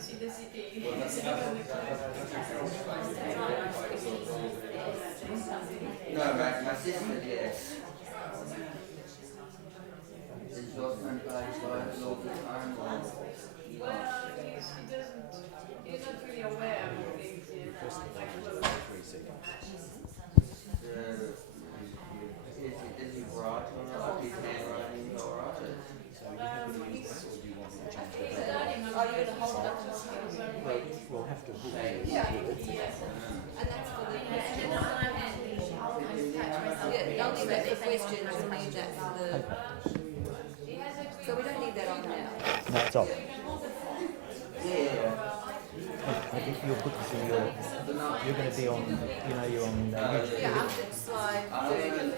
No, my sister, yes. Is your son plays violin all the time? Or? Well, he doesn't, he's not really aware of things yet. Is he write or not? His handwriting is alright? He's learning how to hold up his skills. We'll have to hook And that's for the Yeah, I'll leave that for questions. We'll need that for the. So we don't need that on now. No, it's off. Yeah. I think you'll put this in your. You're going to be on. You're on YouTube. Yeah, after slide 30.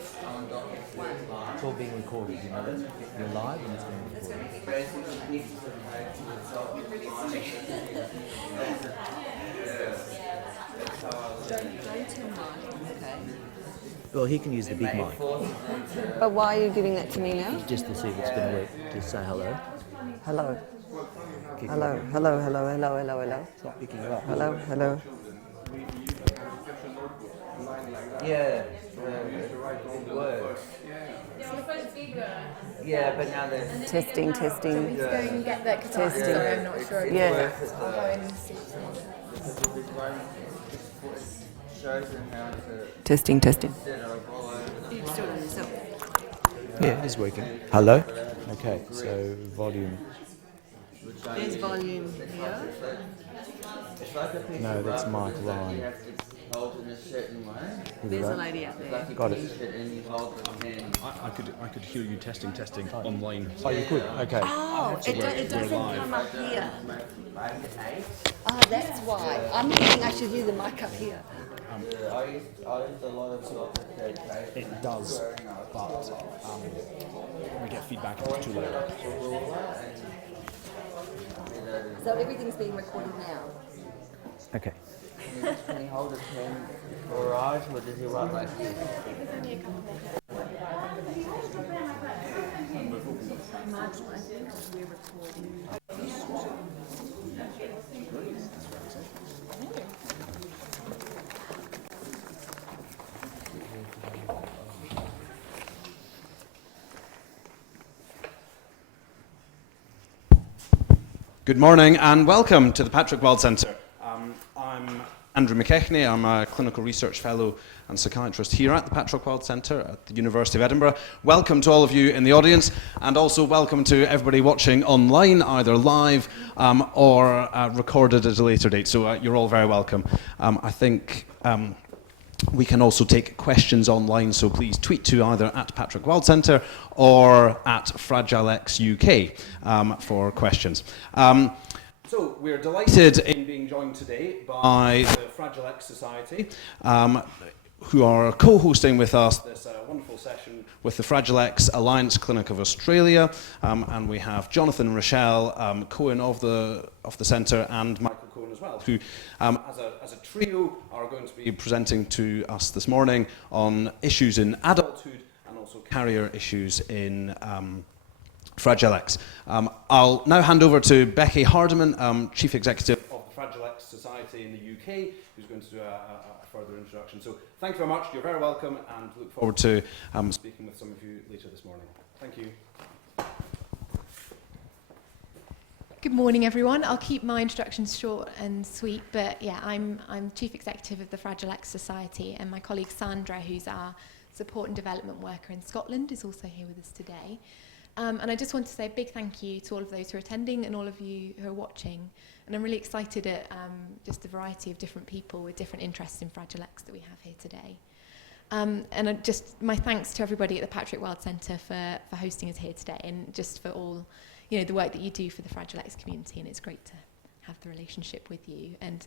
It's all being recorded. You know that you're live and it's being recorded. Don't tell Mike, okay? Well, he can use the big mic But why are you giving that to me now? just to see if it's going to work. Just say hello. Hello. Hello, hello, hello, hello, hello, hello. It's not picking it up. Hello, hello. Yeah, it works. Yeah, but now they're Testing, testing. Go and get that because Testing. I'm not sure. Yeah. I'll go and see. shows them how to Testing, testing. set it up all over. Yeah, it is working. Hello. Okay, so volume. There's volume here. It's like a piece No, of that's rubber Mike that Ryan. you have to hold in a certain way. There's a lady out there. Like a Got it. t-shirt and you hold the pen. I could hear you testing online. Oh, you could. Okay. Oh, it doesn't live. come up here. Ah, that's why. I'm thinking I should hear the mic up here. I used a lot of self-medication. It does, but we get feedback if it's too loud. So everything's being recorded now. Okay. Can you hold a pen for eyes or does he write like this? Good morning and welcome to the Patrick Wild Centre. I'm Andrew McKechnie. I'm a clinical research fellow and psychiatrist here at the Patrick Wild Centre at the University of Edinburgh. Welcome to all of you in the audience and also welcome to everybody watching online, either live or recorded at a later date. So you're all very welcome. I think we can also take questions online, so please tweet to either at Patrick Wild Centre or at FragileX UK for questions. So we're delighted in being joined today by the Fragile X Society, who are co-hosting with us this wonderful session with the Fragile X Alliance Clinic of Australia, and we have Jonathan and Rochelle Cohen of the centre and Michael Cohen as well, who as a trio are going to be presenting to us this morning on issues in adulthood and also carrier issues in Fragile X. I'll now hand over to Becky Hardiman, Chief Executive of the Fragile X Society in the UK, who's going to do a further introduction. So thank you very much, you're very welcome, and look forward to speaking with some of you later this morning. Thank you. Good morning, everyone. I'll keep my introductions short and sweet, but yeah, I'm Chief Executive of the Fragile X Society, and my colleague Sandra, who's our support and development worker in Scotland, is also here with us today. And I just want to say a big thank you to all of those who are attending and all of you who are watching. And I'm really excited at just the variety of different people with different interests in Fragile X that we have here today. And just my thanks to everybody at the Patrick Wild Centre for hosting us here today, and just for all the work that you do for the Fragile X community. And it's great to have the relationship with you. And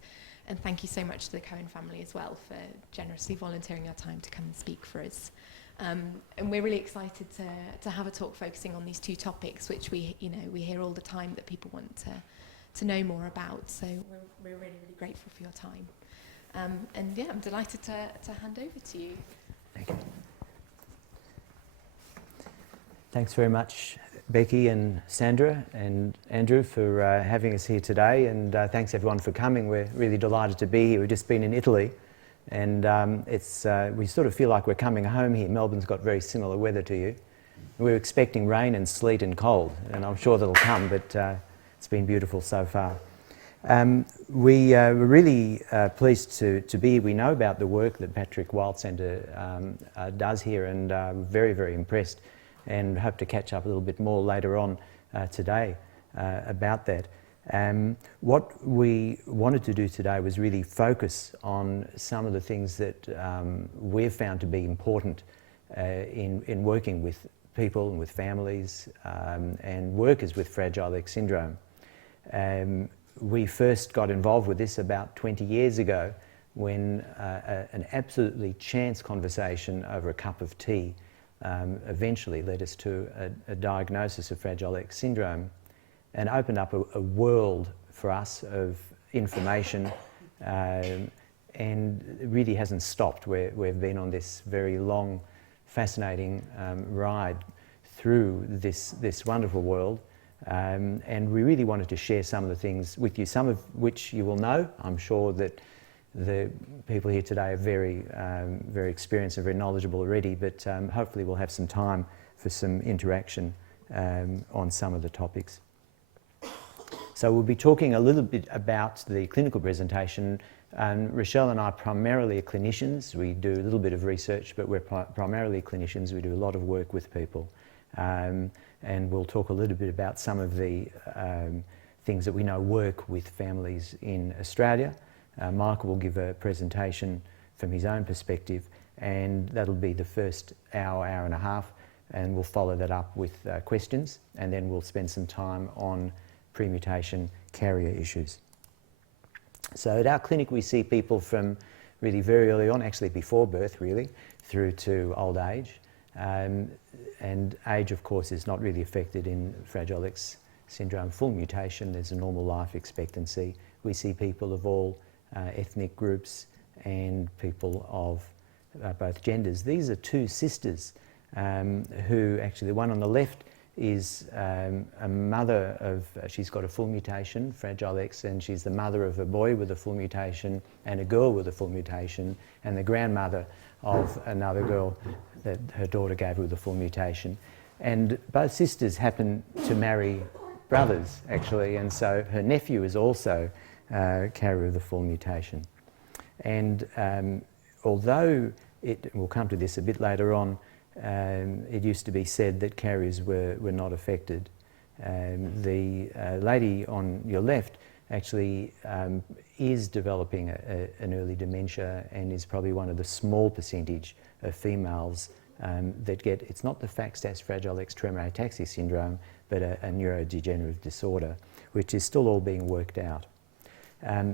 thank you so much to the Cohen family as well for generously volunteering your time to come and speak for us. And we're really excited to have a talk focusing on these two topics, which we hear all the time that people want to know more about. So we're really, really grateful for your time. And yeah, I'm delighted to hand over to you. Thank you. Thanks very much, Becky and Sandra and Andrew, for having us here today, and thanks everyone for coming. We're really delighted to be here. We've just been in Italy, and we sort of feel like we're coming home here. Melbourne's got very similar weather to you. We're expecting rain and sleet and cold, and I'm sure that'll come, but it's been beautiful so far. We're really pleased to be here. We know about the work that Patrick Wild Centre does here, and very, very impressed, and hope to catch up a little bit more later on today about that. What we wanted to do today was really focus on some of the things that we've found to be important in working with people and with families and workers with Fragile X syndrome. We first got involved with this about 20 years ago when an absolutely chance conversation over a cup of tea eventually led us to a diagnosis of Fragile X syndrome, and opened up a world for us of information, and it really hasn't stopped. We've been on this very long, fascinating ride through this wonderful world, and we really wanted to share some of the things with you, some of which you will know. I'm sure that the people here today are very experienced and very knowledgeable already, but hopefully we'll have some time for some interaction on some of the topics. So we'll be talking a little bit about the clinical presentation. Rochelle and I primarily are clinicians. We do a little bit of research, but we're primarily clinicians. We do a lot of work with people. And we'll talk a little bit about some of the things that we know work with families in Australia. Michael will give a presentation from his own perspective, and that'll be the first hour and a half, and we'll follow that up with questions, and then we'll spend some time on pre-mutation carrier issues. So at our clinic we see people from really very early on, actually before birth really, through to old age. And age, of course, is not really affected in Fragile X syndrome. Full mutation, there's a normal life expectancy. We see people of all ethnic groups and people of both genders. These are two sisters who actually, the one on the left is a mother of, she's got a full mutation, Fragile X, and she's the mother of a boy with a full mutation and a girl with a full mutation, and the grandmother of another girl that her daughter gave her with a full mutation. And both sisters happen to marry brothers, actually, and so her nephew is also a carrier of the full mutation. And although we'll come to this a bit later on, it used to be said that carriers were not affected. The lady on your left actually is developing an early dementia, and is probably one of the small percentage of females that get, it's not the FACSTAS Fragile X tremor ataxia syndrome, but a neurodegenerative disorder, which is still all being worked out.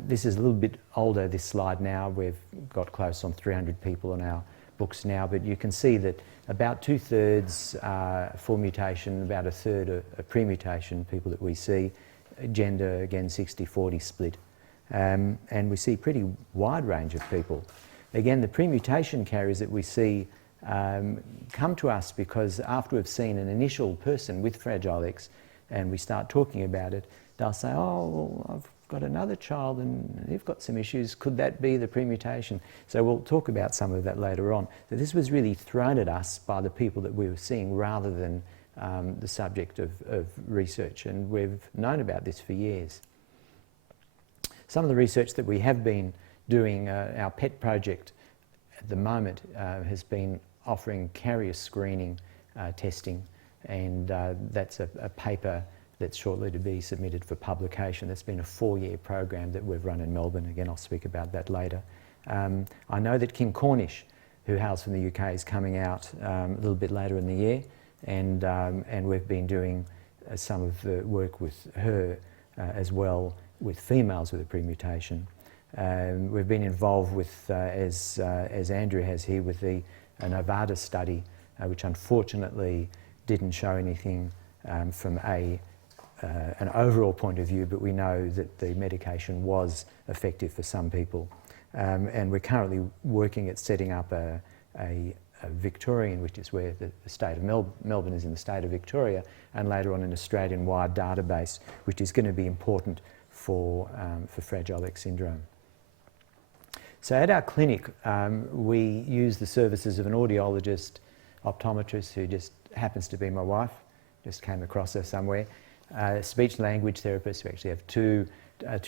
This is a little bit older, this slide now. We've got close on 300 people on our books now, but you can see that about 2/3 full mutation, about 1/3 are pre-mutation people that we see. Gender, again, 60-40 split. And we see pretty wide range of people. Again, the pre-mutation carriers that we see come to us because after we've seen an initial person with Fragile X and we start talking about it, they'll say, oh, well, I've got another child and they've got some issues. Could that be the pre-mutation? So we'll talk about some of that later on. So this was really thrown at us by the people that we were seeing rather than the subject of research, and we've known about this for years. Some of the research that we have been doing, our pet project at the moment has been offering carrier screening testing, and that's a paper that's shortly to be submitted for publication. That's been a 4-year program that we've run in Melbourne. Again, I'll speak about that later. I know that Kim Cornish, who hails from the UK, is coming out a little bit later in the year, and we've been doing some of the work with her as well with females with a pre-mutation. We've been involved with, as Andrew has here, with the Nevada study, which unfortunately didn't show anything from an overall point of view, but we know that the medication was effective for some people. And we're currently working at setting up a Victorian, which is where the state of Melbourne is in the state of Victoria, and later on an Australian-wide database, which is going to be important for Fragile X syndrome. So at our clinic, we use the services of an audiologist, optometrist, who just happens to be my wife, just came across her somewhere, speech and language therapist. We actually have two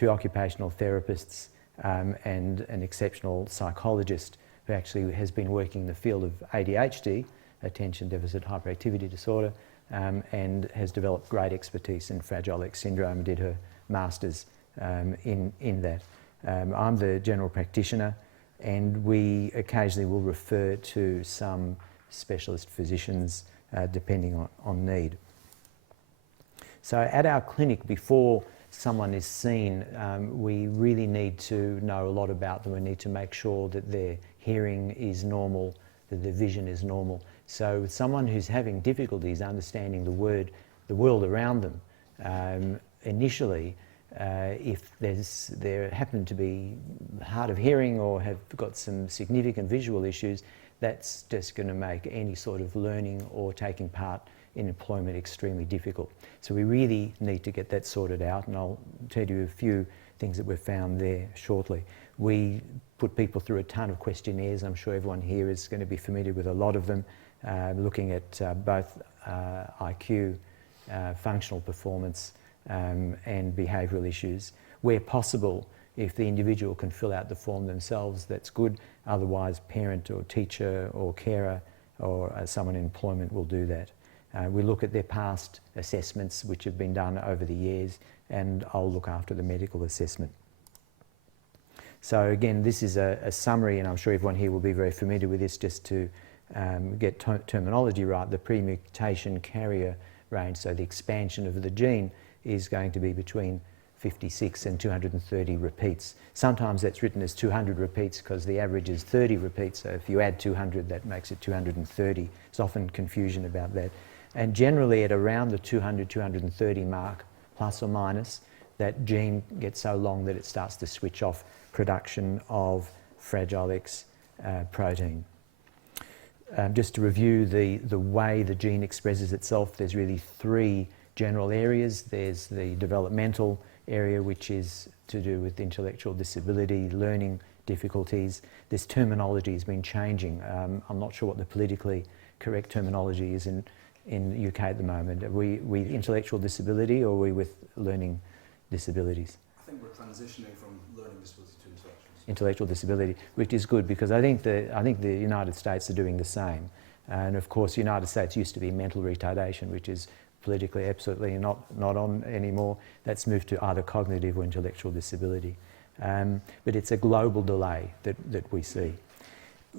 occupational therapists, and an exceptional psychologist who actually has been working in the field of ADHD, attention deficit hyperactivity disorder, and has developed great expertise in Fragile X syndrome and did her master's in that. I'm the general practitioner, and we occasionally will refer to some specialist physicians depending on need. So at our clinic, before someone is seen, we really need to know a lot about them. We need to make sure that their hearing is normal, that their vision is normal. So with someone who's having difficulties understanding the world around them, initially, if they happen to be hard of hearing or have got some significant visual issues, that's just going to make any sort of learning or taking part in employment extremely difficult. So we really need to get that sorted out, and I'll tell you a few things that we've found there shortly. We put people through a ton of questionnaires. I'm sure everyone here is going to be familiar with a lot of them, looking at both IQ, functional performance, and behavioural issues. Where possible, if the individual can fill out the form themselves, that's good. Otherwise, parent or teacher or carer or someone in employment will do that. We look at their past assessments which have been done over the years, and I'll look after the medical assessment. So again, this is a summary, and I'm sure everyone here will be very familiar with this, just to get terminology right. The pre-mutation carrier range, so the expansion of the gene, is going to be between 56 and 230 repeats. Sometimes that's written as 200 repeats because the average is 30 repeats, so if you add 200, that makes it 230. There's often confusion about that. And generally at around the 200, 230 mark, plus or minus, that gene gets so long that it starts to switch off production of Fragile X protein. Just to review the way the gene expresses itself, there's really three general areas. There's the developmental area, which is to do with intellectual disability, learning difficulties. This terminology has been changing. I'm not sure what the politically correct terminology is in the UK at the moment. Are we with intellectual disability, or are we with learning disabilities? I think we're transitioning from learning disability to intellectual disability, which is good, because I think the United States are doing the same. And of course, the United States used to be mental retardation, which is politically absolutely not on anymore. That's moved to either cognitive or intellectual disability. But it's a global delay that we see.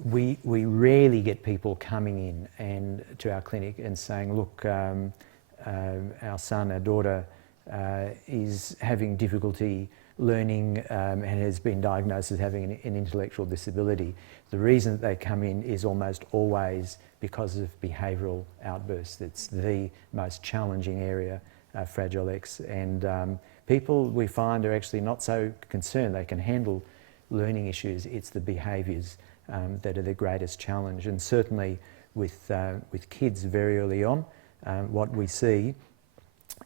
We rarely get people coming in to our clinic and saying, look, our son, our daughter is having difficulty learning and has been diagnosed as having an intellectual disability. The reason that they come in is almost always because of behavioural outbursts. It's the most challenging area, Fragile X, and people we find are actually not so concerned. They can handle learning issues. It's the behaviours that are the greatest challenge, and certainly with kids very early on, what we see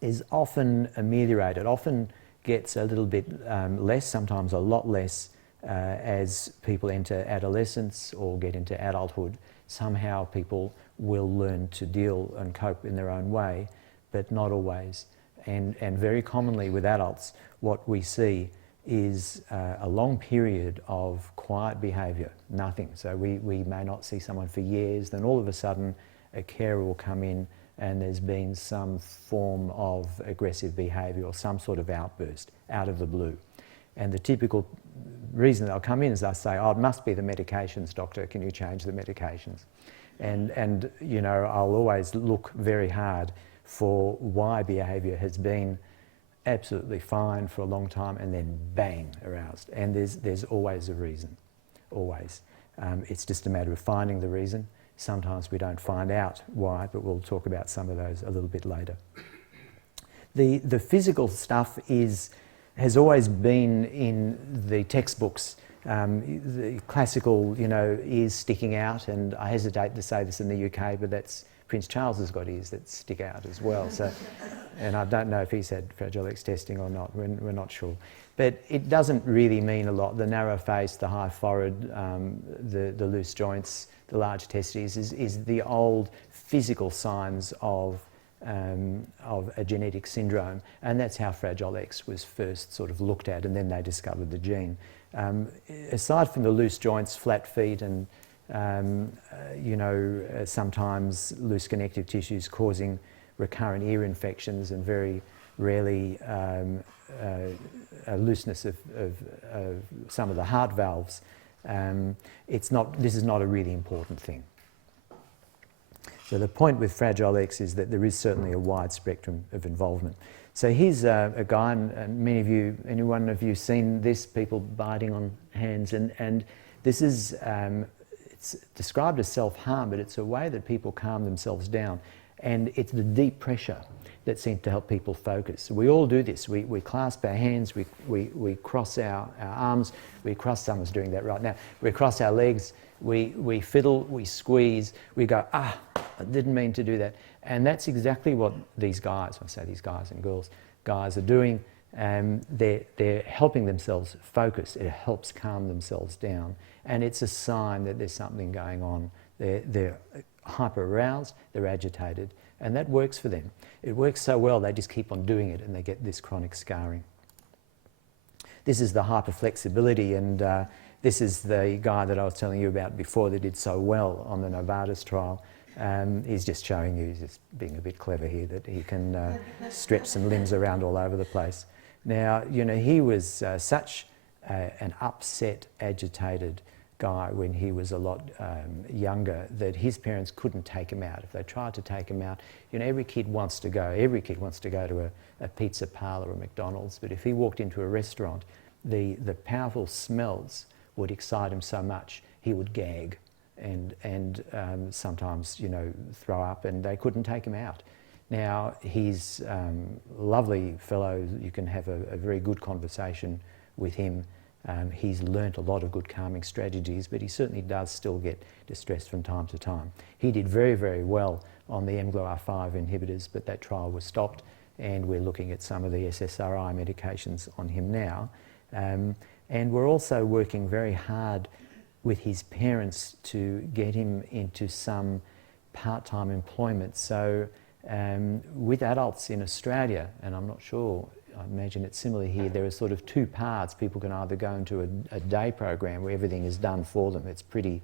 is often ameliorated, often gets a little bit less, sometimes a lot less, as people enter adolescence or get into adulthood. Somehow people will learn to deal and cope in their own way, but not always. And very commonly with adults, what we see is a long period of quiet behaviour, nothing. So we may not see someone for years, then all of a sudden a carer will come in and there's been some form of aggressive behaviour or some sort of outburst out of the blue. And the typical reason they'll come in is they'll say, oh, it must be the medications, doctor, can you change the medications? And you know, I'll always look very hard for why behaviour has been absolutely fine for a long time and then bang, aroused. And there's always a reason, always. It's just a matter of finding the reason. Sometimes we don't find out why, but we'll talk about some of those a little bit later. The physical stuff has always been in the textbooks The classical, ears sticking out, and I hesitate to say this in the UK, but that's Prince Charles has got ears that stick out as well. So, and I don't know if he's had Fragile X testing or not. We're not sure. But it doesn't really mean a lot. The narrow face, the high forehead, the loose joints, the large testes is the old physical signs of a genetic syndrome, and that's how Fragile X was first sort of looked at, and then they discovered the gene. Aside from the loose joints, flat feet, and sometimes loose connective tissues causing recurrent ear infections, and very rarely a looseness of some of the heart valves, this is not a really important thing. So the point with Fragile X is that there is certainly a wide spectrum of involvement. So here's a guy, and many of you, anyone of you seen this, people biting on hands, and this is, it's described as self-harm, but it's a way that people calm themselves down. And it's the deep pressure that seems to help people focus. We all do this. We clasp our hands, we cross our arms, someone's doing that right now, we cross our legs, we fiddle, we squeeze, we go, I didn't mean to do that. And that's exactly what these guys, I say these guys and girls, guys are doing. They're helping themselves focus. It helps calm themselves down. And it's a sign that there's something going on. They're hyper-aroused, they're agitated, and that works for them. It works so well they just keep on doing it and they get this chronic scarring. This is the hyperflexibility, and this is the guy that I was telling you about before that did so well on the Novartis trial. He's just showing you, he's just being a bit clever here, that he can stretch some limbs around all over the place. Now, he was such an upset, agitated guy when he was a lot younger that his parents couldn't take him out. If they tried to take him out, every kid wants to go to a pizza parlour or McDonald's, but if he walked into a restaurant, the powerful smells would excite him so much he would gag and sometimes throw up, and they couldn't take him out. Now he's a lovely fellow. You can have a very good conversation with him. He's learnt a lot of good calming strategies, but he certainly does still get distressed from time to time. He did very, very well on the mGluR5 inhibitors, but that trial was stopped, and we're looking at some of the SSRI medications on him now. And we're also working very hard with his parents to get him into some part-time employment. So with adults in Australia, and I'm not sure, I imagine it's similar here, there are sort of two parts. People can either go into a day program where everything is done for them. It's pretty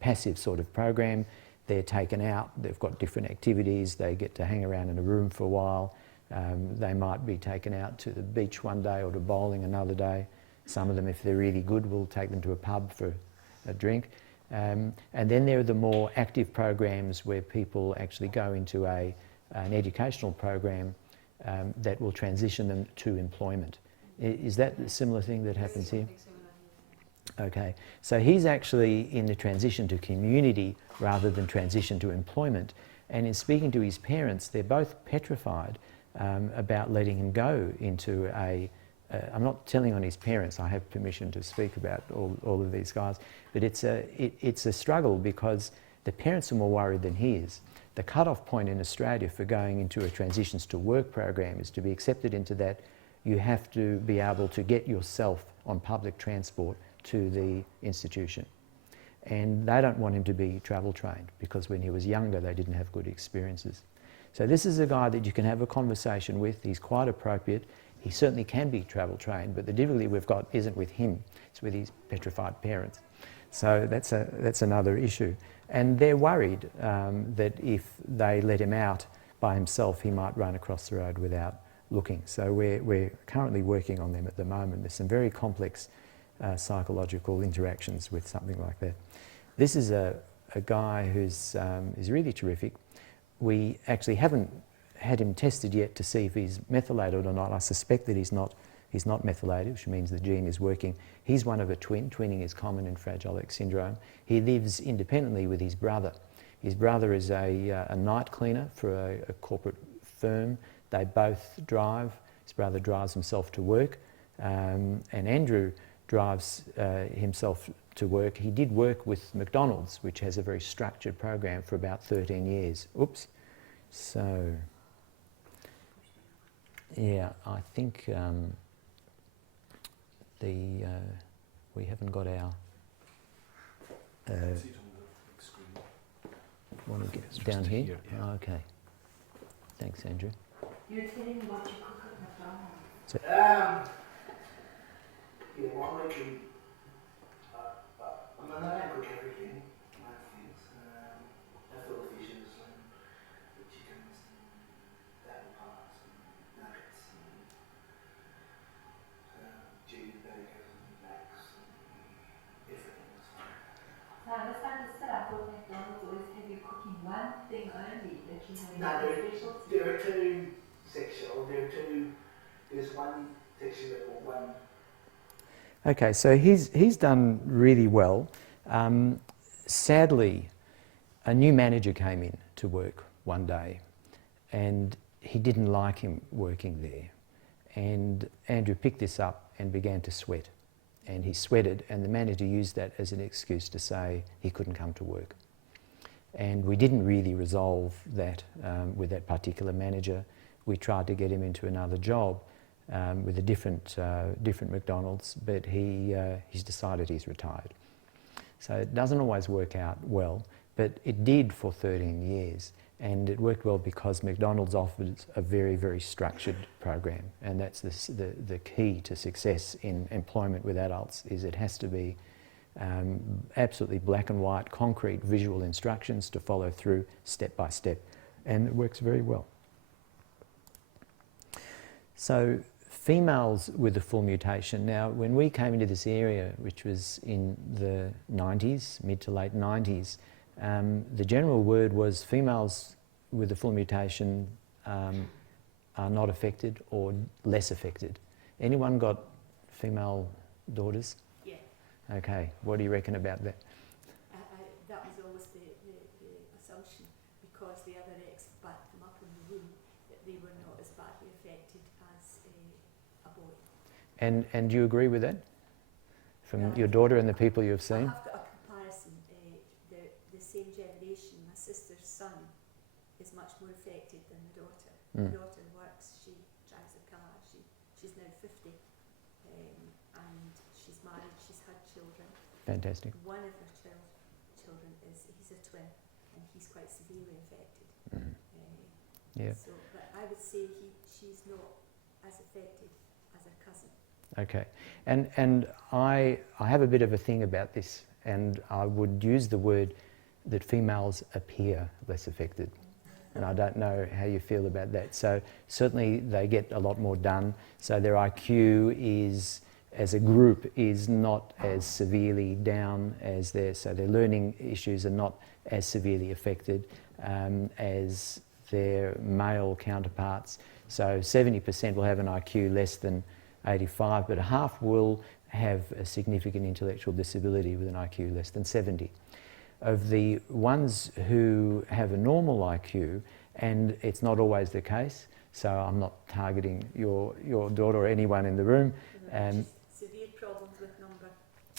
passive sort of program. They're taken out, they've got different activities, they get to hang around in a room for a while. They might be taken out to the beach one day or to bowling another day. Some of them, if they're really good, will take them to a pub for a drink. And then there are the more active programs where people actually go into an educational program that will transition them to employment. Is that a similar thing that happens here? Okay, so he's actually in the transition to community rather than transition to employment. And in speaking to his parents, they're both petrified about letting him go into I'm not telling on his parents, I have permission to speak about all of these guys, but it's a struggle because the parents are more worried than he is. The cut-off point in Australia for going into a transitions to work program is to be accepted into that. You have to be able to get yourself on public transport to the institution. And they don't want him to be travel trained because when he was younger they didn't have good experiences. So this is a guy that you can have a conversation with. He's quite appropriate. He certainly can be travel trained, but the difficulty we've got isn't with him, it's with his petrified parents. So that's another issue. And they're worried that if they let him out by himself, he might run across the road without looking. So we're currently working on them at the moment. There's some very complex psychological interactions with something like that. This is a guy who's is really terrific. We actually haven't had him tested yet to see if he's methylated or not. I suspect that he's not methylated, which means the gene is working. He's one of a twin. Twinning is common in Fragile X syndrome. He lives independently with his brother. His brother is a night cleaner for a corporate firm. They both drive. His brother drives himself to work. And Andrew drives himself to work. He did work with McDonald's, which has a very structured program, for about 13 years. Oops. So, yeah, I think we haven't got our... want to get down here? Yeah. Oh, okay. Thanks, Andrew. You're telling me what you cook at McDonald's. So, Yeah, well, I can. I mean, I don't cook everything. Most things. I fill the fishes and the chickens and apple pies and nuggets and chicken burgers and macs and everything. So I understand this, but I thought McDonald's always have you cooking one thing only that you know No, is specialty. there are two sections. There's one section that will one. okay, so he's done really well. Sadly, a new manager came in to work one day, and he didn't like him working there. And Andrew picked this up and began to sweat. And he sweated, and the manager used that as an excuse to say he couldn't come to work. And we didn't really resolve that with that particular manager. We tried to get him into another job with a different McDonald's, but he's decided he's retired. So it doesn't always work out well, but it did for 13 years. And it worked well because McDonald's offers a very, very structured program. And that's the key to success in employment with adults, is it has to be absolutely black and white, concrete visual instructions to follow through step by step. And it works very well. So females with the full mutation. Now, when we came into this area, which was in the 90s, mid to late 90s, the general word was females with the full mutation are not affected or less affected. Anyone got female daughters? Yeah. Okay, what do you reckon about that? That was always the assumption, because the other ex backed them up in the room, that they were not as badly affected as a boy. And do you agree with that? From your daughter and the people you've seen? I've got a comparison. The same generation, my sister's son is much more affected than the daughter. The daughter works, she drives a car, she's now 50, and she's married, she's had children. Fantastic. One of her children he's a twin, and he's quite severely affected. Yeah. So, but I would say she's not as affected as her cousin. Okay, and I have a bit of a thing about this, and I would use the word that females appear less affected. And I don't know how you feel about that. So certainly they get a lot more done. So their IQ is, as a group, is not as severely down as so their learning issues are not as severely affected as their male counterparts. So 70% will have an IQ less than 85, but half will have a significant intellectual disability with an IQ less than 70. Of the ones who have a normal IQ, and it's not always the case, so I'm not targeting your daughter or anyone in the room. Severe problems with number.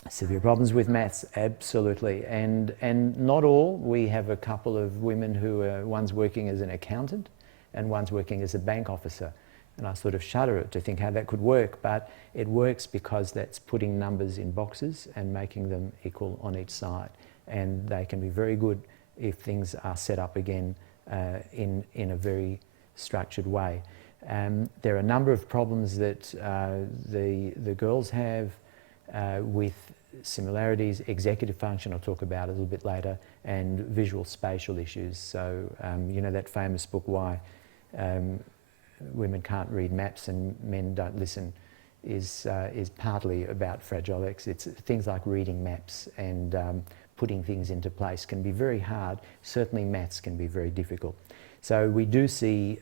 Severe problems with maths, absolutely. And not all. We have a couple of women who are, one's working as an accountant and one's working as a bank officer. And I sort of shudder to think how that could work, but it works because that's putting numbers in boxes and making them equal on each side. And they can be very good if things are set up again in a very structured way. There are a number of problems that the girls have with similarities, executive function, I'll talk about a little bit later, and visual spatial issues. So you know that famous book, Why Women Can't Read Maps and Men Don't Listen, is partly about Fragile X. It's things like reading maps and putting things into place can be very hard. Certainly maths can be very difficult. So we do see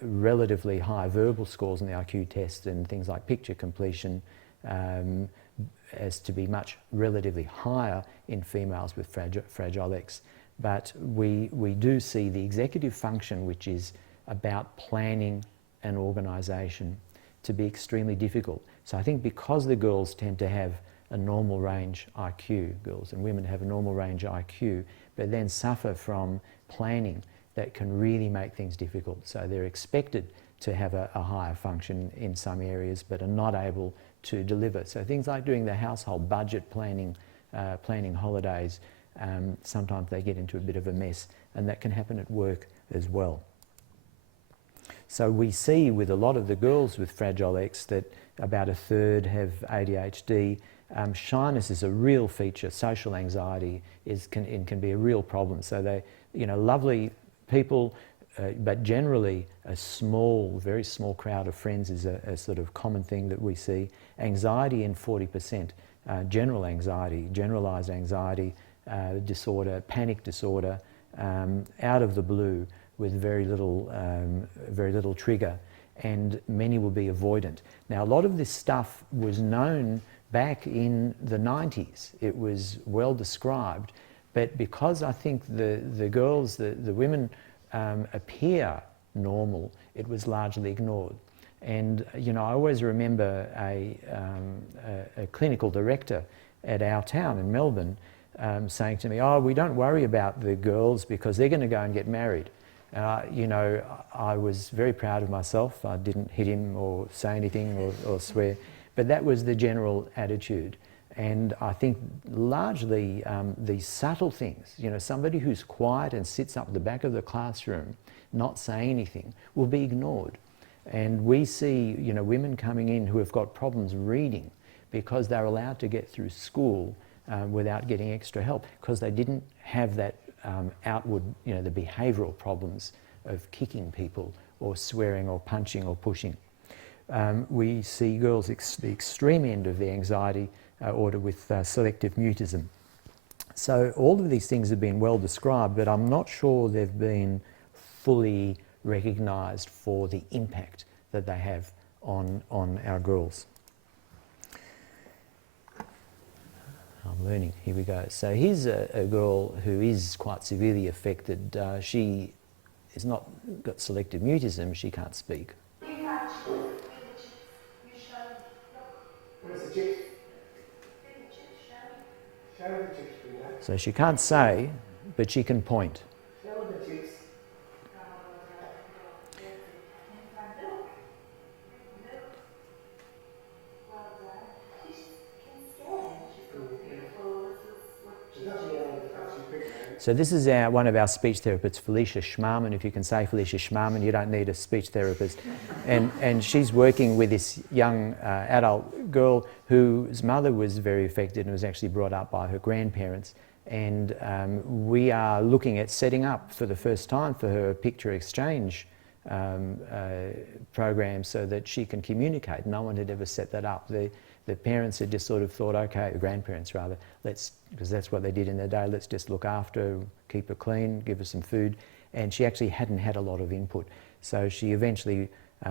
relatively high verbal scores in the IQ test and things like picture completion as to be much relatively higher in females with Fragile X. But we do see the executive function, which is about planning and organisation, to be extremely difficult. So I think because the girls tend to have a normal range IQ, girls and women have a normal range IQ, but then suffer from planning that can really make things difficult. So they're expected to have a higher function in some areas, but are not able to deliver. So things like doing the household budget planning, planning holidays, sometimes they get into a bit of a mess, and that can happen at work as well. So we see with a lot of the girls with Fragile X that about a third have ADHD. Shyness is a real feature. Social anxiety can be a real problem. So they, lovely people, but generally a small, very small crowd of friends is a sort of common thing that we see. Anxiety in 40%, general anxiety, generalised anxiety disorder, panic disorder, out of the blue with very little trigger, and many will be avoidant. Now, a lot of this stuff was known back in the 90s. It was well described, but because I think the girls, the women appear normal, it was largely ignored. And I always remember a clinical director at our town in Melbourne saying to me, "Oh, we don't worry about the girls because they're going to go and get married." I was very proud of myself. I didn't hit him or say anything or swear, but that was the general attitude. And I think largely these subtle things, somebody who's quiet and sits up the back of the classroom, not saying anything, will be ignored. And we see, women coming in who have got problems reading because they're allowed to get through school without getting extra help, because they didn't have that outward, the behavioural problems of kicking people or swearing or punching or pushing. We see girls the extreme end of the anxiety order with selective mutism. So all of these things have been well described, but I'm not sure they've been fully recognised for the impact that they have on our girls. I'm learning. Here we go. So here's a girl who is quite severely affected. She has not got selective mutism. She can't speak. Where's the chips? Show the chips, Peter. So she can't say, but she can point. Show the chips. So this is one of our speech therapists, Felicia Schmarman. If you can say Felicia Schmarman, you don't need a speech therapist. And she's working with this young adult girl whose mother was very affected and was actually brought up by her grandparents. And we are looking at setting up for the first time for her a picture exchange program so that she can communicate. No one had ever set that up. The parents had just sort of thought, okay, the grandparents rather, because that's what they did in their day, let's just look after her, keep her clean, give her some food. And she actually hadn't had a lot of input. So she eventually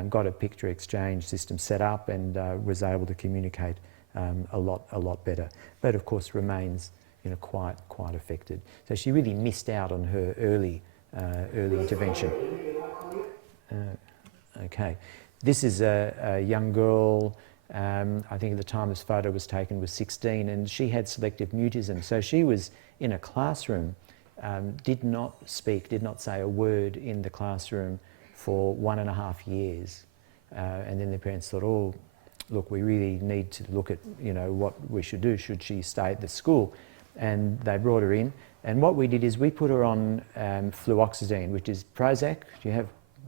got a picture exchange system set up and was able to communicate a lot better. But of course remains quite affected. So she really missed out on her early intervention. Okay, this is a young girl. I think at the time this photo was taken was 16, and she had selective mutism. So she was in a classroom, did not speak, did not say a word in the classroom for 1.5 years. And then the parents thought, oh, look, we really need to look at what we should do. Should she stay at the school? And they brought her in. And what we did is we put her on fluoxetine, which is Prozac.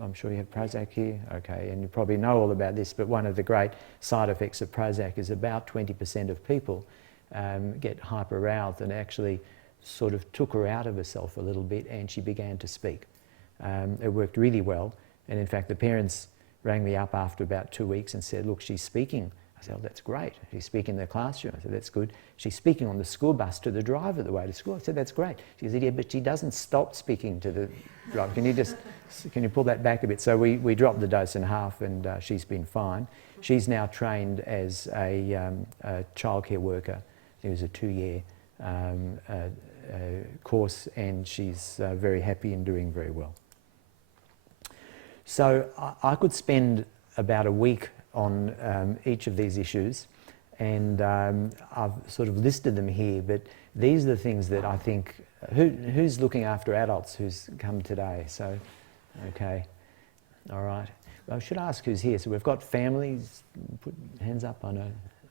I'm sure you have Prozac here, okay, and you probably know all about this, but one of the great side effects of Prozac is about 20% of people get hyperaroused, and actually sort of took her out of herself a little bit, and she began to speak. It worked really well, and in fact the parents rang me up after about 2 weeks and said, look, she's speaking. I said, oh, that's great. She's speaking in the classroom. I said, that's good. She's speaking on the school bus to the driver the way to school. I said, that's great. She said, yeah, but she doesn't stop speaking to the driver. Can you pull that back a bit? So we dropped the dose in half, and she's been fine. She's now trained as a childcare worker. It was a 2-year course, and she's very happy and doing very well. So I could spend about a week on each of these issues, and I've sort of listed them here, but these are the things that I think, who's looking after adults who's come today? So, okay, all right. Well, I should ask who's here. So we've got families, put hands up, I know,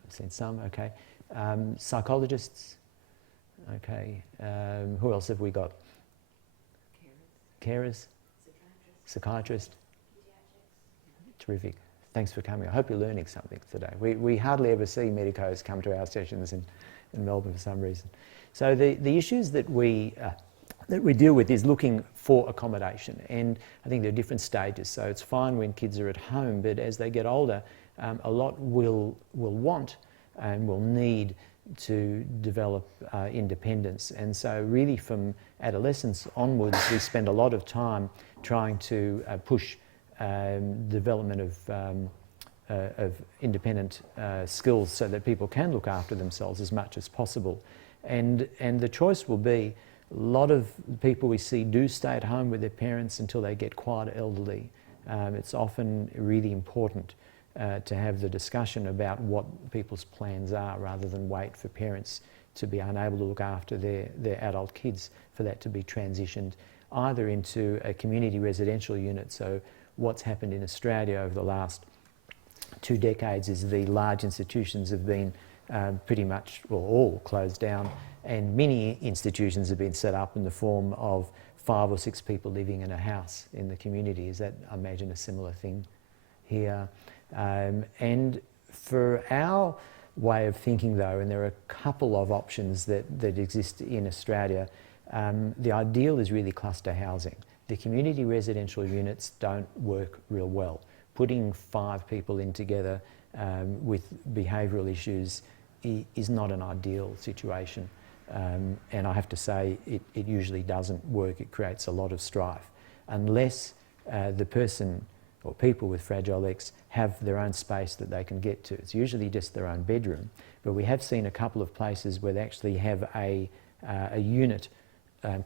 I've seen some, okay. Psychologists, okay. Who else have we got? Carers. Psychiatrist. Terrific. Thanks for coming. I hope you're learning something today. We hardly ever see medicos come to our sessions in Melbourne for some reason. So the issues that we deal with is looking for accommodation, and I think there are different stages. So it's fine when kids are at home, but as they get older, a lot will want and will need to develop independence. And so really from adolescence onwards, we spend a lot of time trying to push development of independent skills so that people can look after themselves as much as possible. And the choice will be, a lot of people we see do stay at home with their parents until they get quite elderly. It's often really important to have the discussion about what people's plans are, rather than wait for parents to be unable to look after their adult kids, for that to be transitioned either into a community residential unit. So what's happened in Australia over the last 2 decades is the large institutions have been pretty much, well, all closed down, and many institutions have been set up in the form of 5 or 6 people living in a house in the community. Is that, I imagine, a similar thing here? And for our way of thinking though, and there are a couple of options that exist in Australia, the ideal is really cluster housing. The community residential units don't work real well. Putting 5 people in together with behavioural issues is not an ideal situation. And I have to say, it usually doesn't work. It creates a lot of strife. Unless the person or people with Fragile X have their own space that they can get to. It's usually just their own bedroom. But we have seen a couple of places where they actually have a unit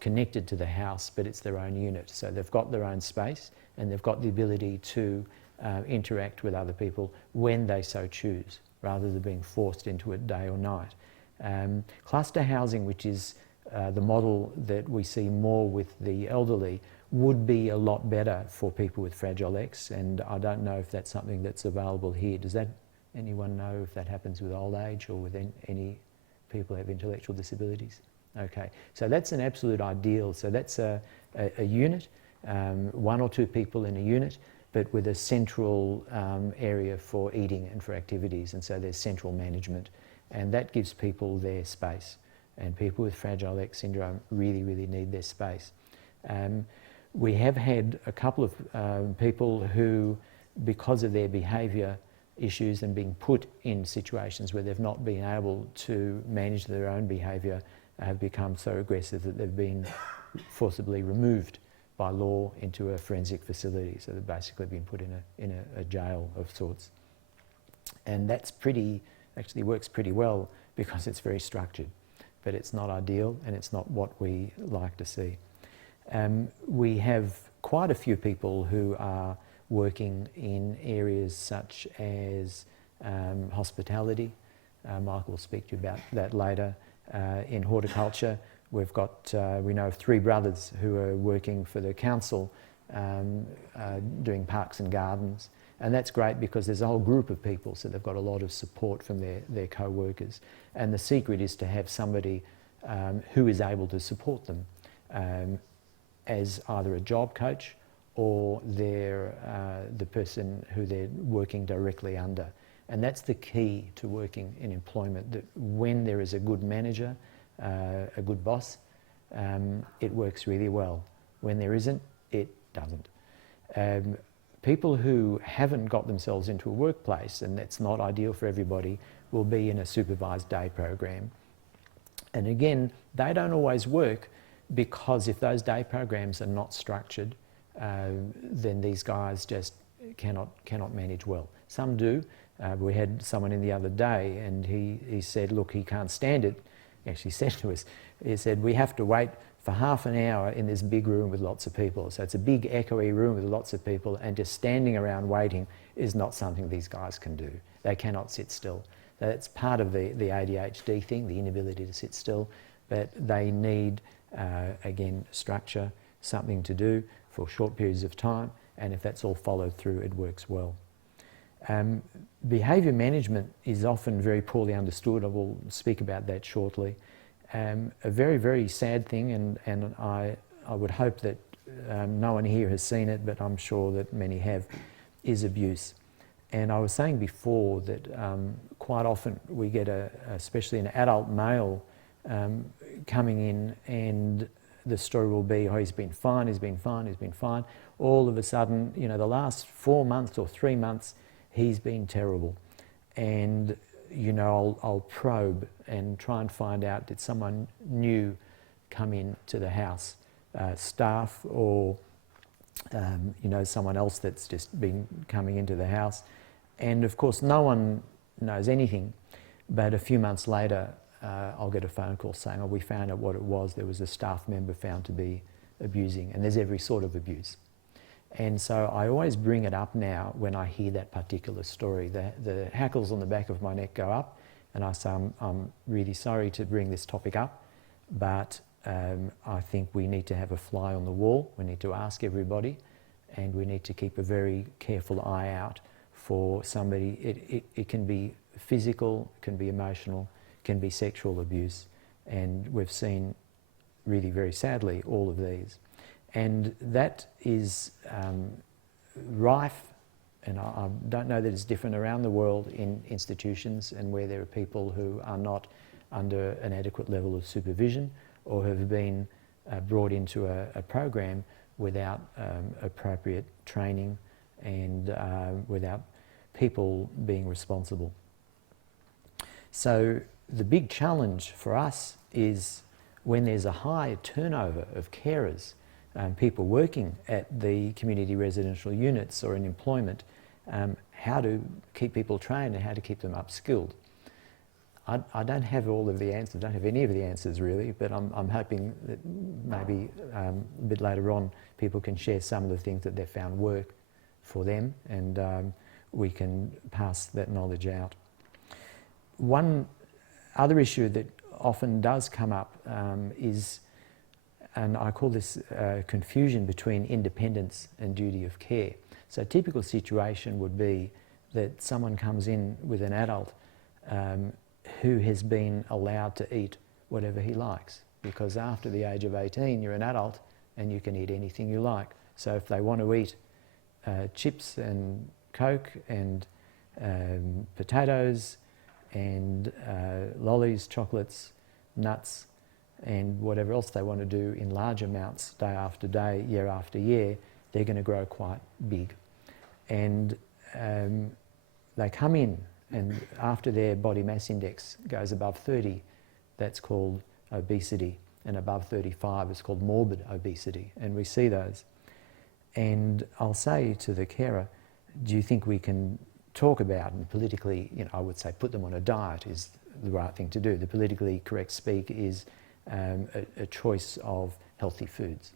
connected to the house, but it's their own unit. So they've got their own space, and they've got the ability to interact with other people when they so choose, rather than being forced into it day or night. Cluster housing, which is the model that we see more with the elderly, would be a lot better for people with Fragile X, and I don't know if that's something that's available here. Does that, anyone know if that happens with old age or with any people who have intellectual disabilities? Okay, so that's an absolute ideal. So that's a unit, 1 or 2 people in a unit, but with a central area for eating and for activities, and so there's central management, and that gives people their space. And people with Fragile X syndrome really, really need their space. We have had a couple of people who, because of their behaviour issues and being put in situations where they've not been able to manage their own behaviour, have become so aggressive that they've been forcibly removed by law into a forensic facility. So they've basically been put in a jail of sorts. And that's actually works pretty well because it's very structured, but it's not ideal and it's not what we like to see. We have quite a few people who are working in areas such as hospitality. Michael will speak to you about that later. In horticulture, we've got, we know of 3 brothers who are working for the council doing parks and gardens. And that's great because there's a whole group of people, so they've got a lot of support from their co-workers. And the secret is to have somebody who is able to support them as either a job coach or the person who they're working directly under. And that's the key to working in employment, that when there is a good manager, a good boss, it works really well. When there isn't, it doesn't. People who haven't got themselves into a workplace, and that's not ideal for everybody, will be in a supervised day program. And again, they don't always work, because if those day programs are not structured, then these guys just cannot manage well. Some do. We had someone in the other day, and he said, look, he can't stand it. He actually said to us, he said, we have to wait for half an hour in this big room with lots of people. So it's a big echoey room with lots of people, and just standing around waiting is not something these guys can do. They cannot sit still. That's part of the ADHD thing, the inability to sit still, but they need, again, structure, something to do for short periods of time, and if that's all followed through, it works well. Behaviour management is often very poorly understood. I will speak about that shortly. A very, very sad thing, and I would hope that no one here has seen it, but I'm sure that many have, is abuse. And I was saying before that quite often we get, especially an adult male, coming in, and the story will be, oh, he's been fine, he's been fine, he's been fine. All of a sudden, you know, the last 4 months or 3 months, he's been terrible. And, you know, I'll probe and try and find out, did someone new come in to the house, staff or, you know, someone else that's just been coming into the house. And of course, no one knows anything, but a few months later, I'll get a phone call saying, oh, we found out what it was. There was a staff member found to be abusing, and there's every sort of abuse. And so I always bring it up now when I hear that particular story. The hackles on the back of my neck go up, and I say, I'm really sorry to bring this topic up, but I think we need to have a fly on the wall. We need to ask everybody, and we need to keep a very careful eye out for somebody. It can be physical, it can be emotional, it can be sexual abuse, and we've seen, really very sadly, all of these. And that is rife, and I don't know that it's different around the world in institutions and where there are people who are not under an adequate level of supervision or have been brought into a program without appropriate training and without people being responsible. So the big challenge for us is when there's a high turnover of carers, people working at the community residential units or in employment, how to keep people trained and how to keep them upskilled. I don't have all of the answers, don't have any of the answers really, but I'm hoping that maybe a bit later on people can share some of the things that they've found work for them, and we can pass that knowledge out. One other issue that often does come up is, and I call this confusion between independence and duty of care. So a typical situation would be that someone comes in with an adult who has been allowed to eat whatever he likes, because after the age of 18 you're an adult and you can eat anything you like. So if they want to eat chips and Coke and potatoes and lollies, chocolates, nuts, and whatever else they want to do in large amounts day after day, year after year, they're going to grow quite big. And they come in, and after their body mass index goes above 30, that's called obesity, and above 35 is called morbid obesity, and we see those. And I'll say to the carer, do you think we can talk about, and politically, you know, I would say put them on a diet is the right thing to do. The politically correct speak is a choice of healthy foods.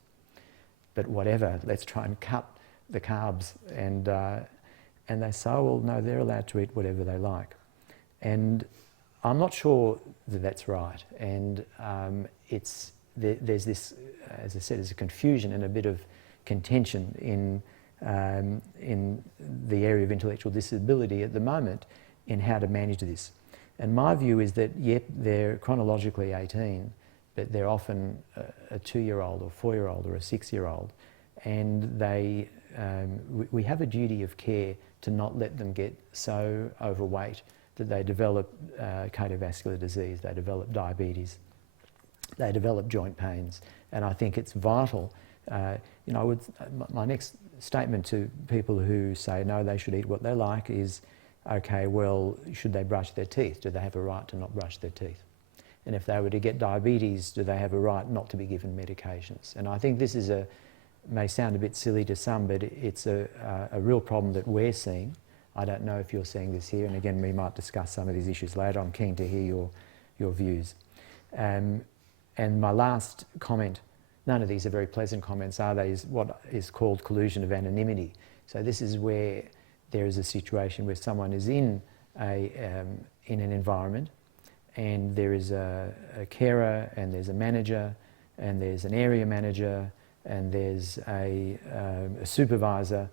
But whatever, let's try and cut the carbs. And they say, oh, well, no, they're allowed to eat whatever they like. And I'm not sure that that's right. And there's this, as I said, there's a confusion and a bit of contention in the area of intellectual disability at the moment in how to manage this. And my view is that, yep, they're chronologically 18, but they're often a 2-year-old or 4-year-old or a 6-year-old, and they, we have a duty of care to not let them get so overweight that they develop cardiovascular disease, they develop diabetes, they develop joint pains, and I think it's vital. You know, my next statement to people who say no, they should eat what they like is, okay, well, should they brush their teeth? Do they have a right to not brush their teeth? And if they were to get diabetes, do they have a right not to be given medications? And I think this is may sound a bit silly to some, but it's a real problem that we're seeing. I don't know if you're seeing this here, and again, we might discuss some of these issues later. I'm keen to hear your views. And my last comment, none of these are very pleasant comments, are they, is what is called collusion of anonymity. So this is where there is a situation where someone is in an environment, and there is a carer, and there's a manager, and there's an area manager, and there's a supervisor,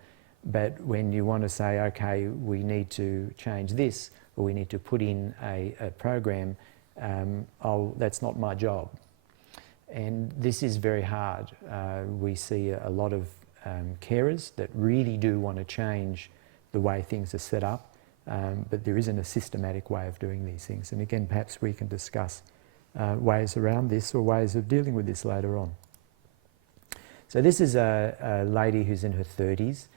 but when you want to say, okay, we need to change this, or we need to put in a program, oh, that's not my job. And this is very hard. We see a lot of carers that really do want to change the way things are set up, but there isn't a systematic way of doing these things. And again, perhaps we can discuss ways around this or ways of dealing with this later on. So this is a lady who's in her 30s.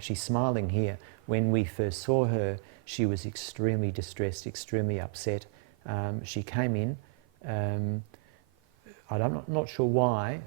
She's smiling here. When we first saw her, she was extremely distressed, extremely upset. She came in. I'm not sure why.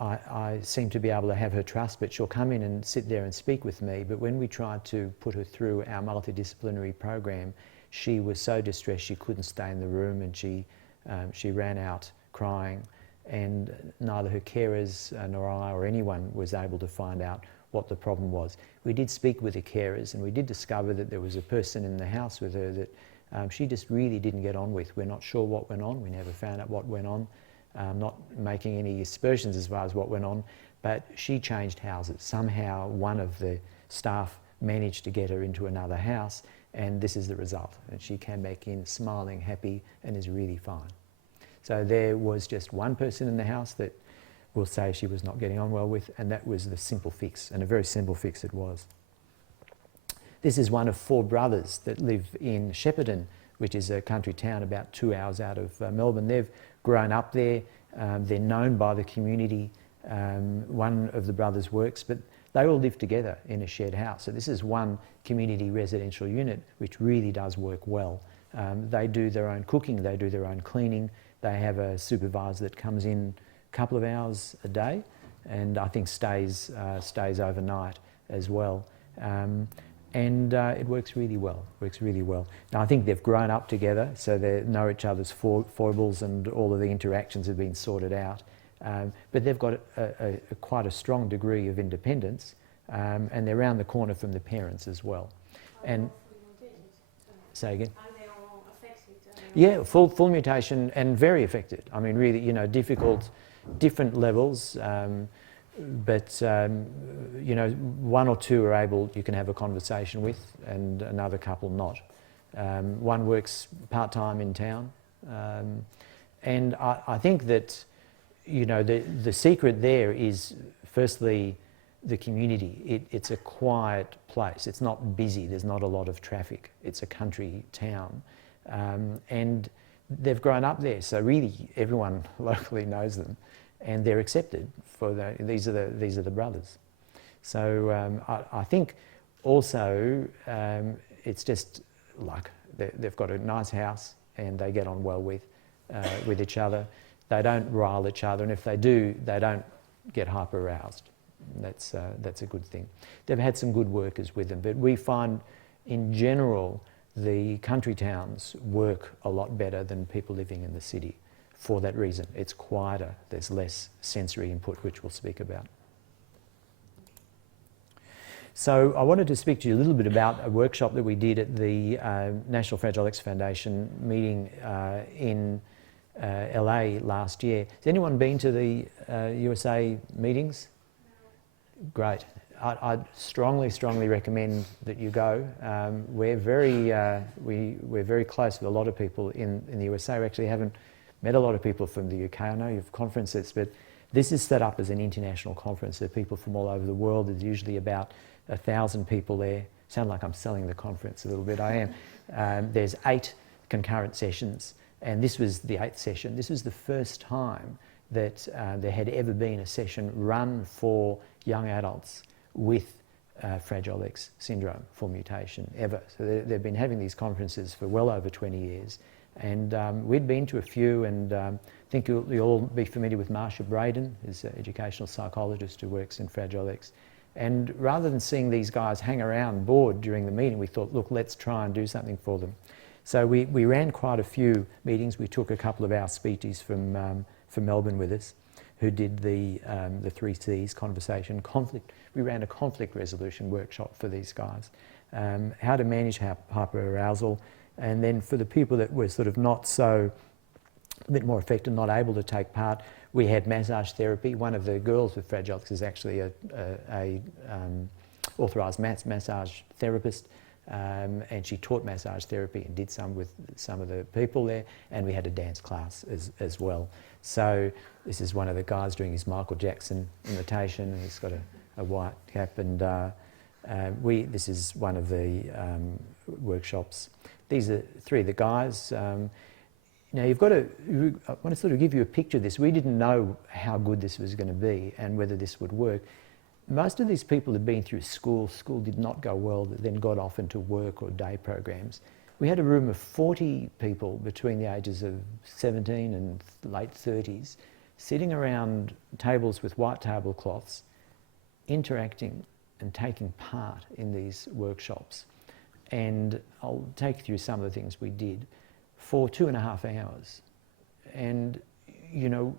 I seem to be able to have her trust, but she'll come in and sit there and speak with me. But when we tried to put her through our multidisciplinary program, she was so distressed she couldn't stay in the room, and she ran out crying. And neither her carers nor I or anyone was able to find out what the problem was. We did speak with the carers, and we did discover that there was a person in the house with her that she just really didn't get on with. We're not sure what went on. We never found out what went on. Not making any aspersions as far as what went on, but she changed houses. Somehow one of the staff managed to get her into another house, and this is the result. And she came back in smiling, happy, and is really fine. So there was just one person in the house that we'll say she was not getting on well with, and that was the simple fix, and a very simple fix it was. This is one of 4 brothers that live in Shepparton, which is a country town about 2 hours out of Melbourne. They've grown up there. They're known by the community. One of the brothers works, but they all live together in a shared house. So this is one community residential unit which really does work well. They do their own cooking, they do their own cleaning. They have a supervisor that comes in a couple of hours a day, and I think stays overnight as well. It works really well. Now, I think they've grown up together, so they know each other's foibles, and all of the interactions have been sorted out. But they've got quite a strong degree of independence, and they're around the corner from the parents as well. And say again? Are they all affected? Yeah, full mutation, and very affected. I mean, really, difficult, different levels. But one or two are able, you can have a conversation with, and another couple not. One works part-time in town, and I think that the secret there is firstly the community. It's a quiet place. It's not busy. There's not a lot of traffic. It's a country town, and they've grown up there, so really everyone locally knows them. And they're accepted for these are the brothers. So I think also it's just luck. They've got a nice house, and they get on well with each other. They don't rile each other, and if they do, they don't get hyper-aroused. That's a good thing. They've had some good workers with them, but we find in general the country towns work a lot better than people living in the city. For that reason, it's quieter, there's less sensory input, which we'll speak about. So I wanted to speak to you a little bit about a workshop that we did at the National Fragile X Foundation meeting in LA last year. Has anyone been to the USA meetings? No. Great. I'd strongly recommend that you go. We're very close with a lot of people in the USA. We actually haven't met a lot of people from the UK. I know you have conferences, but this is set up as an international conference. There are people from all over the world. There's usually about 1,000 people there. Sound like I'm selling the conference a little bit. I am. There's 8 concurrent sessions, and this was the 8th session. This was the first time that there had ever been a session run for young adults with Fragile X syndrome for mutation ever. So they've been having these conferences for well over 20 years. And we'd been to a few, and I think you'll all be familiar with Marsha Braden, who's an educational psychologist who works in Fragile X. And rather than seeing these guys hang around bored during the meeting, we thought, look, let's try and do something for them. So we ran quite a few meetings. We took a couple of our speeches from Melbourne with us, who did the 3 C's: conversation, conflict, we ran a conflict resolution workshop for these guys, how to manage hyperarousal, and then for the people that were sort of not so, a bit more affected, not able to take part, we had massage therapy. One of the girls with Fragile X is actually a authorised massage therapist, and she taught massage therapy and did some with some of the people there, and we had a dance class as well. So this is one of the guys doing his Michael Jackson imitation, and he's got a white cap, and this is one of the workshops. These are three of the guys. Now I want to sort of give you a picture of this. We didn't know how good this was going to be and whether this would work. Most of these people had been through school. School did not go well, then got off into work or day programs. We had a room of 40 people between the ages of 17 and late 30s, sitting around tables with white tablecloths, interacting and taking part in these workshops. And I'll take you through some of the things we did for 2.5 hours. And, you know,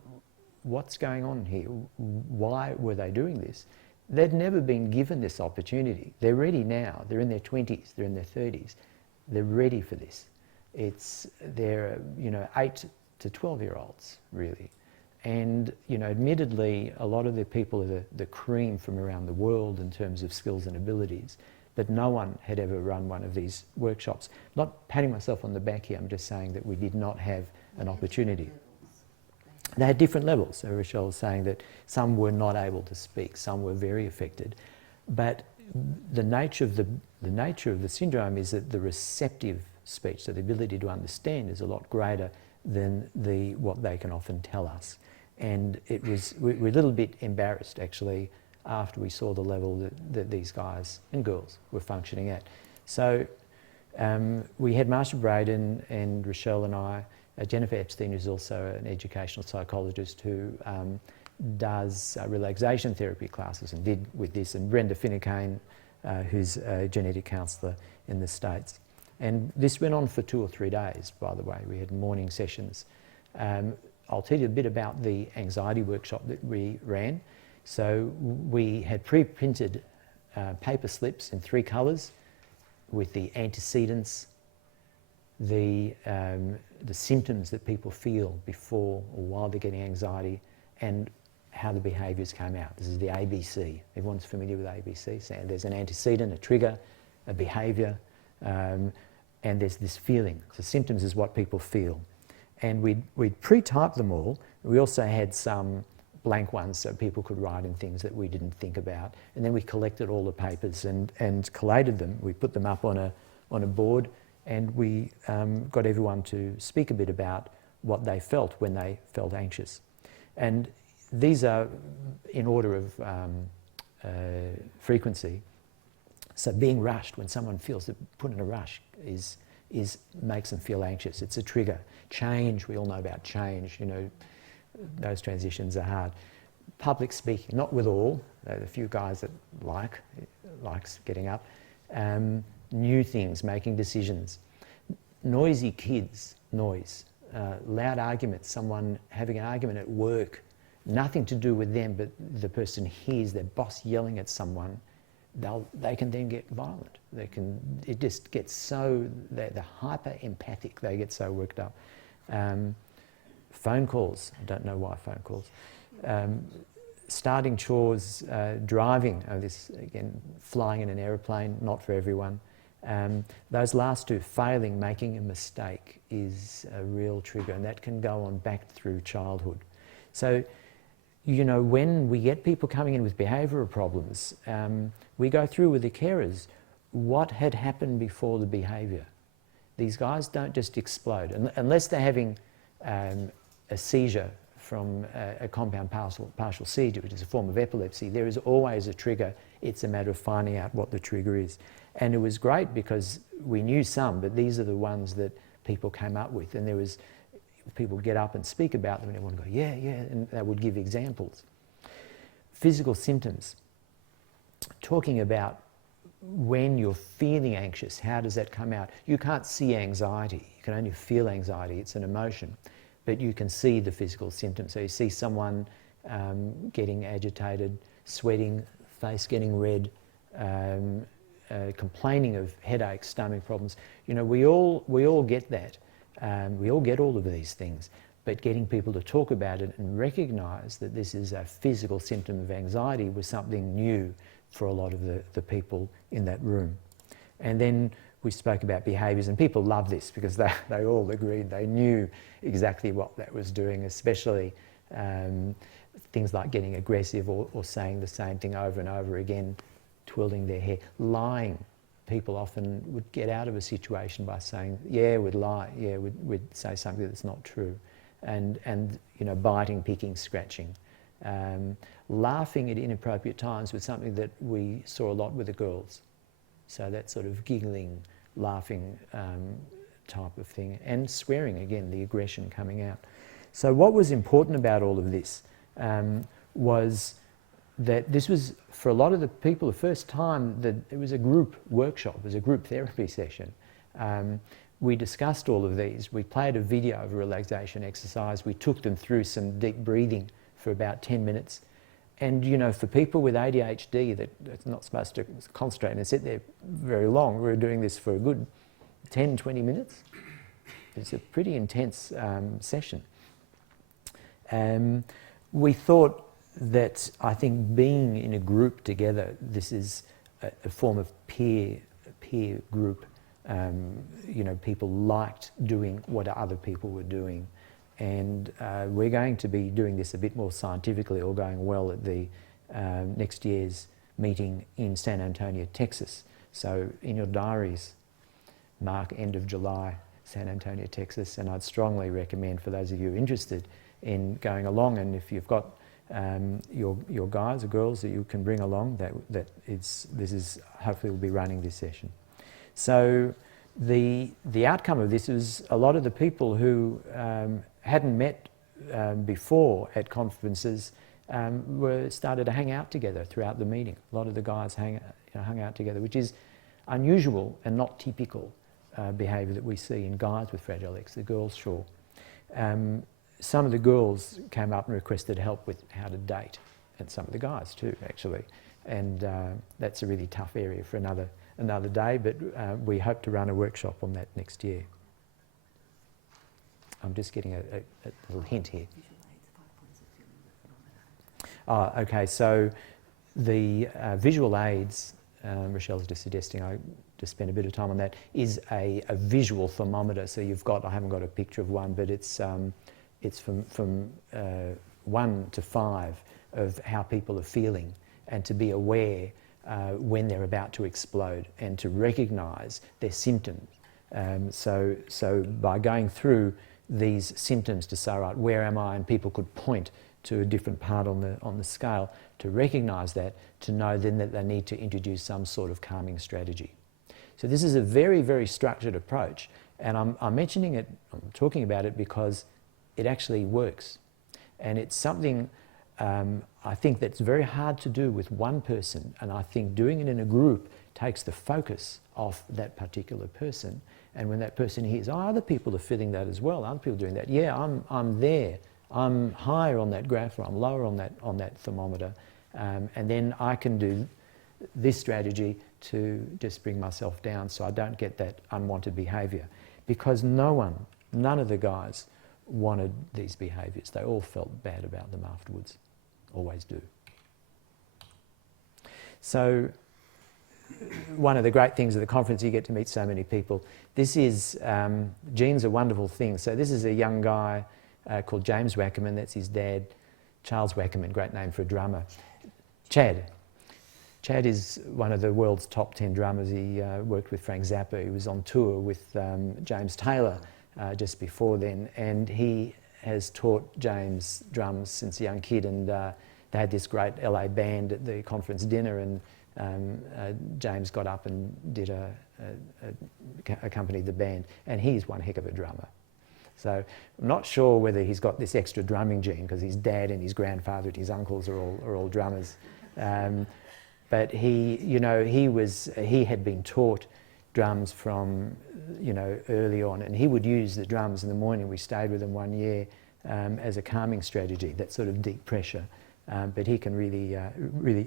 what's going on here? Why were they doing this? They'd never been given this opportunity. They're ready now. They're in their 20s, they're in their 30s. They're ready for this. They're 8 to 12-year-olds, really. And, you know, admittedly, a lot of the people are the cream from around the world in terms of skills and abilities, but no one had ever run one of these workshops. Not patting myself on the back here, I'm just saying that we did not have an opportunity. They had different levels. So Rochelle was saying that some were not able to speak, some were very affected. But the nature of the syndrome is that the receptive speech, so the ability to understand, is a lot greater than what they can often tell us. And we're a little bit embarrassed actually after we saw the level that these guys and girls were functioning at. So we had Marsha Braden and Rochelle and I, Jennifer Epstein, who's also an educational psychologist who does relaxation therapy classes and did with this, and Brenda Finucane, who's a genetic counsellor in the States. And this went on for 2 or 3 days, by the way. We had morning sessions. I'll tell you a bit about the anxiety workshop that we ran. So we had pre-printed paper slips in 3 colours with the antecedents, the symptoms that people feel before or while they're getting anxiety, and how the behaviours came out. This is the ABC. Everyone's familiar with ABC. So there's an antecedent, a trigger, a behaviour, and there's this feeling. So symptoms is what people feel. And we'd pre-typed them all. We also had some blank ones so people could write in things that we didn't think about. And then we collected all the papers and collated them. We put them up on a board, and we got everyone to speak a bit about what they felt when they felt anxious. And these are in order of frequency. So being rushed, when someone feels that put in a rush, makes them feel anxious. It's a trigger. Change, we all know about change, you know, those transitions are hard. Public speaking, not with all, a few guys that likes getting up. New things, making decisions. Noisy kids, noise. Loud arguments, someone having an argument at work, nothing to do with them, but the person hears their boss yelling at someone, they can then get violent. It just gets so, they're hyper empathic, they get so worked up. Phone calls, I don't know why phone calls. Starting chores, driving, this again, flying in an aeroplane, not for everyone. Those last two, failing, making a mistake, is a real trigger, and that can go on back through childhood. So, you know, when we get people coming in with behavioural problems, we go through with the carers what had happened before the behaviour. These guys don't just explode, unless they're having a seizure from a compound partial seizure, which is a form of epilepsy. There is always a trigger. It's a matter of finding out what the trigger is. And it was great because we knew some, but these are the ones that people came up with. And there was, people get up and speak about them and everyone would go, yeah, yeah, and they would give examples. Physical symptoms. Talking about when you're feeling anxious, how does that come out? You can't see anxiety. You can only feel anxiety. It's an emotion. But you can see the physical symptoms. So you see someone getting agitated, sweating, face getting red, complaining of headaches, stomach problems. You know, we all get that. We all get all of these things. But getting people to talk about it and recognise that this is a physical symptom of anxiety was something new for a lot of the people in that room. And then we spoke about behaviours, and people love this because they all agreed they knew exactly what that was doing, especially things like getting aggressive or saying the same thing over and over again, twirling their hair, lying. People often would get out of a situation by saying, yeah, we'd lie, yeah, we'd say something that's not true. And you know, biting, picking, scratching. Laughing at inappropriate times was something that we saw a lot with the girls. So that sort of giggling, laughing type of thing. And swearing, again, the aggression coming out. So what was important about all of this was that this was, for a lot of the people, the first time that it was a group workshop, it was a group therapy session. We discussed all of these. We played a video of a relaxation exercise. We took them through some deep breathing for about 10 minutes. And, you know, for people with ADHD that's not supposed to concentrate and sit there very long, we were doing this for a good 10, 20 minutes. It's a pretty intense session. We thought that, I think, being in a group together, this is a form of peer group. You know, people liked doing what other people were doing. And we're going to be doing this a bit more scientifically, all going well, at the next year's meeting in San Antonio, Texas. So in your diaries, mark end of July, San Antonio, Texas, and I'd strongly recommend for those of you interested in going along, and if you've got your guys or girls that you can bring along, this is hopefully we'll be running this session. So the outcome of this is a lot of the people who hadn't met before at conferences started to hang out together throughout the meeting. A lot of the guys hung out together, which is unusual and not typical behaviour that we see in guys with Fragile X. The girls, sure. Some of the girls came up and requested help with how to date, and some of the guys too, actually. And that's a really tough area for another day, but we hope to run a workshop on that next year. I'm just getting a little hint here. Okay, so the visual aids, Rochelle's just suggesting I just spend a bit of time on that, is a visual thermometer. So you've got, I haven't got a picture of one, but it's from 1 to 5 of how people are feeling, and to be aware when they're about to explode and to recognise their symptoms. So by going through these symptoms to say, right, where am I? And people could point to a different part on the scale to recognise that, to know then that they need to introduce some sort of calming strategy. So this is a very, very structured approach, and I'm mentioning it, I'm talking about it because it actually works. And it's something I think that's very hard to do with one person, and I think doing it in a group takes the focus off that particular person. And when that person hears, oh, other people are feeling that as well, other people doing that, yeah, I'm there, I'm higher on that graph, or I'm lower on that thermometer, and then I can do this strategy to just bring myself down so I don't get that unwanted behaviour. Because none of the guys wanted these behaviours. They all felt bad about them afterwards. Always do. So one of the great things of the conference, you get to meet so many people. This is, gene's a wonderful thing. So this is a young guy called James Wackerman. That's his dad, Charles Wackerman, great name for a drummer. Chad is one of the world's top 10 drummers. He worked with Frank Zappa. He was on tour with James Taylor just before then, and he has taught James drums since a young kid, and they had this great LA band at the conference dinner, and James got up and did accompanied the band, and he's one heck of a drummer. So I'm not sure whether he's got this extra drumming gene, because his dad and his grandfather and his uncles are all drummers. But he had been taught drums from, early on, and he would use the drums in the morning. We stayed with him one year as a calming strategy, that sort of deep pressure but he can really,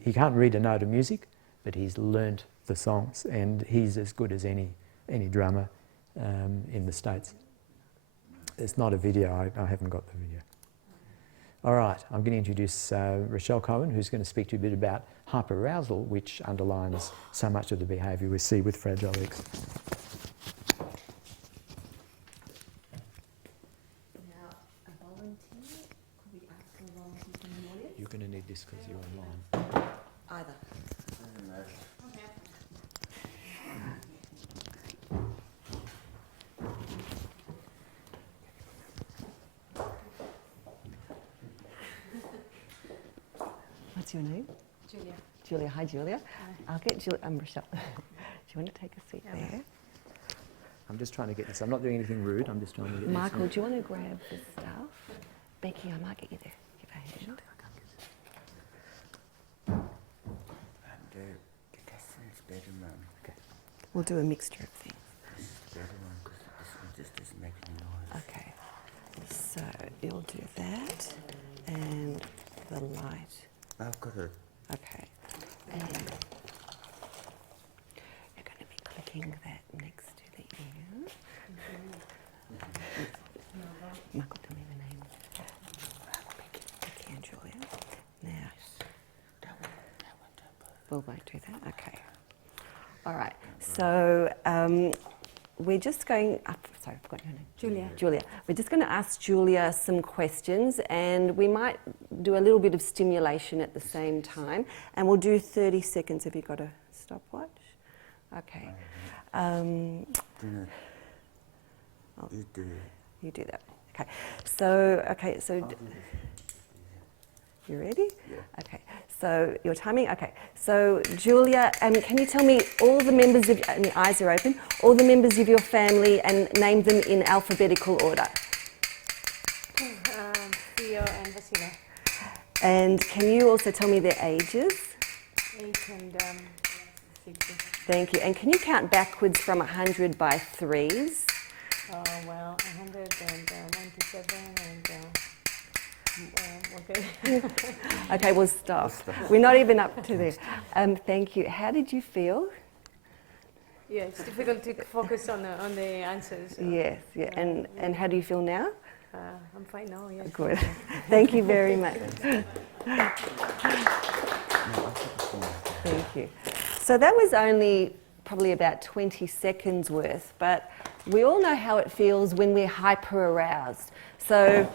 he can't read a note of music, but he's learnt the songs, and he's as good as any drummer in the States. It's not a video, I haven't got the video. All right, I'm going to introduce Rochelle Cohen, who's going to speak to you a bit about hyperarousal, which underlines so much of the behaviour we see with Fragile X. Now, a volunteer, could we ask for a volunteer from the audience? You're going to need this because you're online. Either. What's your name? Julia. Julia. Hi, Julia. I'll get Julia. I'm Rochelle. Do you want to take a seat there? I'm just trying to get this. I'm not doing anything rude. I'm just trying to get Michael, this. do you want to grab the stuff? Becky, I might get you there. Give her a hand. The distance better, Mum. Okay. We'll do a mixture of things. This is better one because this one just doesn't make any noise. Okay. So you'll do that and the light. I've got a... Okay. And you're going to be clicking that next to the ear. Michael, tell me the name. Becky and Julia. Now, we won't do that. Okay. All right. So we're just going. Sorry, I forgot your name. Julia. Julia. We're just going to ask Julia some questions, and we might do a little bit of stimulation at the same time. And we'll do 30 seconds. Have you got a stopwatch? Okay. You do it. You do that. Okay. So you ready? Yeah. Okay. So your timing. Okay. So Julia, can you tell me all the members of, and your eyes are open, all the members of your family, and name them in alphabetical order? Theo and Vasila. And can you also tell me their ages? 8 and 60. Thank you. And can you count backwards from 100 by threes? Oh, well, 197 and okay. Okay, we'll stop. We're not even up to there. Thank you. How did you feel? Yeah, it's difficult to focus on the answers. Yes, yeah. And how do you feel now? I'm fine now, yes. Good. Thank you very much. Thank you. So that was only probably about 20 seconds worth, but we all know how it feels when we're hyper-aroused. So,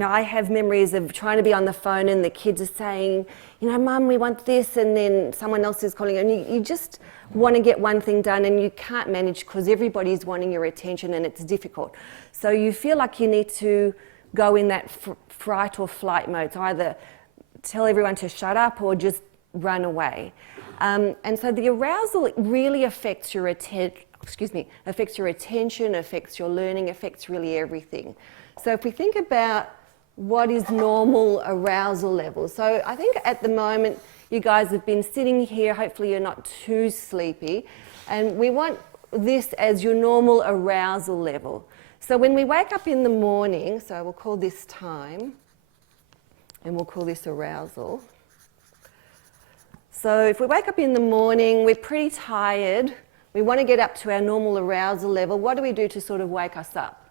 I have memories of trying to be on the phone and the kids are saying, Mum, we want this, and then someone else is calling, and you just want to get one thing done and you can't manage because everybody's wanting your attention and it's difficult. So you feel like you need to go in that fright or flight mode. So either tell everyone to shut up or just run away. And so the arousal really affects your attention, affects your learning, affects really everything. So if we think about what is normal arousal level. So I think at the moment you guys have been sitting here, hopefully you're not too sleepy, and we want this as your normal arousal level. So when we wake up in the morning, so we'll call this time, and we'll call this arousal. So if we wake up in the morning, we're pretty tired, we want to get up to our normal arousal level, what do we do to sort of wake us up?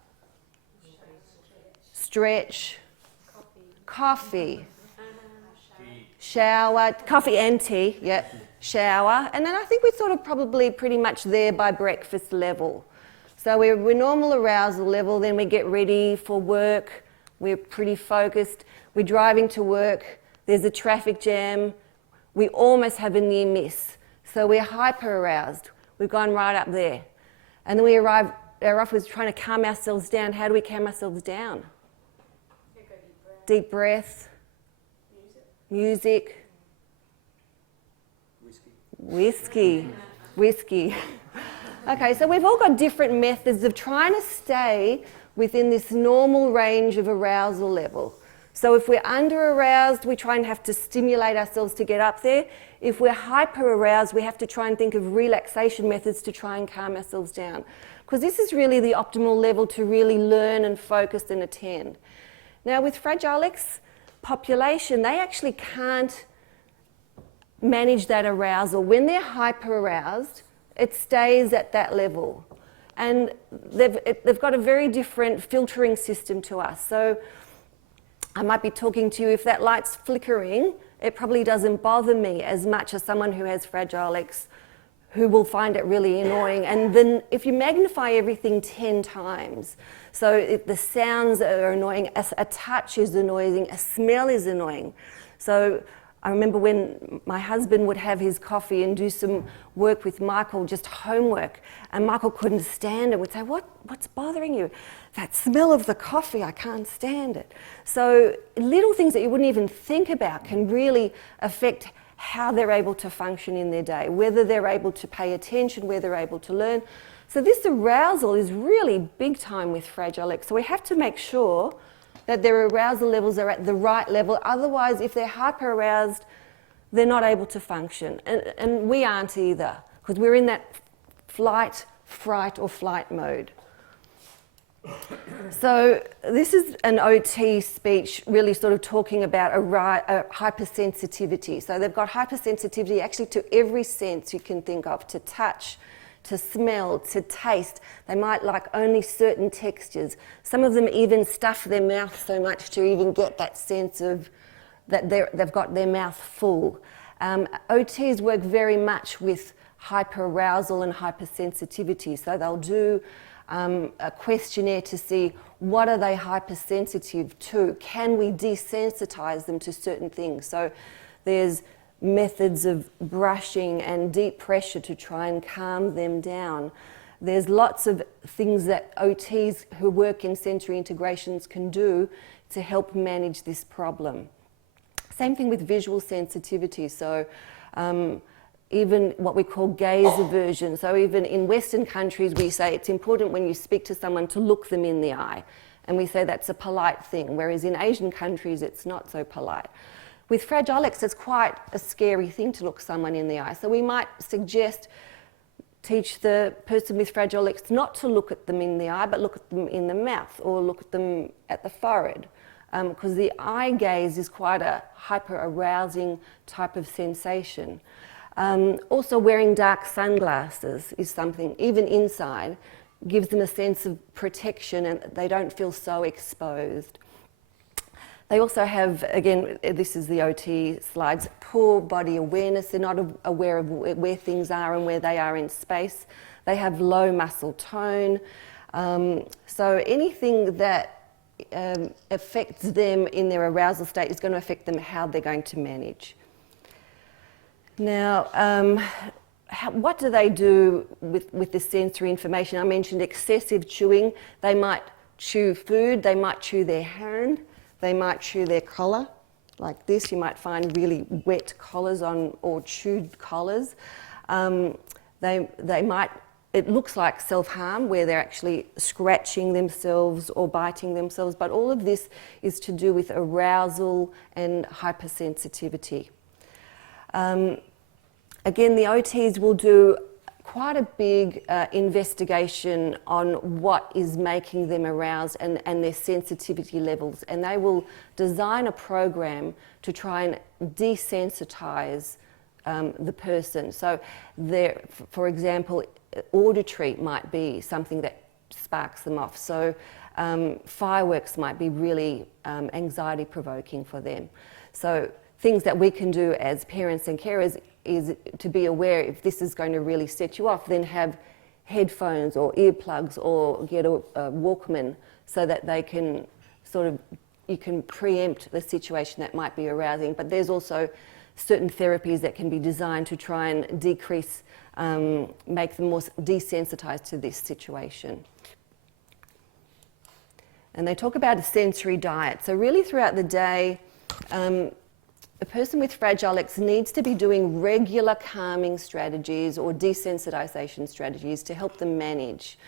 Stretch, coffee, shower, coffee and tea, yep, shower, and then I think we're sort of probably pretty much there by breakfast level. So we're normal arousal level, then we get ready for work, we're pretty focused, we're driving to work, there's a traffic jam, we almost have a near miss. So we're hyper aroused, we've gone right up there. And then we arrive, our office is trying to calm ourselves down. How do we calm ourselves down? Deep breath. Music. Whiskey. Okay, so we've all got different methods of trying to stay within this normal range of arousal level. So if we're under aroused, we try and have to stimulate ourselves to get up there. If we're hyper aroused, we have to try and think of relaxation methods to try and calm ourselves down. Because this is really the optimal level to really learn and focus and attend. Now with Fragile X, population, they actually can't manage that arousal. When they're hyper-aroused, it stays at that level. And they've got a very different filtering system to us. So I might be talking to you, if that light's flickering, it probably doesn't bother me as much as someone who has Fragile X, who will find it really annoying. And then if you magnify everything 10 times, so if the sounds are annoying, a touch is annoying, a smell is annoying. So I remember when my husband would have his coffee and do some work with Michael, just homework, and Michael couldn't stand it, would say, what's bothering you? That smell of the coffee, I can't stand it. So little things that you wouldn't even think about can really affect how they're able to function in their day, whether they're able to pay attention, whether they're able to learn. So this arousal is really big time with Fragile X. So we have to make sure that their arousal levels are at the right level. Otherwise, if they're hyper-aroused, they're not able to function. And we aren't either, because we're in that flight, fright, or flight mode. So this is an OT speech really sort of talking about a hypersensitivity. So they've got hypersensitivity actually to every sense you can think of, to touch, to smell, to taste. They might like only certain textures. Some of them even stuff their mouth so much to even get that sense of that they've got their mouth full. OTs work very much with hyperarousal and hypersensitivity. So they'll do a questionnaire to see what are they hypersensitive to. Can we desensitize them to certain things? So there's methods of brushing and deep pressure to try and calm them down. There's lots of things that OTs who work in sensory integrations can do to help manage this problem. Same thing with visual sensitivity. So even what we call gaze aversion. So even in Western countries, we say it's important when you speak to someone to look them in the eye. And we say that's a polite thing, whereas in Asian countries, it's not so polite. With Fragile X, it's quite a scary thing to look someone in the eye. So we might teach the person with Fragile X not to look at them in the eye, but look at them in the mouth or look at them at the forehead. Because the eye gaze is quite a hyper-arousing type of sensation. Also wearing dark sunglasses is something, even inside, gives them a sense of protection and they don't feel so exposed. They also have, again, this is the OT slides, poor body awareness. They're not aware of where things are and where they are in space. They have low muscle tone. So anything that affects them in their arousal state is going to affect them how they're going to manage. Now, what do they do with the sensory information? I mentioned excessive chewing. They might chew food, they might chew their hand, they might chew their collar, like this. You might find really wet collars on, or chewed collars. They might, it looks like self-harm where they're actually scratching themselves or biting themselves, but all of this is to do with arousal and hypersensitivity. Again, the OTs will do quite a big investigation on what is making them aroused and their sensitivity levels, and they will design a program to try and desensitize the person. So for example, auditory might be something that sparks them off. So fireworks might be really anxiety provoking for them. So things that we can do as parents and carers is to be aware if this is going to really set you off, then have headphones or earplugs or get a Walkman so that they can you can preempt the situation that might be arousing. But there's also certain therapies that can be designed to try and decrease, make them more desensitized to this situation. And they talk about a sensory diet. So really throughout the day, a person with Fragile X needs to be doing regular calming strategies or desensitization strategies to help them manage.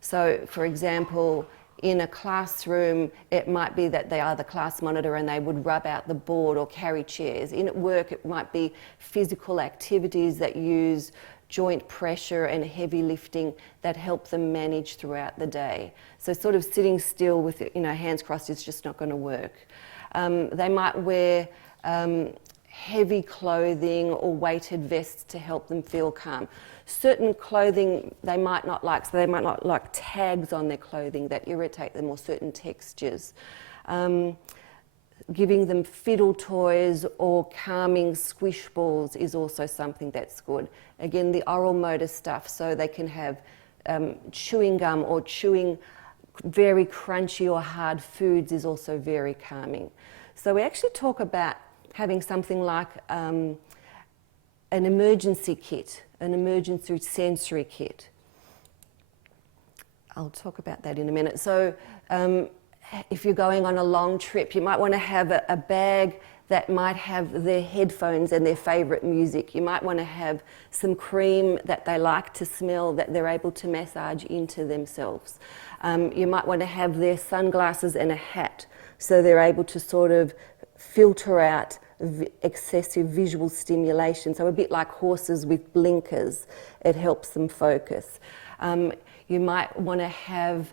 So, for example, in a classroom, it might be that they are the class monitor and they would rub out the board or carry chairs. In at work, it might be physical activities that use joint pressure and heavy lifting that help them manage throughout the day. So sort of sitting still with hands crossed is just not going to work. They might wear heavy clothing or weighted vests to help them feel calm. Certain clothing they might not like, so they might not like tags on their clothing that irritate them, or certain textures. Giving them fiddle toys or calming squish balls is also something that's good. Again, the oral motor stuff, so they can have chewing gum or chewing very crunchy or hard foods is also very calming. So we actually talk about having something like an emergency kit, an emergency sensory kit. I'll talk about that in a minute. So if you're going on a long trip, you might want to have a bag that might have their headphones and their favourite music. You might want to have some cream that they like to smell that they're able to massage into themselves. You might want to have their sunglasses and a hat so they're able to sort of filter out excessive visual stimulation. So a bit like horses with blinkers, it helps them focus. You might want to have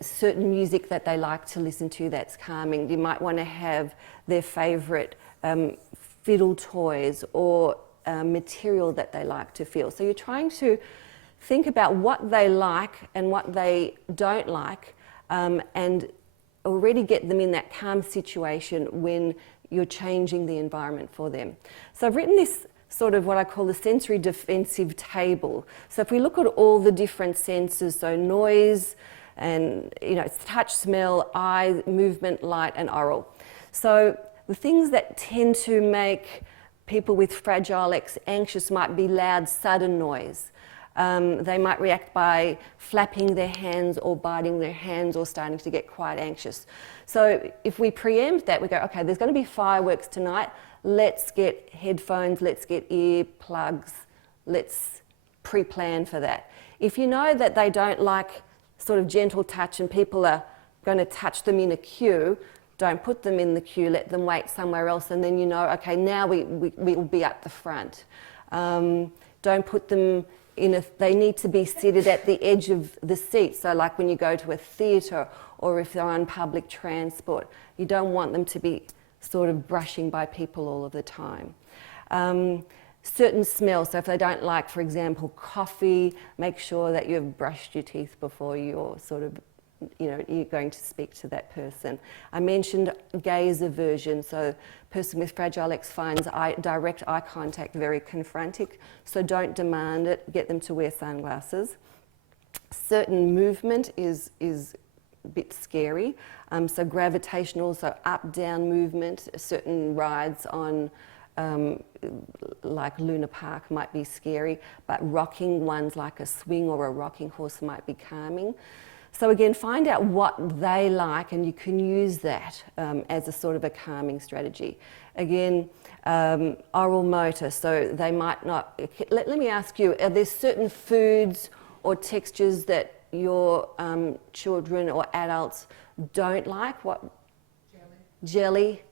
certain music that they like to listen to that's calming. You might want to have their favourite fiddle toys or material that they like to feel. So you're trying to think about what they like and what they don't like, and already get them in that calm situation when you're changing the environment for them. So I've written this sort of what I call the sensory defensive table. So if we look at all the different senses, so noise, and it's touch, smell, eye, movement, light, and oral. So the things that tend to make people with Fragile X anxious might be loud, sudden noise. They might react by flapping their hands or biting their hands or starting to get quite anxious. So if we preempt that, we go, okay, there's going to be fireworks tonight. Let's get headphones, let's get ear plugs, let's pre-plan for that. If you know that they don't like sort of gentle touch and people are going to touch them in a queue, don't put them in the queue, let them wait somewhere else, and then you know, okay, now we will be at the front. Don't put them in they need to be seated at the edge of the seat, so like when you go to a theatre or if they're on public transport, you don't want them to be sort of brushing by people all of the time. Certain smells, so if they don't like, for example, coffee, make sure that you've brushed your teeth before you're sort of, you're going to speak to that person. I mentioned gaze aversion, so a person with Fragile X finds direct eye contact very confronting, so don't demand it, get them to wear sunglasses. Certain movement is a bit scary, so gravitational, so up-down movement, certain rides on like Luna Park might be scary, but rocking ones like a swing or a rocking horse might be calming. So again, find out what they like and you can use that as a sort of a calming strategy. Again, oral motor, so they might not... Let me ask you, are there certain foods or textures that your children or adults don't like? What? Jelly.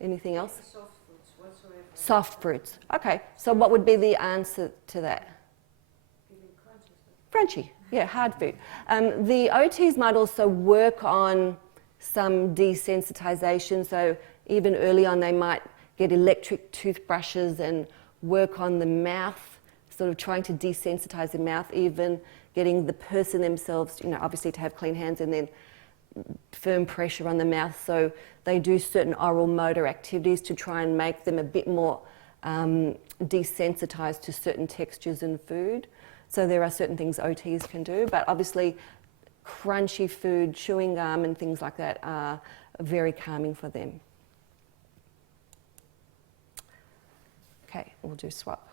Anything else? Soft fruits whatsoever. Soft fruits. Okay, so what would be the answer to that? Crunchy, yeah, hard food. The OTs might also work on some desensitization, so even early on they might get electric toothbrushes and work on the mouth, sort of trying to desensitize the mouth, even getting the person themselves, obviously to have clean hands, and then firm pressure on the mouth. So they do certain oral motor activities to try and make them a bit more desensitized to certain textures in food. So there are certain things OTs can do, but obviously crunchy food, chewing gum and things like that are very calming for them. Okay, we'll do swap.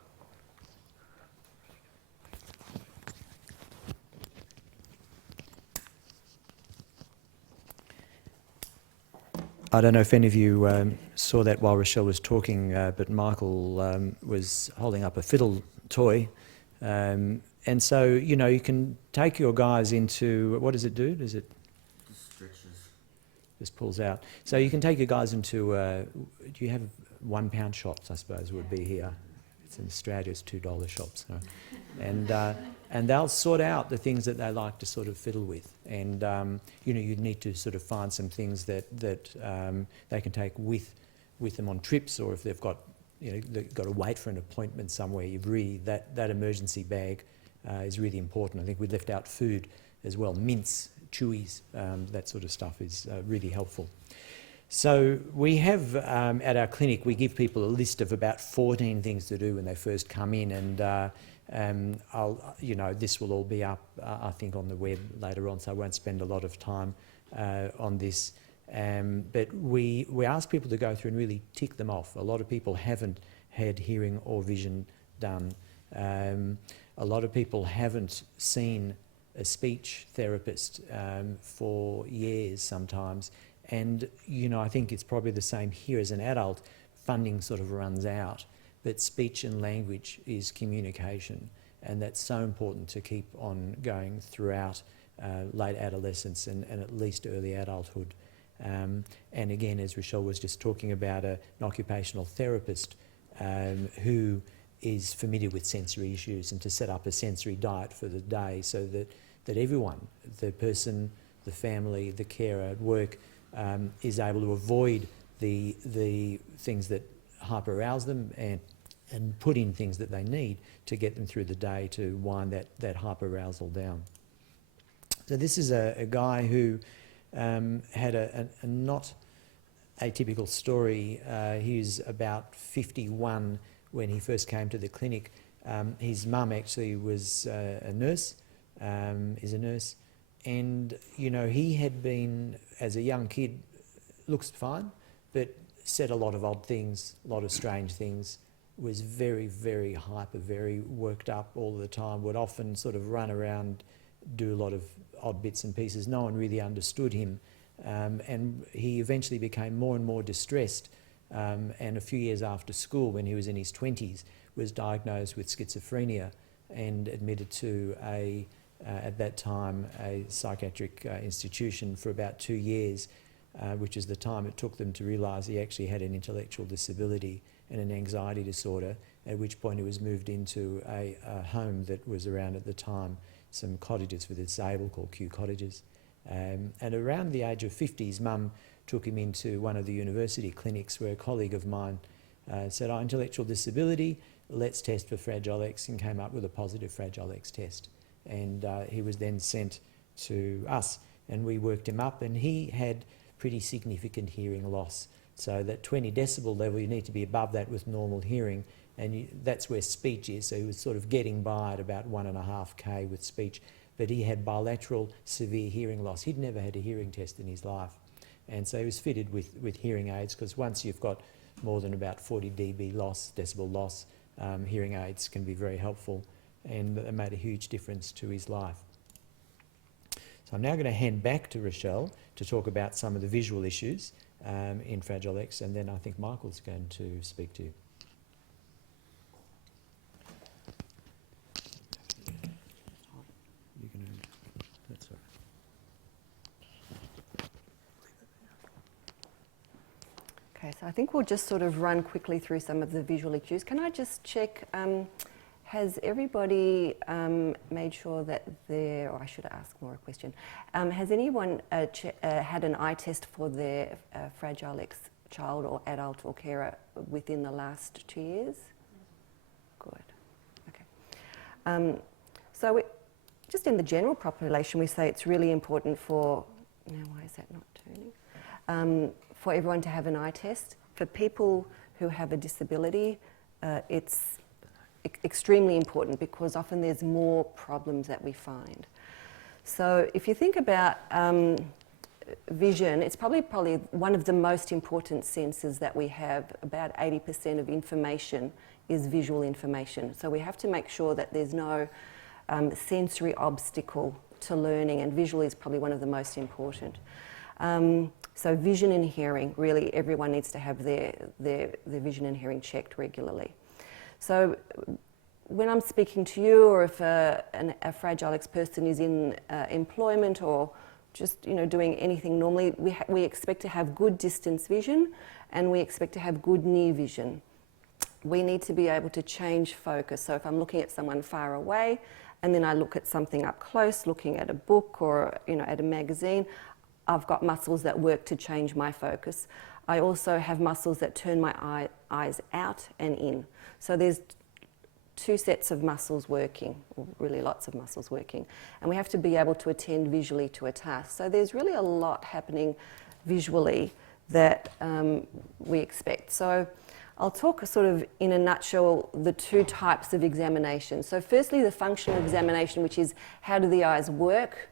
I don't know if any of you saw that while Rochelle was talking, but Michael was holding up a fiddle toy. And so, you can take your guys into, what does it do? Does it? Just stretches. Just pulls out. So you can take your guys into, do you have £1 shops, I suppose, would be here. It's in Australia, it's $2 shops. So. And and they'll sort out the things that they like to sort of fiddle with. And you know, you need to sort of find some things that they can take with them on trips, or if they've got, you know, they've got to wait for an appointment somewhere. You've really, that emergency bag is really important. I think we left out food as well, mints, chewies, that sort of stuff is really helpful. So we have, at our clinic, we give people a list of about 14 things to do when they first come in, and you know, this will all be up, I think, on the web later on, so I won't spend a lot of time on this. But we ask people to go through and really tick them off. A lot of people haven't had hearing or vision done. A lot of people haven't seen a speech therapist for years sometimes. And, you know, I think it's probably the same here as an adult. Funding sort of runs out, but speech and language is communication, and that's so important to keep on going throughout late adolescence and at least early adulthood. And again, as Rochelle was just talking about, an occupational therapist who is familiar with sensory issues, and to set up a sensory diet for the day so that everyone, the person, the family, the carer at work, is able to avoid the things that hyperarouse them, and put in things that they need to get them through the day to wind that hyperarousal down. So this is a guy who had a not atypical story. He was about 51 when he first came to the clinic. His mum actually was a nurse, is a nurse, and you know, he had been, as a young kid, looks fine, but said a lot of odd things, a lot of strange things, was very, very hyper, very worked up all the time, would often sort of run around, do a lot of odd bits and pieces. No one really understood him, and he eventually became more and more distressed, and a few years after school, when he was in his 20s, was diagnosed with schizophrenia and admitted to at that time, a psychiatric institution for about 2 years, which is the time it took them to realise he actually had an intellectual disability and an anxiety disorder, at which point he was moved into a home that was around at the time, some cottages for the disabled called Kew Cottages. And around the age of 50, his mum took him into one of the university clinics where a colleague of mine said, "Oh, intellectual disability, let's test for Fragile X," and came up with a positive Fragile X test. And he was then sent to us, and we worked him up, and he had pretty significant hearing loss. So that 20 decibel level, you need to be above that with normal hearing, and that's where speech is. So he was sort of getting by at about 1.5 K with speech, but he had bilateral severe hearing loss. He'd never had a hearing test in his life, and so he was fitted with hearing aids, because once you've got more than about 40 dB loss, decibel loss, hearing aids can be very helpful, and it made a huge difference to his life. So I'm now going to hand back to Rochelle to talk about some of the visual issues in Fragile X, and then I think Michael's going to speak to you. That's all right. Okay, so I think we'll just sort of run quickly through some of the visual cues. Can I just check, has everybody made sure that or I should ask more a question, has anyone had an eye test for their Fragile X child or adult or carer within the last 2 years? Good, okay. So just in the general population, we say it's really important for, now why is that not turning? For everyone to have an eye test. For people who have a disability, it's extremely important, because often there's more problems that we find. So if you think about vision, it's probably one of the most important senses that we have. About 80% of information is visual information. So we have to make sure that there's no sensory obstacle to learning, and visual is probably one of the most important. So vision and hearing, really everyone needs to have their vision and hearing checked regularly. So when I'm speaking to you, or if a Fragile X person is in employment, or just doing anything normally, we expect to have good distance vision, and we expect to have good near vision. we need to be able to change focus. So if I'm looking at someone far away and then I look at something up close, looking at a book or at a magazine, I've got muscles that work to change my focus. I also have muscles that turn my eyes out and in. So there's two sets of muscles working, or really lots of muscles working, and we have to be able to attend visually to a task. So there's really a lot happening visually that we expect. So I'll talk sort of in a nutshell the two types of examination. So firstly, the functional examination, which is how do the eyes work?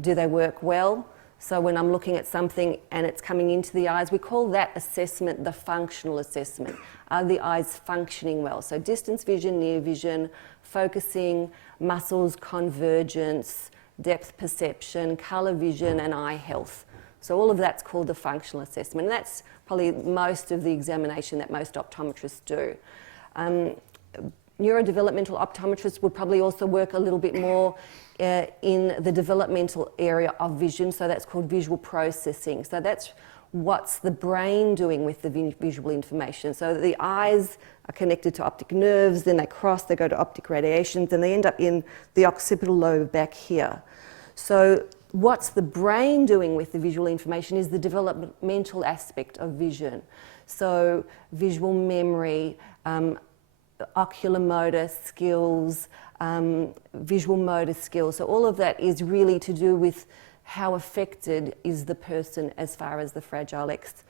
Do they work well? So when I'm looking at something and it's coming into the eyes, we call that assessment the functional assessment. Are the eyes functioning well? So distance vision, near vision, focusing, muscles, convergence, depth perception, colour vision, and eye health. So all of that's called the functional assessment. And that's probably most of the examination that most optometrists do. Neurodevelopmental optometrists would probably also work a little bit more in the developmental area of vision, so that's called visual processing. So that's what's the brain doing with the visual information. So the eyes are connected to optic nerves, then they cross, they go to optic radiations, and they end up in the occipital lobe back here. So what's the brain doing with the visual information is the developmental aspect of vision. So visual memory, ocular motor skills, visual motor skills. So all of that is really to do with how affected is the person as far as the Fragile X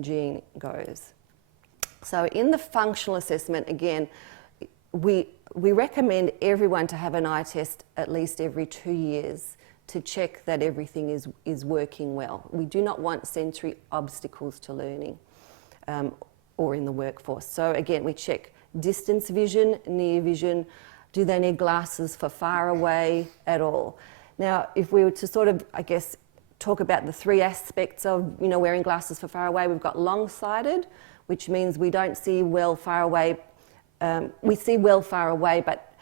gene goes. So in the functional assessment, again, we recommend everyone to have an eye test at least every 2 years to check that everything is working well. We do not want sensory obstacles to learning or in the workforce. So again, we check distance vision, near vision. Do they need glasses for far away at all? Now, if we were to sort of, I guess, talk about the three aspects of, wearing glasses for far away, we've got long-sighted, which means we don't see well far away. We see well far away, but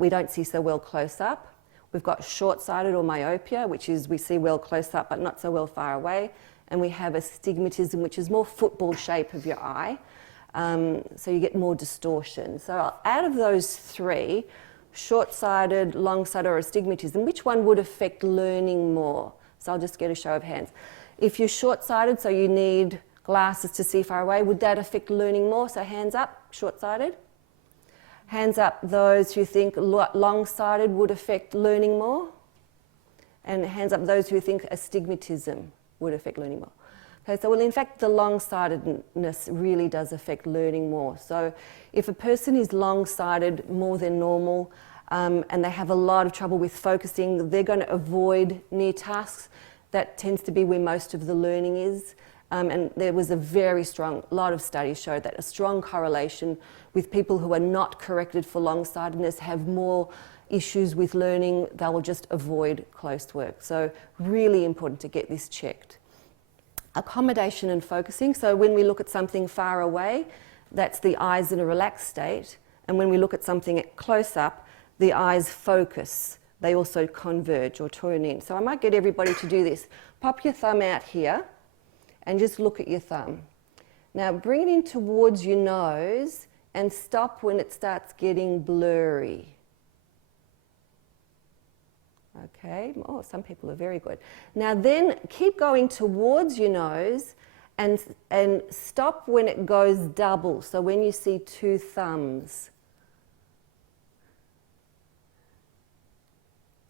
we don't see so well close up. We've got short-sighted or myopia, which is we see well close up, but not so well far away. And we have astigmatism, which is more football shape of your eye. So you get more distortion. So out of those three, short-sighted, long-sighted, or astigmatism, which one would affect learning more? So I'll just get a show of hands. If you're short-sighted, so you need glasses to see far away, would that affect learning more? So hands up, short-sighted. Hands up those who think long-sighted would affect learning more. And hands up those who think astigmatism would affect learning more. Okay, so well, in fact, the long-sightedness really does affect learning more. So if a person is long-sighted more than normal and they have a lot of trouble with focusing, they're going to avoid near tasks. That tends to be where most of the learning is. And there was a very strong, lot of studies showed that a strong correlation with people who are not corrected for long-sightedness have more issues with learning. They will just avoid close work. So really important to get this checked. Accommodation and focusing. So when we look at something far away, that's the eyes in a relaxed state. And when we look at something close up, the eyes focus. They also converge or turn in. So I might get everybody to do this. Pop your thumb out here and just look at your thumb. Now bring it in towards your nose and stop when it starts getting blurry. Okay, oh, some people are very good. Now then keep going towards your nose and stop when it goes double. So when you see two thumbs.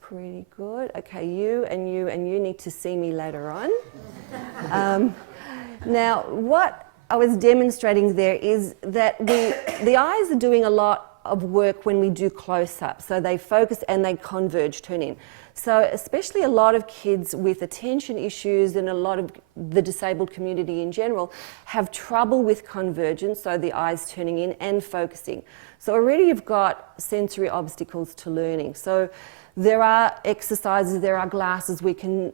Pretty good. Okay, you and you and you need to see me later on. Now what I was demonstrating there is that the eyes are doing a lot of work when we do close-up. So they focus and they converge, turn in. So especially a lot of kids with attention issues and a lot of the disabled community in general have trouble with convergence, so the eyes turning in and focusing. So already you've got sensory obstacles to learning. So there are exercises, there are glasses we can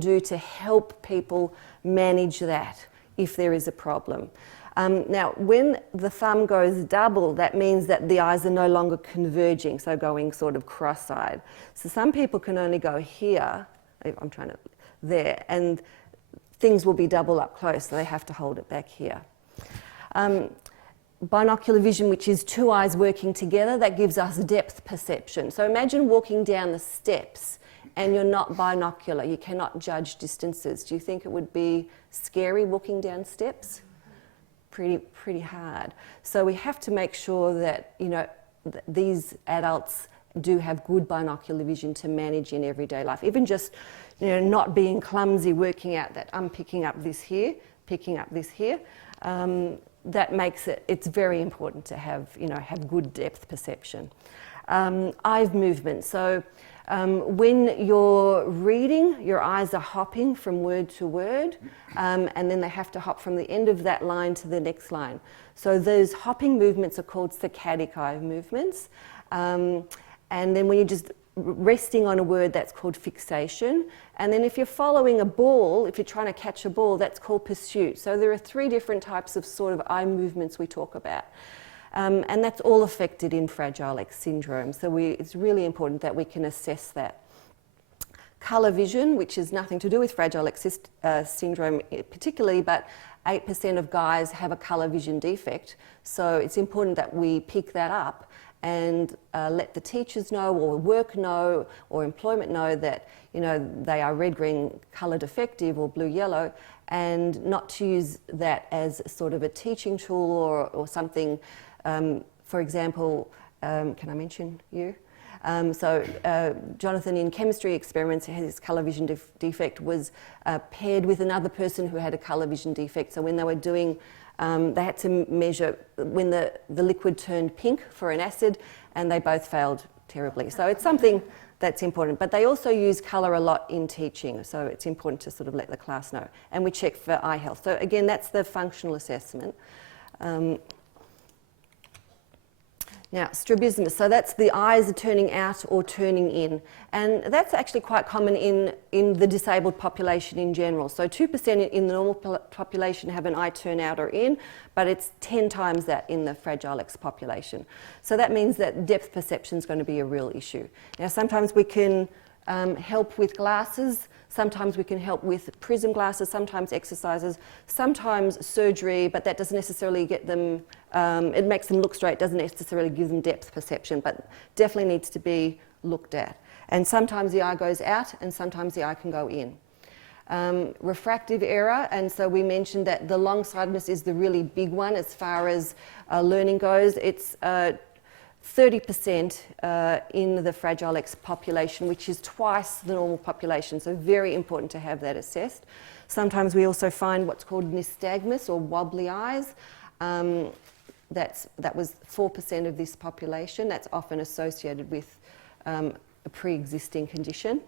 do to help people manage that if there is a problem. Now, when the thumb goes double, that means that the eyes are no longer converging, so going sort of cross-eyed. So some people can only go here, I'm trying to, there, and things will be double up close, so they have to hold it back here. binocular vision, which is two eyes working together, that gives us depth perception. So imagine walking down the steps and you're not binocular, you cannot judge distances. Do you think it would be scary walking down steps? Pretty hard. So we have to make sure that, you know, these adults do have good binocular vision to manage in everyday life. Even just, you know, not being clumsy, working out that I'm picking up this here, picking up this here. That makes it's very important to have, you know, have good depth perception. Eye movement. So when you're reading, your eyes are hopping from word to word, and then they have to hop from the end of that line to the next line. So those hopping movements are called saccadic eye movements. And then when you're just resting on a word, that's called fixation. And then if you're following a ball, if you're trying to catch a ball, that's called pursuit. So there are three different types of sort of eye movements we talk about. And that's all affected in Fragile X syndrome. So it's really important that we can assess that. Colour vision, which has nothing to do with Fragile X syndrome particularly, but 8% of guys have a colour vision defect. So it's important that we pick that up and let the teachers know, or work know, or employment know that, you know, they are red, green, colour defective or blue, yellow, and not to use that as sort of a teaching tool or something. For example, can I mention you? Jonathan in chemistry experiments, his colour vision defect was paired with another person who had a colour vision defect. So when they were doing, they had to measure when the liquid turned pink for an acid, and they both failed terribly. So it's something that's important. But they also use colour a lot in teaching, so it's important to sort of let the class know. And we check for eye health. So again, that's the functional assessment. Now, strabismus, so that's the eyes are turning out or turning in. And that's actually quite common in the disabled population in general. So 2% in the normal population have an eye turn out or in, but it's 10 times that in the Fragile X population. So that means that depth perception is going to be a real issue. Now, sometimes we can help with glasses, sometimes we can help with prism glasses, sometimes exercises, sometimes surgery, but that doesn't necessarily get them, it makes them look straight, doesn't necessarily give them depth perception, but definitely needs to be looked at. And sometimes the eye goes out and sometimes the eye can go in. Refractive error, and so we mentioned that the long-sightedness is the really big one as far as learning goes. It's 30% in the Fragile X population, which is twice the normal population, so very important to have that assessed. Sometimes we also find what's called nystagmus, or wobbly eyes. That was 4% of this population. That's often associated with a pre-existing condition.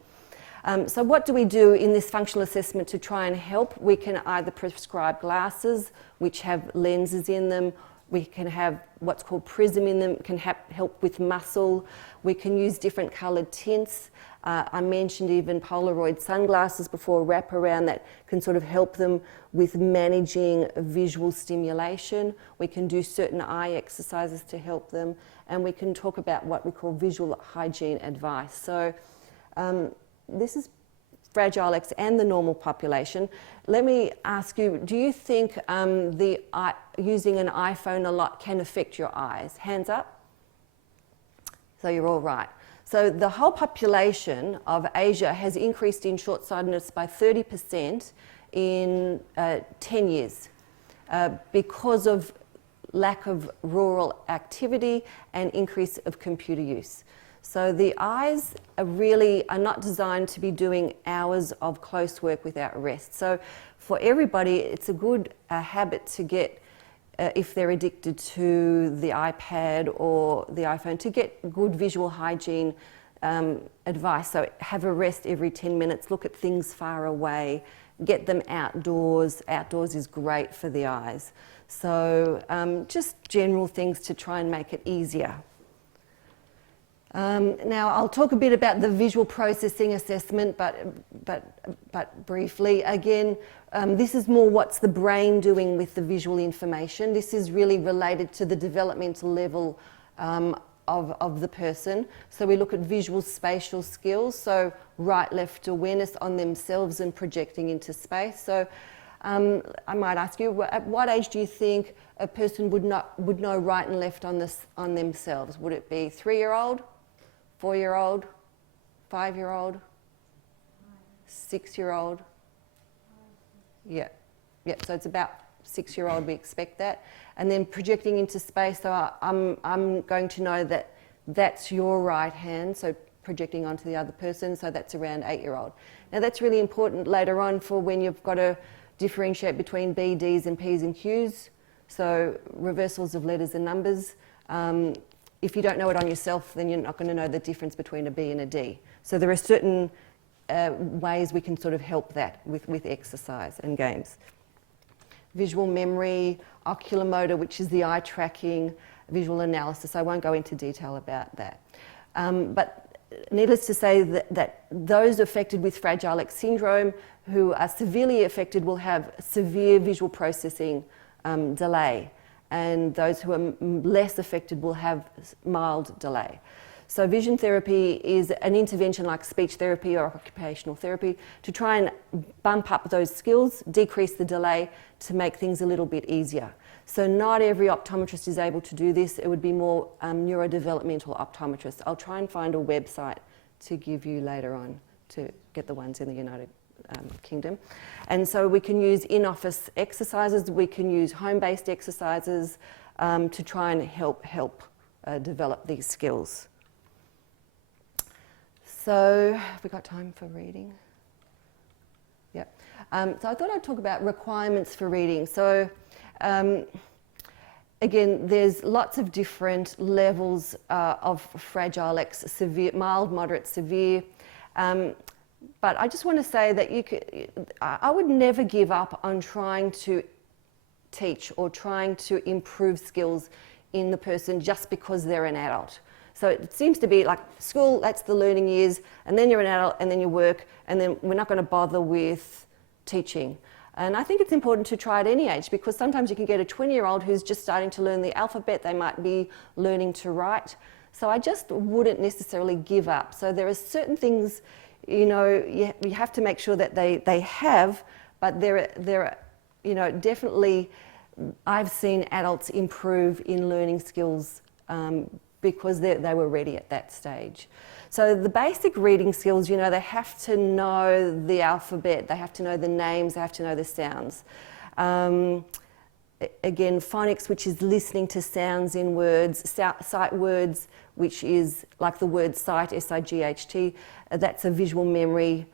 So what do we do in this functional assessment to try and help? We can either prescribe glasses, which have lenses in them. We can have what's called prism in them, can help with muscle. We can use different coloured tints. I mentioned even Polaroid sunglasses before, wrap around, that can sort of help them with managing visual stimulation. We can do certain eye exercises to help them, and we can talk about what we call visual hygiene advice. So this is Fragile X and the normal population. Let me ask you, do you think using an iPhone a lot can affect your eyes? Hands up. So you're all right. So the whole population of Asia has increased in short-sightedness by 30% in 10 years because of lack of rural activity and increase of computer use. So the eyes are not designed to be doing hours of close work without rest. So for everybody, it's a good habit to get, if they're addicted to the iPad or the iPhone, to get good visual hygiene advice. So have a rest every 10 minutes, look at things far away, get them outdoors. Outdoors is great for the eyes. So just general things to try and make it easier. Now I'll talk a bit about the visual processing assessment, but briefly. Again, this is more what's the brain doing with the visual information. This is really related to the developmental level of the person. So we look at visual spatial skills, so right-left awareness on themselves and projecting into space. So I might ask you, at what age do you think a person would know right and left on themselves? Would it be 3-year-old, 4-year-old, 5-year-old, 6-year-old? Yeah. So it's about 6-year-old. We expect that, and then projecting into space. So I'm going to know that that's your right hand. So projecting onto the other person. So that's around 8-year-old. Now that's really important later on for when you've got to differentiate between B, Ds, and Ps and Qs. So reversals of letters and numbers. If you don't know it on yourself, then you're not going to know the difference between a B and a D. So there are certain ways we can sort of help that with exercise and games. Visual memory, oculomotor, which is the eye tracking, visual analysis. I won't go into detail about that. But needless to say that those affected with Fragile X syndrome who are severely affected will have severe visual processing delay, and those who are less affected will have mild delay. So vision therapy is an intervention like speech therapy or occupational therapy to try and bump up those skills, decrease the delay to make things a little bit easier. So not every optometrist is able to do this. It would be more neurodevelopmental optometrists. I'll try and find a website to give you later on to get the ones in the United Kingdom. And so we can use in-office exercises, we can use home-based exercises to try and help develop these skills. So have we got time for reading? Yeah. So I thought I'd talk about requirements for reading. So again, there's lots of different levels of Fragile X, severe, mild, moderate, severe. But I just want to say that I would never give up on trying to teach or trying to improve skills in the person just because they're an adult. So it seems to be like school, that's the learning years, and then you're an adult, and then you work, and then we're not going to bother with teaching. And I think it's important to try at any age, because sometimes you can get a 20-year-old who's just starting to learn the alphabet, they might be learning to write. So I just wouldn't necessarily give up. So there are certain things, you know, you have to make sure that they have, but there are, you know, definitely I've seen adults improve in learning skills because they were ready at that stage. So the basic reading skills, you know, they have to know the alphabet, they have to know the names, they have to know the sounds. Again, phonics, which is listening to sounds in words, sight words, which is like the word sight, S-I-G-H-T, that's a visual memory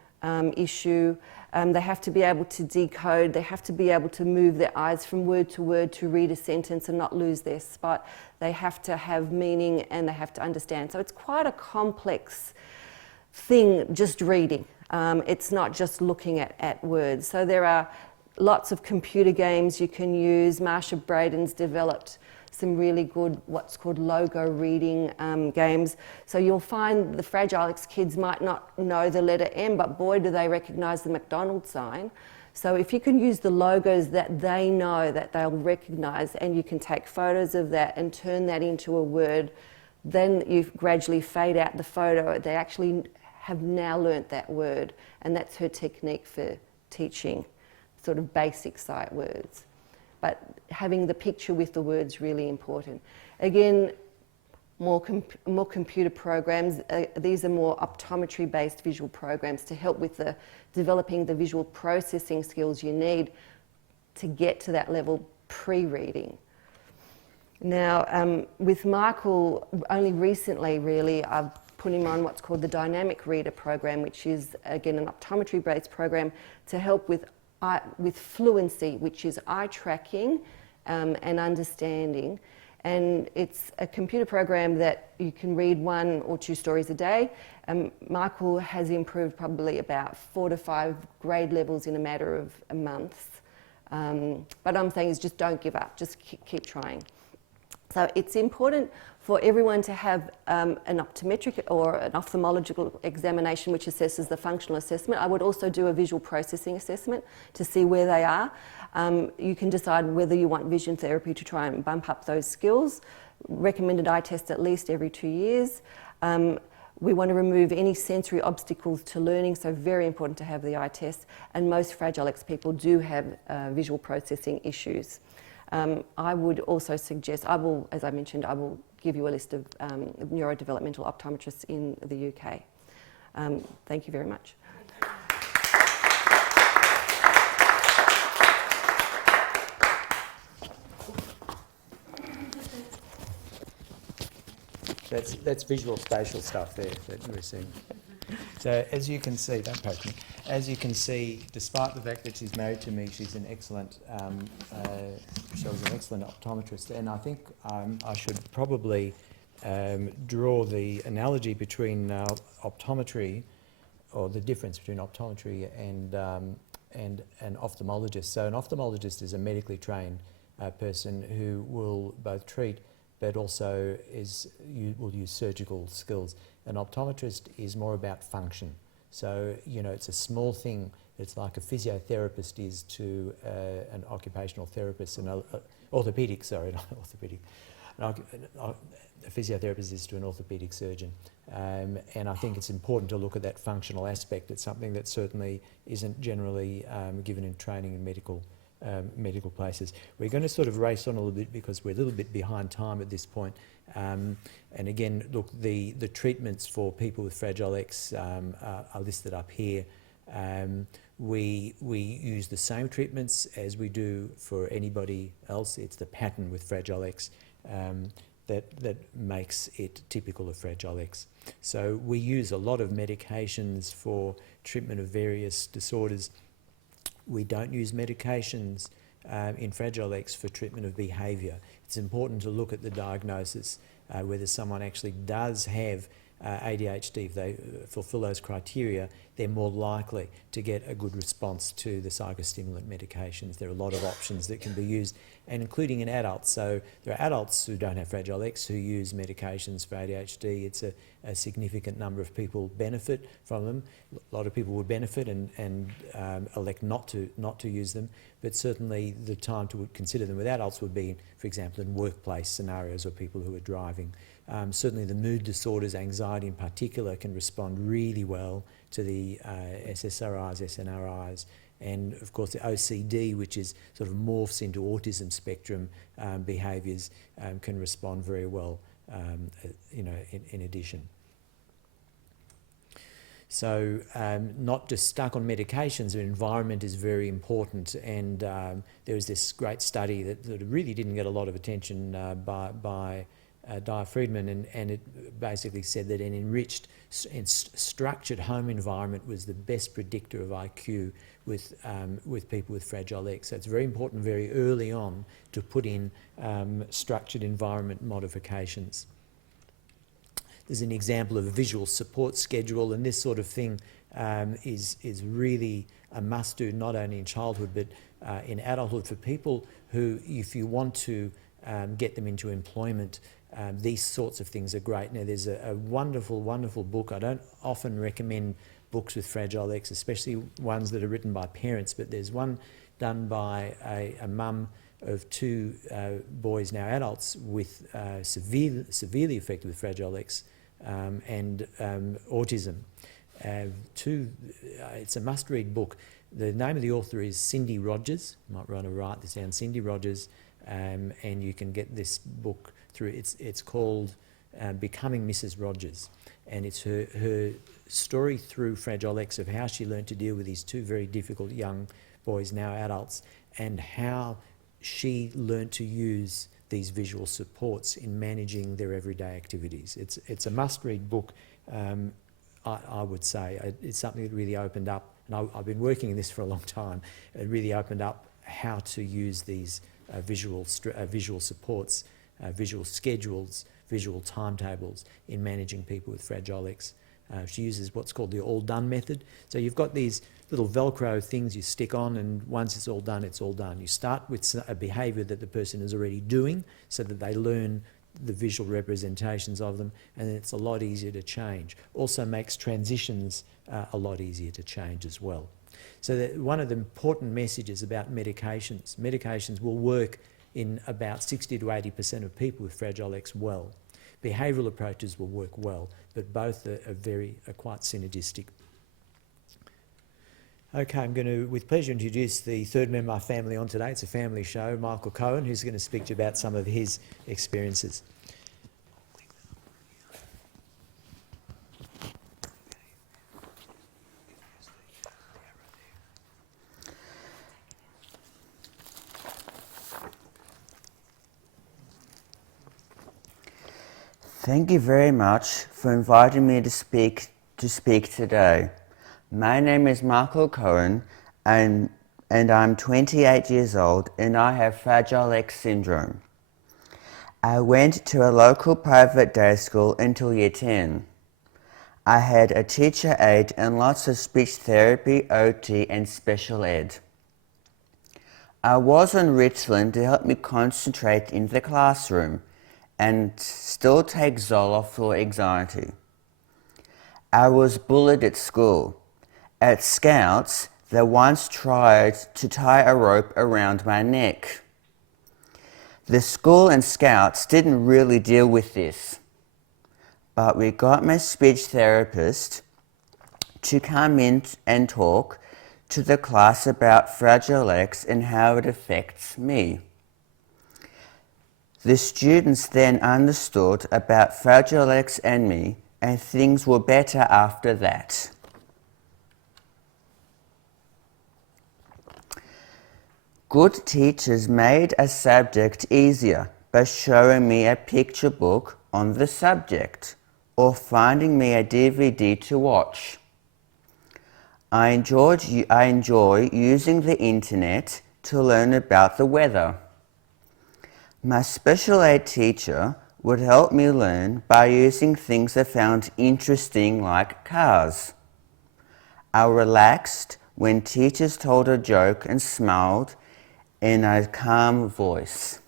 issue. They have to be able to decode, they have to be able to move their eyes from word to read a sentence and not lose their spot. They have to have meaning and they have to understand. So it's quite a complex thing, just reading. It's not just looking at words. So there are lots of computer games you can use. Marsha Braden's developed some really good what's called logo reading games. So you'll find the Fragile X kids might not know the letter M, but boy do they recognise the McDonald's sign. So if you can use the logos that they know, that they'll recognise, and you can take photos of that and turn that into a word, then you gradually fade out the photo. They actually have now learnt that word, and that's her technique for teaching sort of basic sight words. But having the picture with the words really important. Again, more computer programs. These are more optometry-based visual programs to help with developing the visual processing skills you need to get to that level pre-reading. Now, with Michael, only recently really, I've put him on what's called the Dynamic Reader program, which is, again, an optometry-based program to help with fluency, which is eye tracking and understanding. And it's a computer program that you can read 1 or 2 stories a day. Michael has improved probably about 4 to 5 grade levels in a matter of a month. But I'm saying is just don't give up, just keep trying. So it's important for everyone to have an optometric or an ophthalmological examination which assesses the functional assessment. I would also do a visual processing assessment to see where they are. You can decide whether you want vision therapy to try and bump up those skills. Recommended eye test at least every 2 years. We want to remove any sensory obstacles to learning, so very important to have the eye test. And most Fragile X people do have visual processing issues. I would also suggest, as I mentioned, I will give you a list of neurodevelopmental optometrists in the UK. Thank you very much. That's visual spatial stuff there that we're seeing. So as you can see, don't poke me. As you can see, despite the fact that she's married to me, she's an excellent, she was an excellent optometrist. And I think I should probably draw the analogy between optometry, or the difference between optometry and an ophthalmologist. So an ophthalmologist is a medically trained person who will both treat but also will use surgical skills. An optometrist is more about function. So, you know, it's a small thing. It's like a physiotherapist is to an occupational therapist, an orthopedic, sorry, not orthopedic. A physiotherapist is to an orthopedic surgeon. And I think it's important to look at that functional aspect. It's something that certainly isn't generally given in training in medical places. We're going to sort of race on a little bit because we're a little bit behind time at this point. And again, look, the treatments for people with Fragile X are listed up here. We use the same treatments as we do for anybody else. It's the pattern with Fragile X that makes it typical of Fragile X. So we use a lot of medications for treatment of various disorders. We don't use medications in Fragile X for treatment of behaviour. It's important to look at the diagnosis, whether someone actually does have ADHD. If they fulfil those criteria, they're more likely to get a good response to the psychostimulant medications. There are a lot of options that can be used, and including in adults. So there are adults who don't have Fragile X who use medications for ADHD. It's a significant number of people benefit from them. A lot of people would benefit and elect not to use them, but certainly the time to consider them with adults would be, for example, in workplace scenarios or people who are driving. Certainly the mood disorders, anxiety in particular, can respond really well to the SSRIs, SNRIs, and of course the OCD, which is sort of morphs into autism spectrum behaviours, can respond very well, in addition. So not just stuck on medications, the environment is very important, and there was this great study that really didn't get a lot of attention by Dyer Friedman, and it basically said that an enriched and structured home environment was the best predictor of IQ with people with Fragile X. So it's very important very early on to put in structured environment modifications. There's an example of a visual support schedule, and this sort of thing is really a must-do, not only in childhood but in adulthood, for people who, if you want to get them into employment, these sorts of things are great. Now, there's a wonderful, wonderful book. I don't often recommend books with Fragile X, especially ones that are written by parents, but there's one done by a mum of two boys, now adults, with severely affected with Fragile X and autism. It's a must-read book. The name of the author is Cindy Rogers. You might want to write this down, Cindy Rogers, and you can get this book through. It's called Becoming Mrs. Rogers, and it's her story through Fragile X of how she learned to deal with these two very difficult young boys, now adults, and how she learned to use these visual supports in managing their everyday activities. It's a must-read book, I would say. It's something that really opened up, and I've been working in this for a long time. It really opened up how to use these visual supports, visual schedules, visual timetables in managing people with Fragile X. She uses what's called the all done method. So you've got these little Velcro things you stick on, and once it's all done, it's all done. You start with a behaviour that the person is already doing so that they learn the visual representations of them, and then it's a lot easier to change. Also makes transitions a lot easier to change as well. So one of the important messages about medications will work in about 60 to 80% of people with Fragile X well. behavioural approaches will work well, but both are quite synergistic. Okay, I'm going to, with pleasure, introduce the third member of our family on today. It's a family show, Michael Cohen, who's going to speak to you about some of his experiences. Thank you very much for inviting me to speak today. My name is Michael Cohen, and I'm 28 years old, and I have Fragile X syndrome. I went to a local private day school until year 10. I had a teacher aide and lots of speech therapy, OT, and special ed. I was on Ritalin to help me concentrate in the classroom and still take Zoloft for anxiety. I was bullied at school. At Scouts, they once tried to tie a rope around my neck. The school and Scouts didn't really deal with this, but we got my speech therapist to come in and talk to the class about Fragile X and how it affects me. The students then understood about Fragile X and me, and things were better after that. Good teachers made a subject easier by showing me a picture book on the subject or finding me a DVD to watch. I enjoy using the internet to learn about the weather. My special ed teacher would help me learn by using things I found interesting, like cars. I relaxed when teachers told a joke and smiled in a calm voice.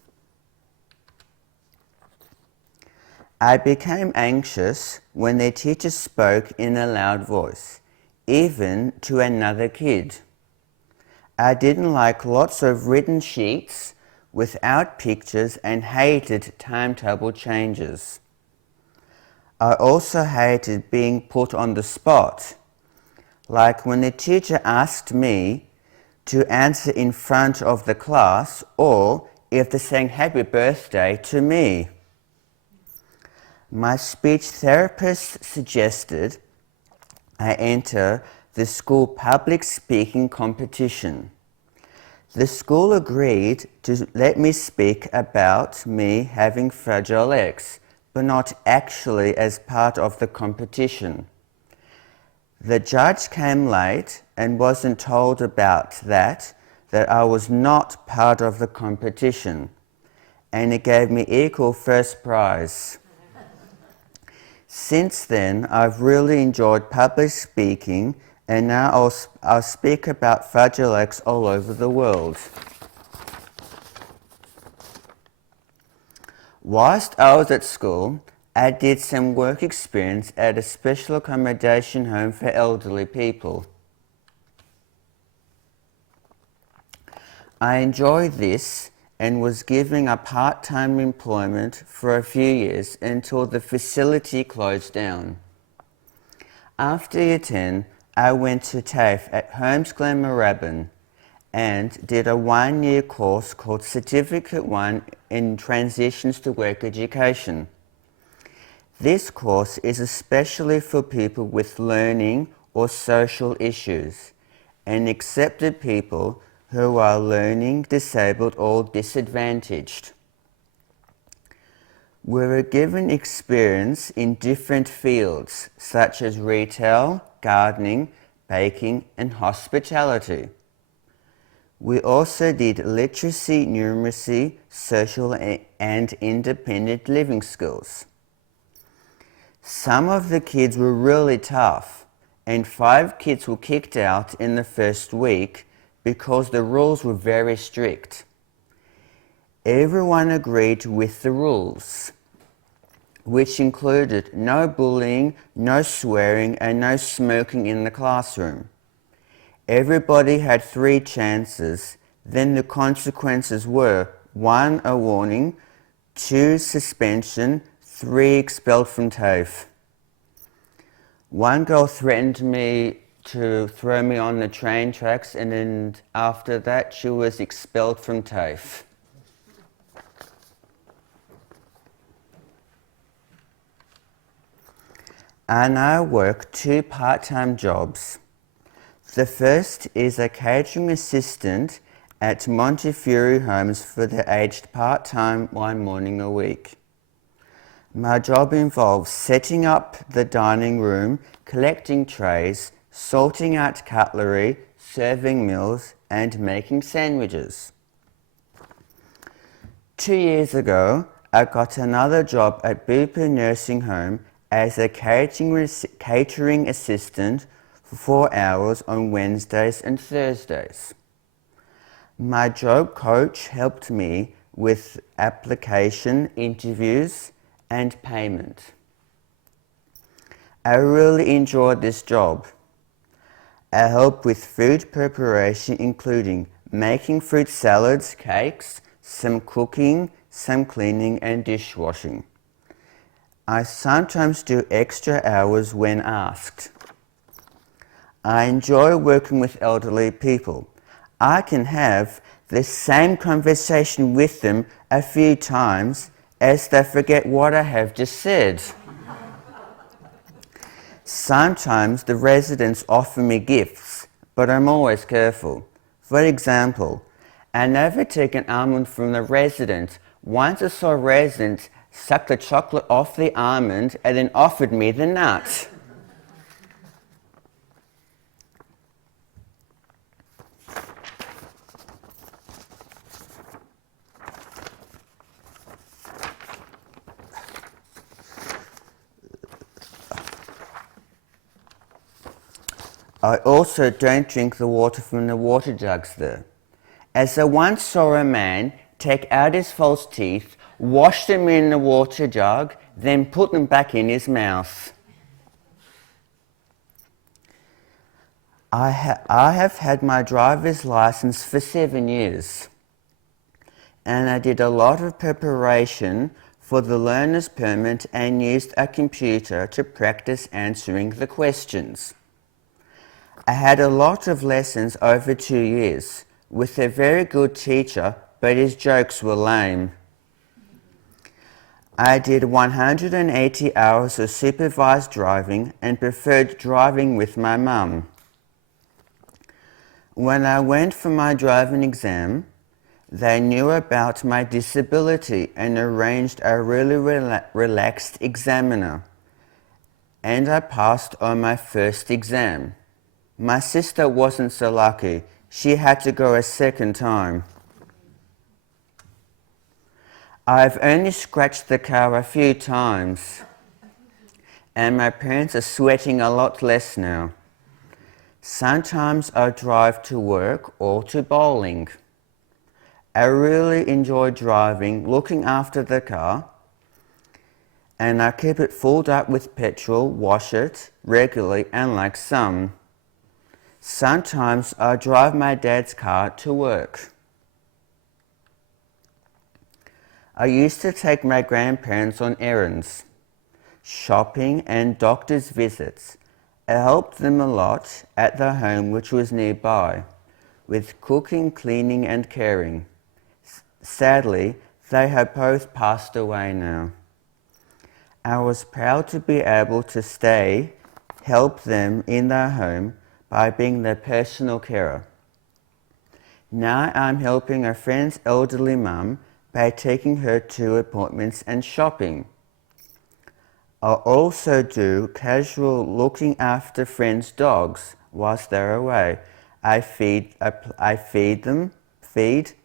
I became anxious when the teacher spoke in a loud voice, even to another kid. I didn't like lots of written sheets without pictures and hated timetable changes. I also hated being put on the spot, like when the teacher asked me to answer in front of the class or if they sang happy birthday to me. My speech therapist suggested I enter the school public speaking competition. The school agreed to let me speak about me having Fragile X, but not actually as part of the competition. The judge came late and wasn't told about that I was not part of the competition, and he gave me equal first prize. Since then, I've really enjoyed public speaking, and now I'll speak about Fragile X all over the world. Whilst I was at school, I did some work experience at a special accommodation home for elderly people. I enjoyed this and was given a part-time employment for a few years until the facility closed down. After year 10, I went to TAFE at Holmes Glen Moorabbin and did a one-year course called Certificate 1 in Transitions to Work Education. This course is especially for people with learning or social issues and accepted people who are learning, disabled or disadvantaged. We were given experience in different fields such as retail, gardening, baking and hospitality. We also did literacy, numeracy, social and independent living skills. Some of the kids were really tough, and 5 kids were kicked out in the first week because the rules were very strict. Everyone agreed with the rules, which included no bullying, no swearing, and no smoking in the classroom. Everybody had 3 chances, then the consequences were 1, a warning, 2, suspension, 3 expelled from TAFE. One girl threatened me to throw me on the train tracks, and then after that she was expelled from TAFE. I now work 2 part-time jobs. The first is a catering assistant at Montefiore Homes for the aged part-time 1 morning a week. My job involves setting up the dining room, collecting trays, sorting out cutlery, serving meals, and making sandwiches. 2 years ago, I got another job at Bupa Nursing Home as a catering assistant for 4 hours on Wednesdays and Thursdays. My job coach helped me with application, interviews, and payment. I really enjoyed this job. I help with food preparation, including making fruit salads, cakes, some cooking, some cleaning and dishwashing. I sometimes do extra hours when asked. I enjoy working with elderly people. I can have the same conversation with them a few times as they forget what I have just said. Sometimes the residents offer me gifts, but I'm always careful. For example, I never take an almond from the resident. Once I saw a resident suck the chocolate off the almond and then offered me the nut. I also don't drink the water from the water jugs there, as I once saw a man take out his false teeth, wash them in the water jug, then put them back in his mouth. I have had my driver's license for 7 years, and I did a lot of preparation for the learner's permit and used a computer to practice answering the questions. I had a lot of lessons over 2 years with a very good teacher, but his jokes were lame. I did 180 hours of supervised driving and preferred driving with my mum. When I went for my driving exam, they knew about my disability and arranged a really relaxed examiner, and I passed on my first exam. My sister wasn't so lucky. She had to go a second time. I've only scratched the car a few times, and my parents are sweating a lot less now. Sometimes I drive to work or to bowling. I really enjoy driving, looking after the car, and I keep it filled up with petrol, wash it regularly, and like some. Sometimes I drive my dad's car to work. I used to take my grandparents on errands, shopping and doctor's visits. I helped them a lot at their home, which was nearby, with cooking, cleaning and caring. Sadly, they have both passed away now. I was proud to be able to help them in their home by being their personal carer. Now I'm helping a friend's elderly mum by taking her to appointments and shopping. I also do casual looking after friends' dogs whilst they're away. I feed,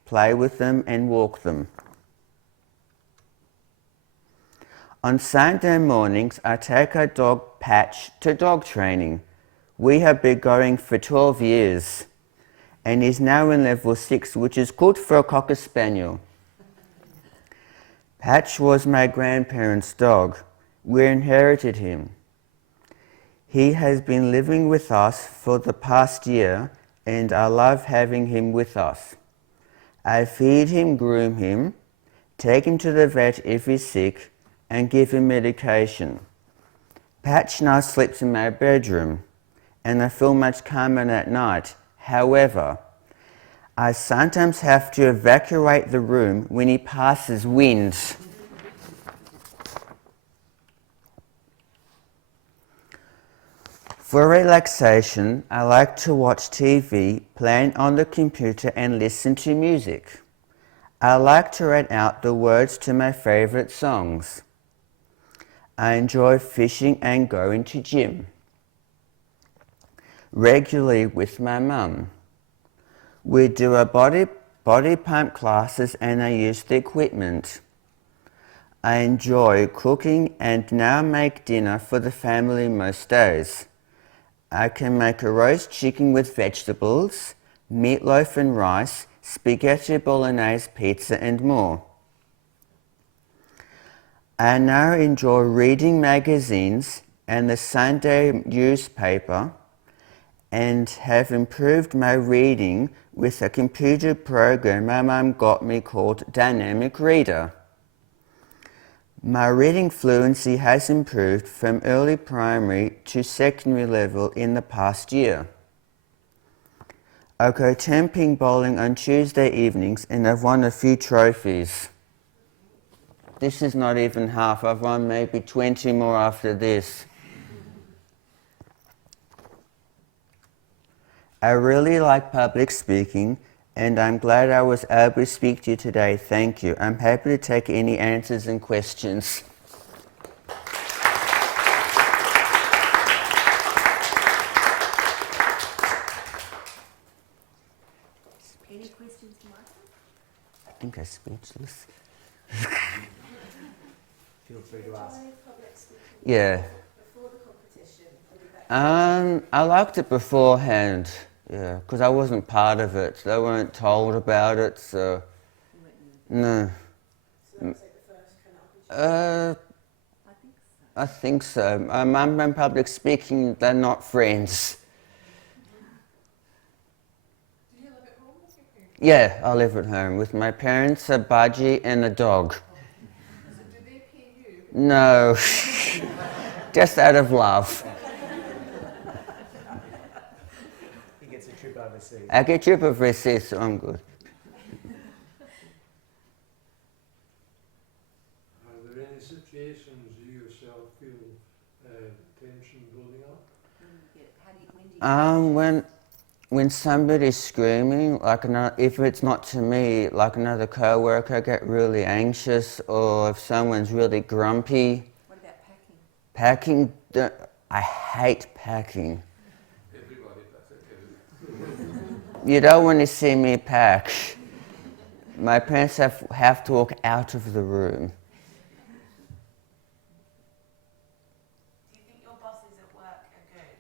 play with them and walk them. On Sunday mornings, I take our dog Patch to dog training. We have been going for 12 years, and he's now in level 6, which is good for a Cocker Spaniel. Patch was my grandparents' dog. We inherited him. He has been living with us for the past year, and I love having him with us. I feed him, groom him, take him to the vet if he's sick, and give him medication. Patch now sleeps in my bedroom, and I feel much calmer at night. However, I sometimes have to evacuate the room when he passes wind. For relaxation, I like to watch TV, playing on the computer and listen to music. I like to write out the words to my favourite songs. I enjoy fishing and going to gym regularly with my mum. We do a body pump classes and I use the equipment. I enjoy cooking and now make dinner for the family most days. I can make a roast chicken with vegetables, meatloaf and rice, spaghetti bolognese pizza and more. I now enjoy reading magazines and the Sunday newspaper and have improved my reading with a computer program my mum got me called Dynamic Reader. My reading fluency has improved from early primary to secondary level in the past year. I go camping bowling on Tuesday evenings and I've won a few trophies. This is not even half, I've won maybe 20 more after this. I really like public speaking and I'm glad I was able to speak to you today. Thank you. I'm happy to take any answers and questions. Any questions, Martha? I think I'm speechless. Feel free to ask. Yeah. Before the competition, I liked it beforehand. Yeah, because I wasn't part of it. They weren't told about it, so no. so that was like the first kind of opportunity. I think so. My mum and public speaking, they're not friends. Do you live at home with your parents? Yeah, I live at home with my parents, a budgie and a dog. So do they pay you? No, just out of love. He gets a trip overseas. I get trip overseas, so I'm good. Are there any situations you yourself feel tension building up? When somebody's screaming, like if it's not to me, like another co-worker, I get really anxious, or if someone's really grumpy. What about packing? Packing, I hate packing. Everybody does it. You don't want to see me pack. My parents have to walk out of the room. Do you think your bosses at work are good?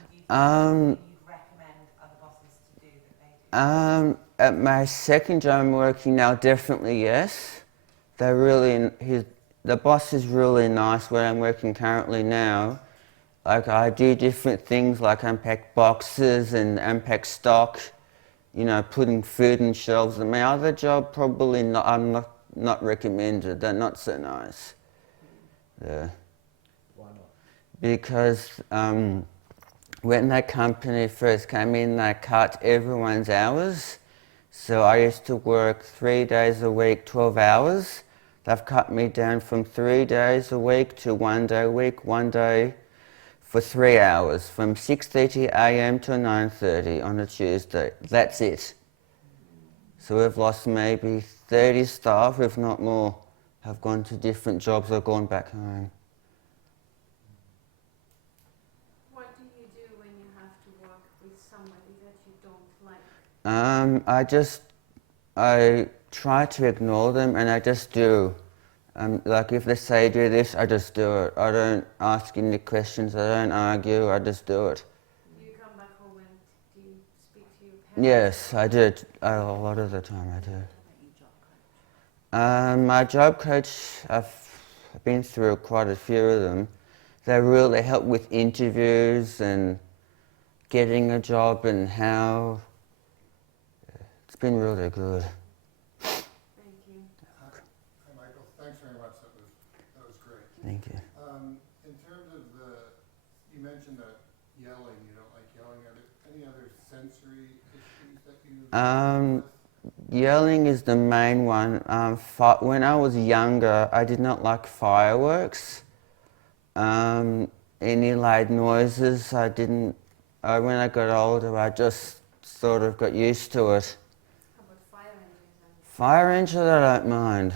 And do you think you recommend other bosses to do that they do? At my second job I'm working now, definitely yes. The boss is really nice where I'm working currently now. Like I do different things like unpack boxes and unpack stock, you know, putting food in shelves. And my other job probably not, I'm not recommended, they're not so nice. Yeah. Why not? Because when that company first came in, they cut everyone's hours. So I used to work 3 days a week, 12 hours. They've cut me down from 3 days a week to 1 day a week, 1 day for 3 hours, from 6:30 a.m. to 9:30 on a Tuesday. That's it. So we've lost maybe 30 staff, if not more, have gone to different jobs or gone back home. What do you do when you have to work with somebody that you don't like? I try to ignore them and I just do. Like if they say do this, I just do it. I don't ask any questions, I don't argue, I just do it. Do you come back home and do you speak to your parents? Yes, I do. A lot of the time I do. My job coach, I've been through quite a few of them. They really help with interviews and getting a job and how. It's been really good. Thank you. Hi, Michael. Thanks very much. That was great. Thank you. In terms of you mentioned that yelling, you don't like yelling. Are there any other sensory issues that you deal with? Yelling is the main one. When I was younger, I did not like fireworks. Any loud noises, I didn't. When I got older, I just sort of got used to it. How about fire engines? Fire engine, I don't mind.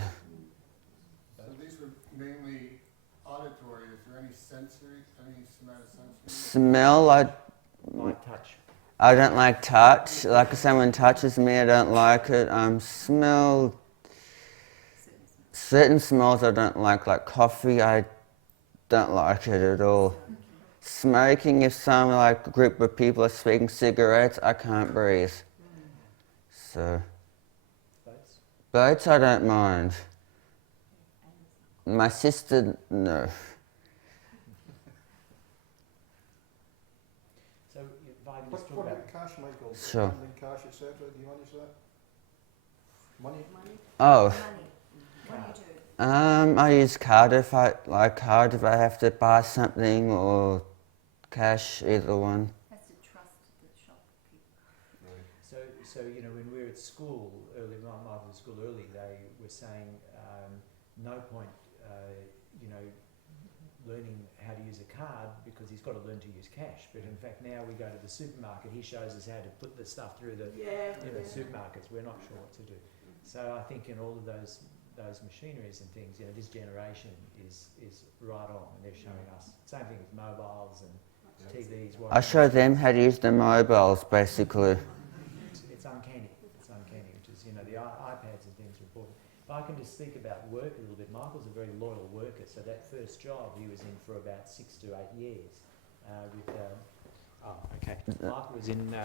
So these were mainly auditory. Is there any sensory, any amount of sensory? Smell, Like touch. I don't like touch. Like if someone touches me, I don't like it. Smell, certain smells I don't like coffee, I don't like it at all. Smoking, if some like group of people are smoking cigarettes, I can't breathe. So, boats I don't mind. My sister, no. So, Vivian, What let's talk about about... cash, Michael? Sure. Handling cash, etc. Do you manage that? Money? Oh. Money. What do you do? I use card if I have to buy something, or cash, either one. Has to trust the shopkeeper. So you know, when we were at school early, Michael was at school early, they were saying no point, you know, learning how to use a card because he's got to learn to use cash. But in fact, now we go to the supermarket, he shows us how to put the stuff through the supermarkets. We're not sure what to do. So I think in all of those machineries and things, you know, this generation is right on, and they're showing us. Same thing with mobiles and TVs. I show them how to use the mobiles, basically. It's uncanny. It's uncanny, which is, you know, the iPads and things are important. If I can just speak about work a little bit, Michael's a very loyal worker. So that first job he was in for about 6 to 8 years. Michael was in.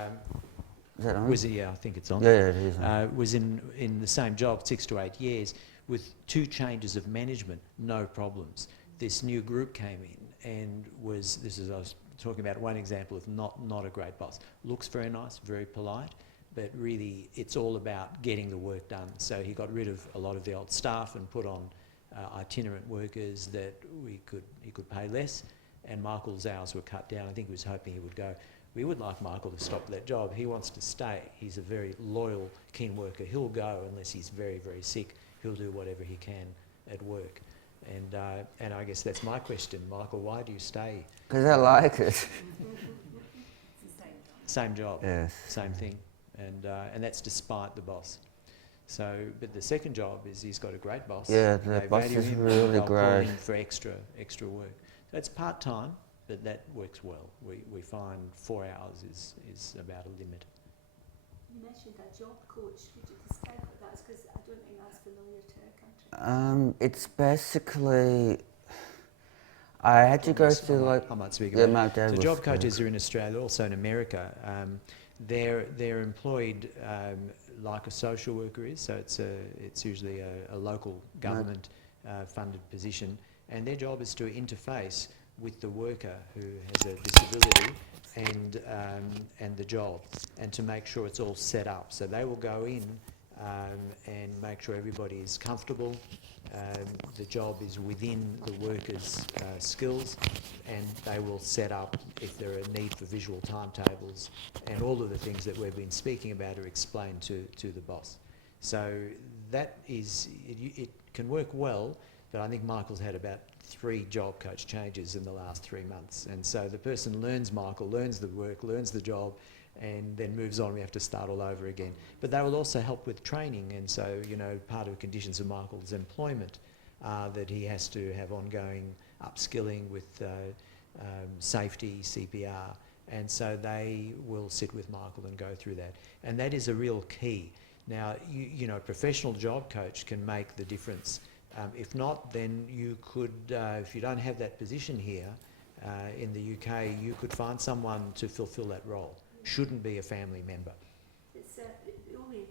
Is that on? Was he? Yeah, I think it's on. Yeah, it is on. Was in the same job 6 to 8 years with 2 changes of management, no problems. This new group came in and I was talking about one example of not a great boss. Looks very nice, very polite, but really it's all about getting the work done. So he got rid of a lot of the old staff and put on itinerant workers that he could pay less, and Michael's hours were cut down. I think he was hoping he would go. We would like Michael to stop that job. He wants to stay. He's a very loyal, keen worker. He'll go unless he's very, very sick. He'll do whatever he can at work. And I guess that's my question, Michael. Why do you stay? Because I like it. Same job. Yes. Same thing. And that's despite the boss. So, but the second job is he's got a great boss. Yeah, the boss value is him, really they'll call great. him for extra work. So it's part-time, but that works well. We find 4 hours is about a limit. You mentioned a job coach. Could you describe what that is? Because I don't think that's familiar to our country. It's basically, I had to go through like. I might speak Yeah, about my it. dad So was job coaches are in Australia, also in America. They're employed like a social worker is. So it's usually a local government funded position, and their job is to interface with the worker who has a disability and the job, and to make sure it's all set up. So they will go in and make sure everybody is comfortable. The job is within the worker's skills, and they will set up if there are a need for visual timetables, and all of the things that we've been speaking about are explained to the boss. So that is, it can work well, but I think Michael's had about 3 job coach changes in the last 3 months, and so the person learns Michael, learns the work, learns the job, and then moves on. We have to start all over again. But they will also help with training, and so, you know, part of the conditions of Michael's employment are that he has to have ongoing upskilling with safety, CPR, and so they will sit with Michael and go through that. And that is a real key. Now, you know, a professional job coach can make the difference. If not, then you could, if you don't have that position here in the UK, you could find someone to fulfil that role. Shouldn't be a family member. It's the only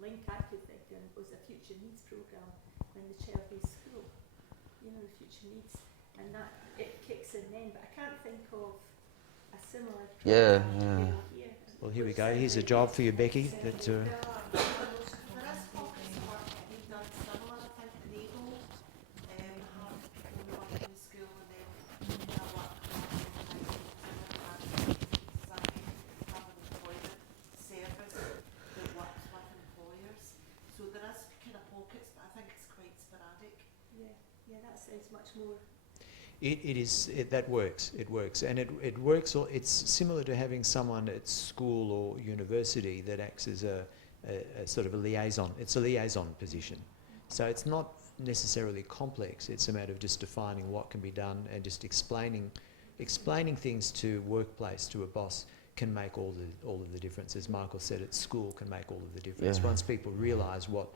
link I could think of was a future needs programme in the Chelby school. You know, the future needs, and that it kicks in then. But I can't think of a similar programme here. Well, here we go. Here's a job for you, Becky. That. For us focus work, we've done similar. I think Enable it's much more. That works. It works, and it works. It's similar to having someone at school or university that acts as a sort of a liaison. It's a liaison position, so it's not necessarily complex. It's a matter of just defining what can be done and just explaining things to workplace, to a boss, can make all of the difference. As Michael said, at school can make all of the difference. Yeah. Once people realise what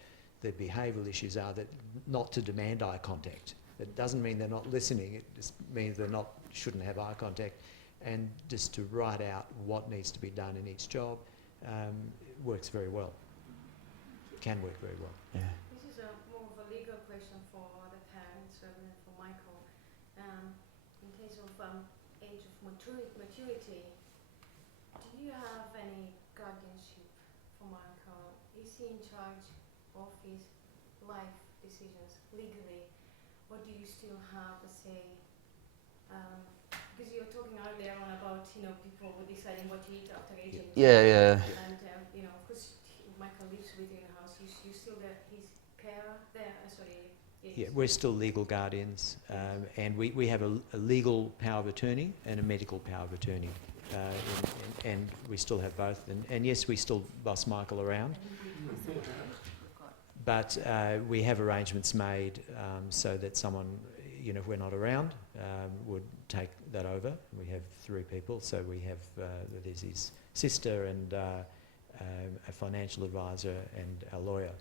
the behavioural issues are, that not to demand eye contact. It doesn't mean they're not listening, it just means they shouldn't have eye contact, and just to write out what needs to be done in each job works very well. It can work very well. Yeah. This is more of a legal question for the parents rather than for Michael. In case of age of maturity, do you have any guardianship for Michael? Is he in charge of his life decisions legally? Or do you still have a say? Because you were talking earlier on about people deciding what to eat after age 18. Yeah. And of course, Michael lives with you in the house. You still his carer there. Sorry. Yeah, we're still legal guardians, and we have a legal power of attorney and a medical power of attorney, and we still have both. And yes, we still boss Michael around. But we have arrangements made so that someone, if we're not around, would take that over. We have 3 people, so we have there's his sister and a financial advisor and a lawyer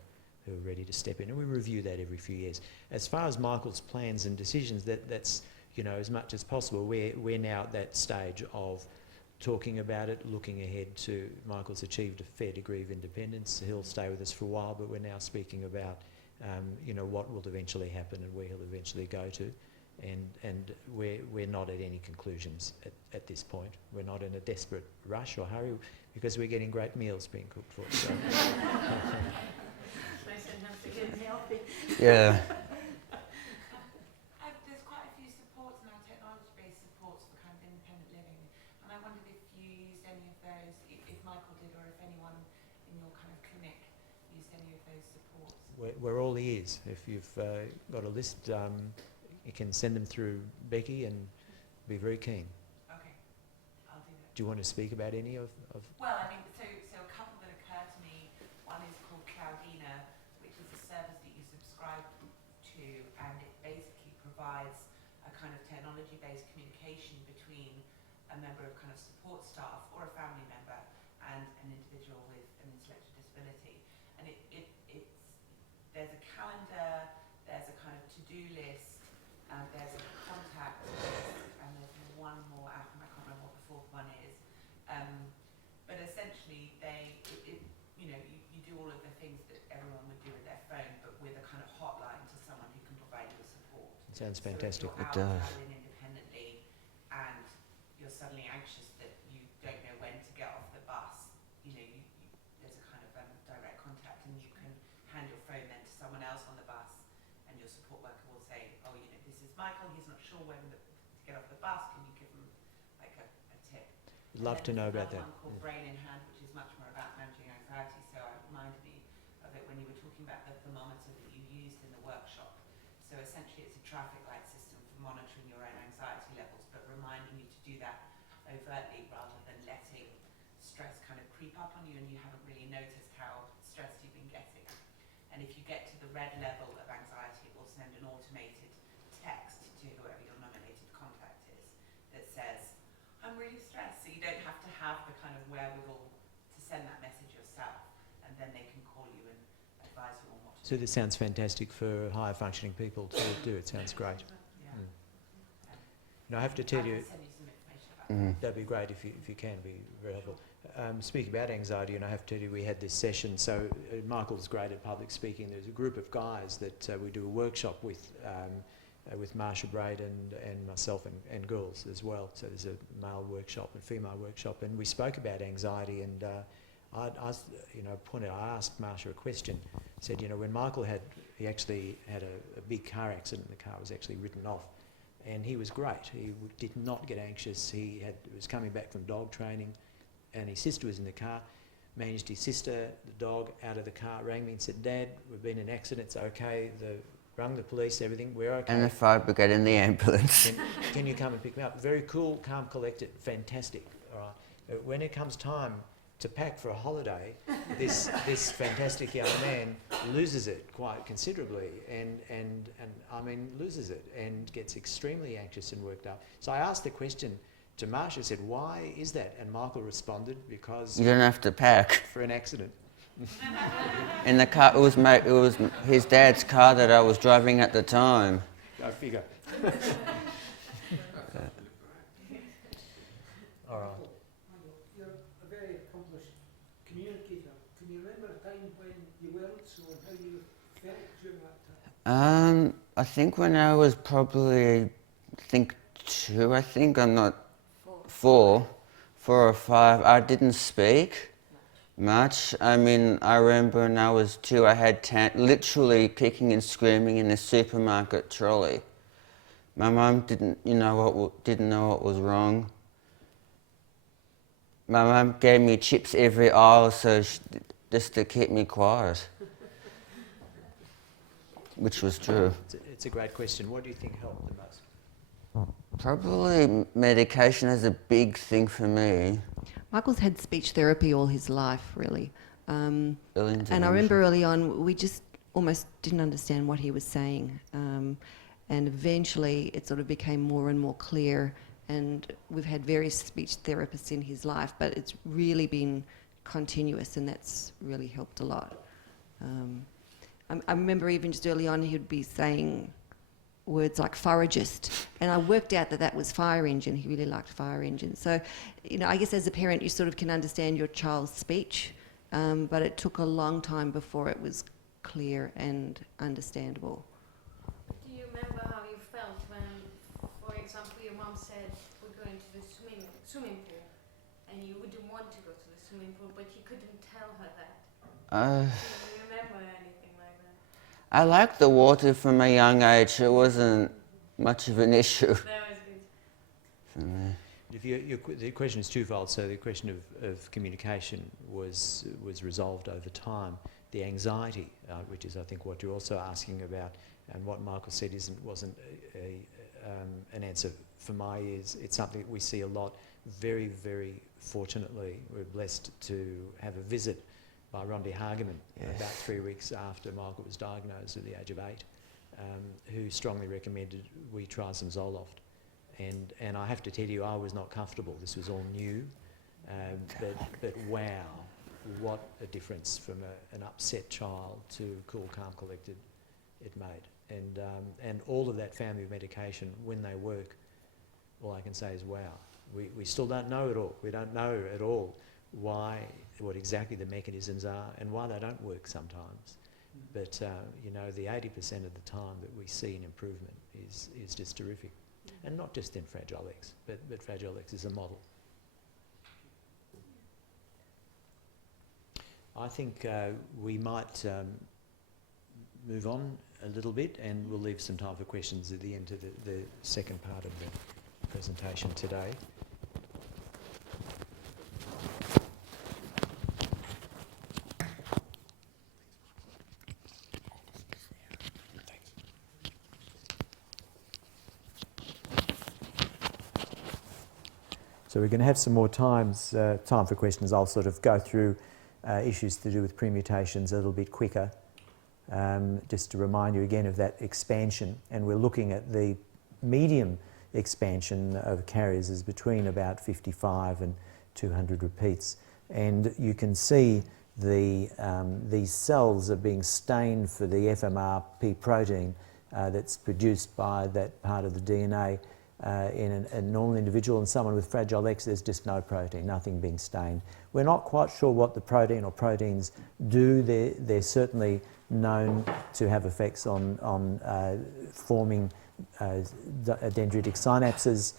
who are ready to step in, and we review that every few years. As far as Michael's plans and decisions, that's as much as possible. We're now at that stage of talking about it, looking ahead to Michael's achieved a fair degree of independence. He'll stay with us for a while, but we're now speaking about, what will eventually happen and where he'll eventually go to. And we're not at any conclusions at this point. We're not in a desperate rush or hurry because we're getting great meals being cooked for us. So. Nice and healthy. Yeah. There's quite a few supports now, technology-based supports for kind of independent living, and I wondered if you used any of those, if Michael did, or if anyone in your kind of clinic used any of those supports. We're all ears. If you've got a list, you can send them through Becky and be very keen. Okay, I'll do that. Do you want to speak about any of? Well, I mean, so a couple that occur to me. One is called Cloudina, which is a service that you subscribe to, and it basically provides a kind of technology-based communication between a member of kind of support staff or a family member and an individual with an intellectual disability. And there's a calendar, there's a kind of to-do list, there's a contact list, and there's one more app, and I can't remember what the 4th one is. But essentially, you do all of the things that everyone would do with their phone, but with a kind of hotline to someone who can provide you with support. It sounds fantastic. So if It you're out does. traveling independently, and you're suddenly anxious that you don't know when to get off the bus, there's a kind of direct contact, and you can hand your phone then to someone else on the bus, and your support worker will say, oh, this is Michael, he's not sure when to get off the bus, can you give him like a tip? We'd love to know about that. One called Brain in Hand, which is much more about managing anxiety, so it reminded me of it when you were talking about the thermometer that you used in the workshop. So essentially it's a traffic light system for monitoring your own anxiety levels, but reminding you to do that overtly rather than letting stress kind of creep up on you and you haven't really noticed how stressed you've been getting. And if you get to the red level of anxiety, it will send an automated text to whoever your nominated contact is that says, I'm really stressed. So you don't have to have the kind of wherewithal to send that message yourself, and then they can call you and advise you on what to do. So this sounds fantastic for higher functioning people to do. It sounds great. Yeah. I have to tell you, Send you some information about that. that'd be great if you can, be very helpful. Speaking about anxiety, and I have to tell you, we had this session. So Michael's great at public speaking. There's a group of guys that we do a workshop with Marsha Braid and myself and girls as well. So there's a male workshop and female workshop, and we spoke about anxiety. And I asked Marsha a question. I said, when Michael he actually had a big car accident. The car was actually written off, and he was great. He did not get anxious. He was coming back from dog training, and his sister was in the car. Managed his sister, the dog, out of the car, rang me and said, Dad, we've been in an accident, it's okay, the rung the police, everything, we're okay. And the fire brigade and the ambulance. Can you come and pick me up? Very cool, calm, collected, fantastic. All right. When it comes time to pack for a holiday, this fantastic young man loses it quite considerably, and I mean loses it and gets extremely anxious and worked up. So I asked the question to Marsha, said, "Why is that?" And Michael responded, "Because You don't have to pack. for an accident." In the car, it was his dad's car that I was driving at the time. Go figure. All right. You're a very accomplished communicator. Can you remember a time when you weren't so and how you felt during that time? I think when I was probably, two, I'm not, four or five, I didn't speak much. I mean, I remember when I was 2, I had literally kicking and screaming in the supermarket trolley. My mum didn't know what was wrong. My mum gave me chips every aisle just to keep me quiet, which was true. It's a great question. What do you think helped the most? Probably medication is a big thing for me. Michael's had speech therapy all his life, really. And I remember early on, we just almost didn't understand what he was saying. And eventually, it sort of became more and more clear. And we've had various speech therapists in his life, but it's really been continuous, and that's really helped a lot. I remember even just early on, he'd be saying words like foragist, and I worked out that was fire engine. He really liked fire engine. So, I guess as a parent, you sort of can understand your child's speech, but it took a long time before it was clear and understandable. Do you remember how you felt when, for example, your mom said, "We're going to the swimming pool," and you wouldn't want to go to the swimming pool, but you couldn't tell her that? Do you remember anything like that? I liked the water from a young age. It wasn't much of an issue That was good. for me. The question is twofold. So the question of communication was resolved over time. The anxiety, which is I think what you're also asking about, and what Michael said wasn't an answer for my ears. It's something that we see a lot. Very, very fortunately, we're blessed to have a visit by Rondi Hageman about 3 weeks after Michael was diagnosed at the age of 8, who strongly recommended we try some Zoloft. And I have to tell you, I was not comfortable. This was all new, but wow, what a difference from an upset child to cool, calm, collected it made. And all of that family of medication, when they work, all I can say is wow. We still don't know it all. We don't know at all what exactly the mechanisms are and why they don't work sometimes. But the 80% of the time that we see an improvement is just terrific. And not just in Fragile X, but Fragile X is a model. I think we might move on a little bit, and we'll leave some time for questions at the end of the second part of the presentation today. So we're going to have some more time for questions. I'll sort of go through issues to do with permutations a little bit quicker, just to remind you again of that expansion. And we're looking at the medium expansion of carriers is between about 55 and 200 repeats. And you can see these cells are being stained for the FMRP protein that's produced by that part of the DNA. In a normal individual and someone with Fragile X, there's just no protein, nothing being stained. We're not quite sure what the protein or proteins do. They're certainly known to have effects on forming dendritic synapses,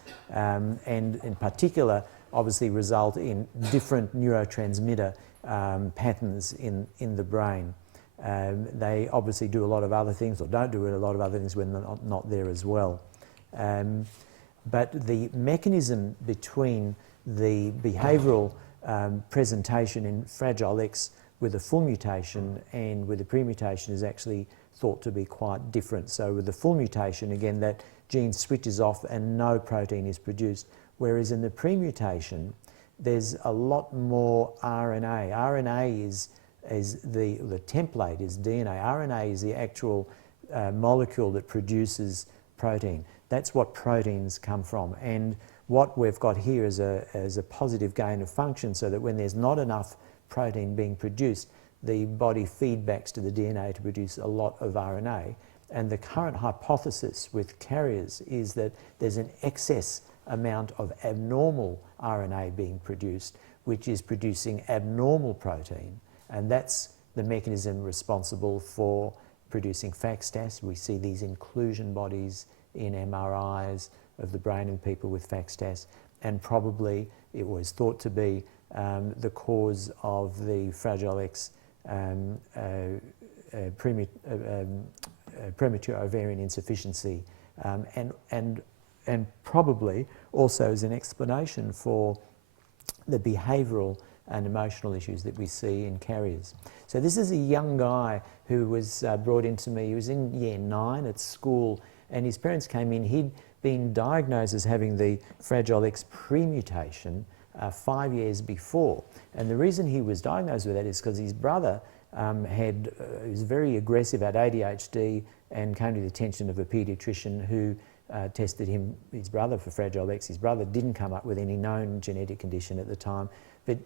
and in particular, obviously result in different neurotransmitter patterns in the brain. They obviously do a lot of other things, or don't do a lot of other things when they're not there as well. But the mechanism between the behavioural presentation in Fragile X with a full mutation and with a premutation is actually thought to be quite different. So with the full mutation, again, that gene switches off and no protein is produced, whereas in the pre-mutation, there's a lot more RNA. RNA is the template is DNA. RNA is the actual molecule that produces protein. That's what proteins come from. And what we've got here is a positive gain of function, so that when there's not enough protein being produced, the body feedbacks to the DNA to produce a lot of RNA. And the current hypothesis with carriers is that there's an excess amount of abnormal RNA being produced, which is producing abnormal protein. And that's the mechanism responsible for producing FACSTAS. We see these inclusion bodies in MRIs of the brain in people with FACSTAS, and probably it was thought to be the cause of the Fragile X premature ovarian insufficiency, and probably also as an explanation for the behavioural and emotional issues that we see in carriers. So this is a young guy who was brought into me. He was in year 9 at school, and his parents came in. He'd been diagnosed as having the Fragile X premutation 5 years before. And the reason he was diagnosed with that is because his brother was very aggressive, had ADHD, and came to the attention of a paediatrician who tested his brother for Fragile X. His brother didn't come up with any known genetic condition at the time, but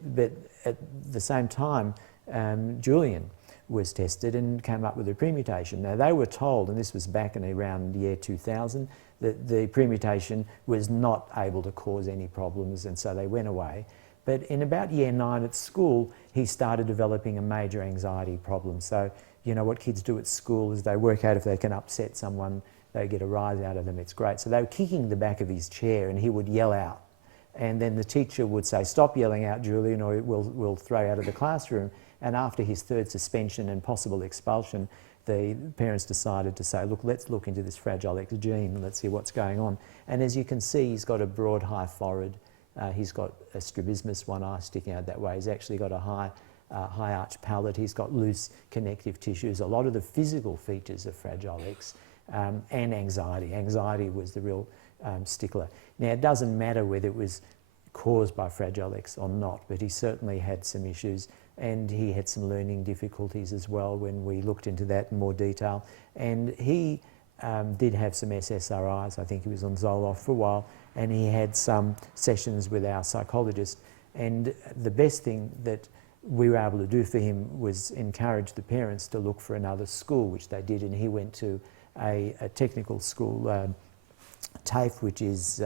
at the same time, Julian was tested and came up with a premutation. Now they were told, and this was back in around year 2000, that the premutation was not able to cause any problems, and so they went away. But in about year 9 at school, he started developing a major anxiety problem. So, you know, what kids do at school is they work out if they can upset someone, they get a rise out of them. It's great. So they were kicking the back of his chair, and he would yell out. And then the teacher would say, "Stop yelling out, Julian, or we'll throw you out of the classroom." And after his 3rd suspension and possible expulsion, the parents decided to say, "Look, let's look into this Fragile X gene and let's see what's going on." And as you can see, he's got a broad, high forehead. He's got a strabismus, one eye sticking out that way. He's actually got a high arch palate. He's got loose connective tissues. A lot of the physical features of Fragile X, and anxiety. Anxiety was the real stickler. Now, it doesn't matter whether it was caused by Fragile X or not, but he certainly had some issues, and he had some learning difficulties as well when we looked into that in more detail. And he did have some SSRIs. I think he was on Zoloft for a while, and he had some sessions with our psychologist. And the best thing that we were able to do for him was encourage the parents to look for another school, which they did, and he went to a technical school, TAFE, which is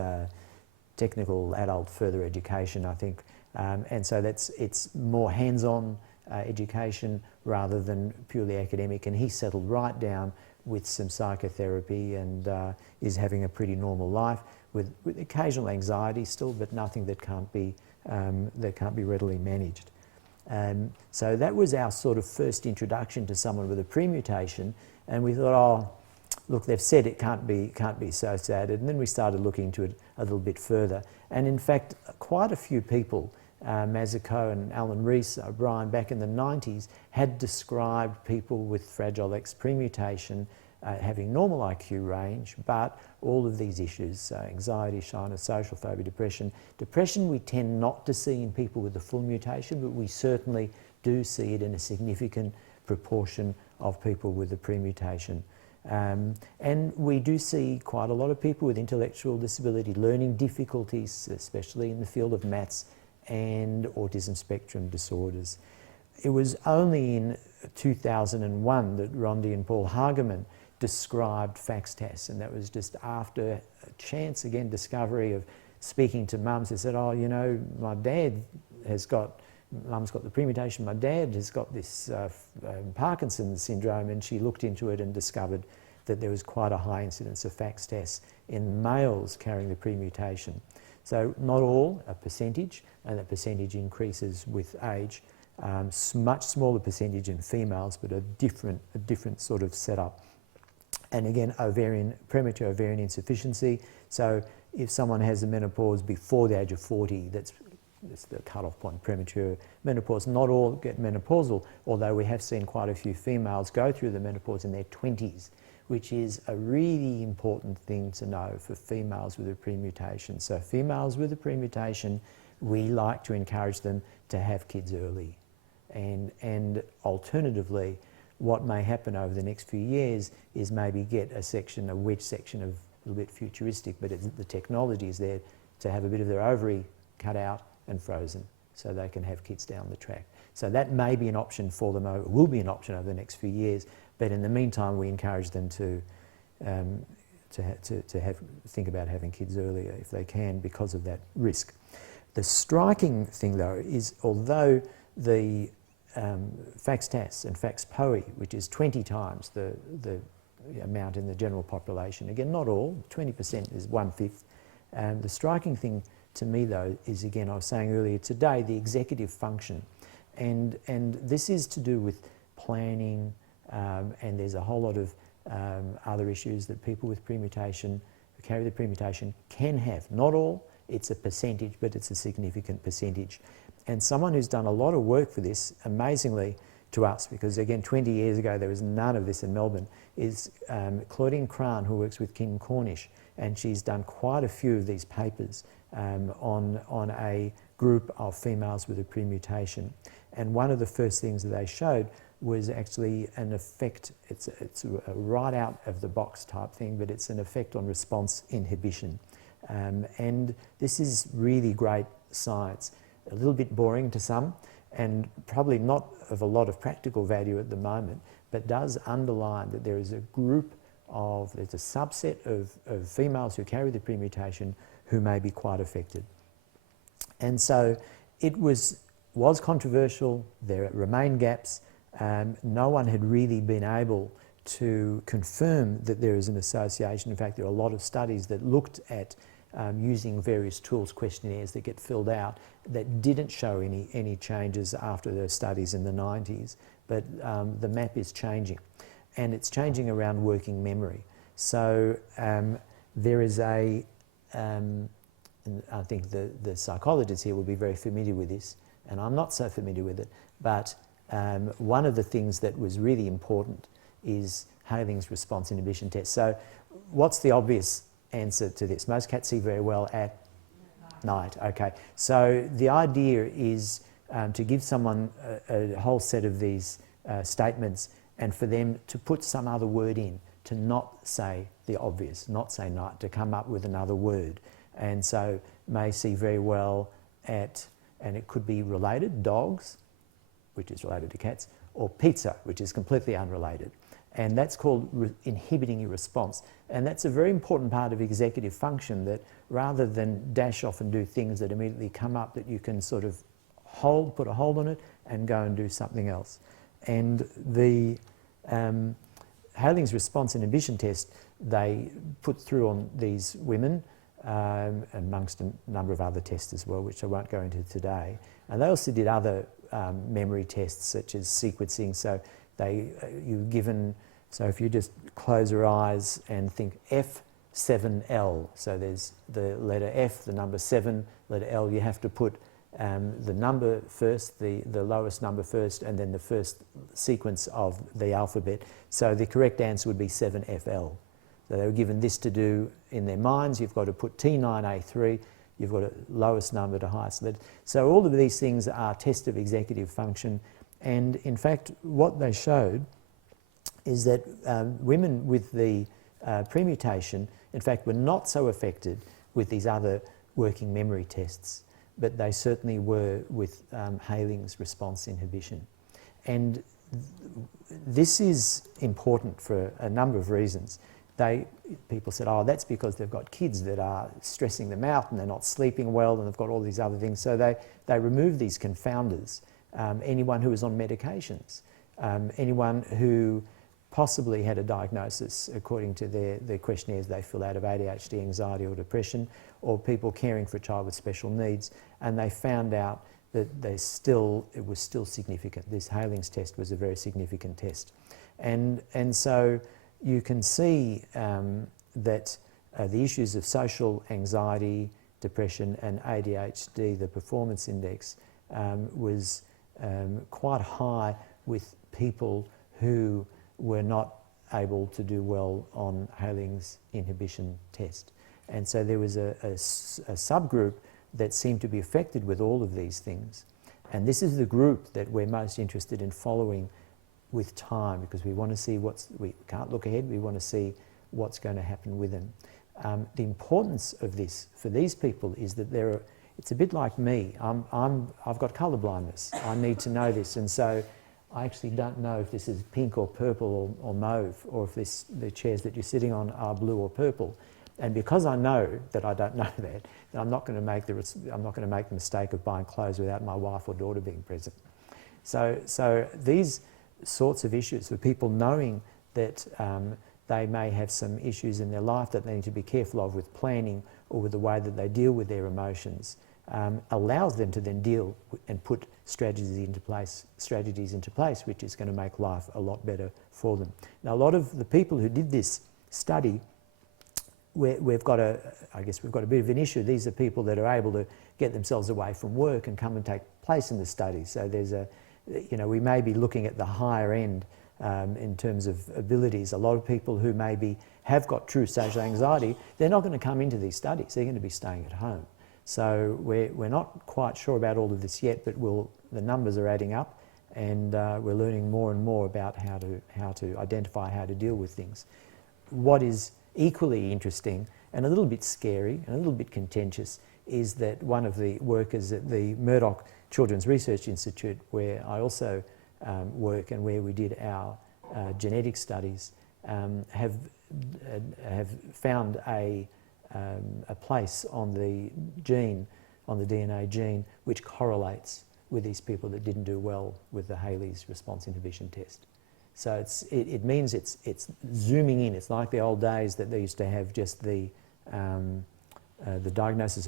Technical Adult Further Education, I think. And so it's more hands-on education rather than purely academic, and he settled right down with some psychotherapy and is having a pretty normal life with occasional anxiety still, but nothing that can't be readily managed. So that was our sort of first introduction to someone with a premutation, and we thought, oh, look, they've said it can't be associated, and then we started looking into it a little bit further. And in fact, quite a few people, Cohen, Alan Rees, O'Brien, back in the 90s, had described people with Fragile X premutation having normal IQ range, but all of these issues, anxiety, shyness, social phobia, depression. Depression we tend not to see in people with the full mutation, but we certainly do see it in a significant proportion of people with the premutation. And we do see quite a lot of people with intellectual disability, learning difficulties, especially in the field of maths and autism spectrum disorders. It was only in 2001 that Rondi and Paul Hageman described FACSTAS, and that was just after a chance, again, discovery of speaking to mums. They said, oh, you know, mum's got the premutation, my dad has got this Parkinson's syndrome, and she looked into it and discovered that there was quite a high incidence of FACSTAS in males carrying the premutation. So not all, a percentage, and that percentage increases with age. Much smaller percentage in females, but a different sort of setup. And again, premature ovarian insufficiency. So if someone has the menopause before the age of 40, that's it's the cut-off point, premature menopause. Not all get menopausal, although we have seen quite a few females go through the menopause in their 20s, which is a really important thing to know for females with a premutation. So females with a premutation, we like to encourage them to have kids early. And alternatively, what may happen over the next few years is maybe get a wedge section of a little bit futuristic, but the technology is there to have a bit of their ovary cut out and frozen so they can have kids down the track. So that may be an option for them, will be an option over the next few years, but in the meantime we encourage them to think about having kids earlier if they can because of that risk. The striking thing though is although the FAX-TAS and FAX-POE, which is 20 times the amount in the general population, again not all, 20% is 1/5. The striking thing to me though is, again, I was saying earlier today, the executive function. And this is to do with planning, and there's a whole lot of other issues that people with premutation, who carry the premutation, can have. Not all, it's a percentage, but it's a significant percentage. And someone who's done a lot of work for this, amazingly to us, because again 20 years ago there was none of this in Melbourne, is Claudine Cran, who works with Kim Cornish, and she's done quite a few of these papers on a group of females with a premutation. And one of the first things that they showed was actually an effect, it's a right out of the box type thing, but it's an effect on response inhibition. And this is really great science, a little bit boring to some, and probably not of a lot of practical value at the moment, but does underline that there is a group of, there's a subset of females who carry the premutation who may be quite affected. And so it was controversial, there remain gaps, no one had really been able to confirm that there is an association. In fact, there are a lot of studies that looked at using various tools, questionnaires that get filled out, that didn't show any changes after the studies in the 90s, but the map is changing. And it's changing around working memory. So there is and I think the psychologists here will be very familiar with this, and I'm not so familiar with it, but one of the things that was really important is Haling's response inhibition test. So what's the obvious answer to this? Most cats see very well at night. Okay, so the idea is to give someone a whole set of these statements and for them to put some other word in, to not say the obvious, not say night, to come up with another word. And so may see very well at, and it could be related, dogs, which is related to cats, or pizza, which is completely unrelated. And that's called inhibiting your response. And that's a very important part of executive function, that rather than dash off and do things that immediately come up, that you can sort of put a hold on it and go and do something else. And the Haling's response inhibition test they put through on these women, amongst a number of other tests as well, which I won't go into today. And they also did other memory tests such as sequencing. So you're given, so if you just close your eyes and think F7L, so there's the letter F, the number 7, letter L, you have to put the number first, the lowest number first, and then the first sequence of the alphabet. So the correct answer would be 7FL. So they were given this to do in their minds. You've got to put T9A3, you've got a lowest number to highest letter. So all of these things are tests of executive function. And in fact, what they showed is that women with the premutation, in fact, were not so affected with these other working memory tests, but they certainly were with Haling's response inhibition. And this is important for a number of reasons. People said, oh, that's because they've got kids that are stressing them out and they're not sleeping well and they've got all these other things. So they remove these confounders. Anyone who is on medications, anyone who possibly had a diagnosis according to their questionnaires they fill out of ADHD, anxiety or depression, or people caring for a child with special needs, and they found out that it was still significant. This Haling's test was a very significant test. And so you can see that the issues of social anxiety, depression, and ADHD, the performance index, was quite high with people who were not able to do well on Haling's inhibition test. And so there was a subgroup that seemed to be affected with all of these things. And this is the group that we're most interested in following with time, because we want to see we can't look ahead, we want to see what's going to happen with them. The importance of this for these people is that it's a bit like me. I've got colour blindness. I need to know this, and so I actually don't know if this is pink or purple or mauve, or if the chairs that you're sitting on are blue or purple. And because I know that I don't know that, I'm not going to make the mistake of buying clothes without my wife or daughter being present. So these sorts of issues, for people knowing that they may have some issues in their life that they need to be careful of with planning or with the way that they deal with their emotions, allows them to then deal and put strategies into place, which is going to make life a lot better for them. Now, a lot of the people who did this study, we've got a bit of an issue. These are people that are able to get themselves away from work and come and take place in the study. So we may be looking at the higher end in terms of abilities. A lot of people who maybe have got true social anxiety, they're not going to come into these studies. They're going to be staying at home. So we're not quite sure about all of this yet, but the numbers are adding up, and we're learning more and more about how to identify how to deal with things. What is equally interesting and a little bit scary and a little bit contentious is that one of the workers at the Murdoch Children's Research Institute, where I also work and where we did our genetic studies, have found a place on the gene, on the DNA gene, which correlates with these people that didn't do well with the Haley's response inhibition test. So it means it's zooming in. It's like the old days that they used to have just the diagnosis of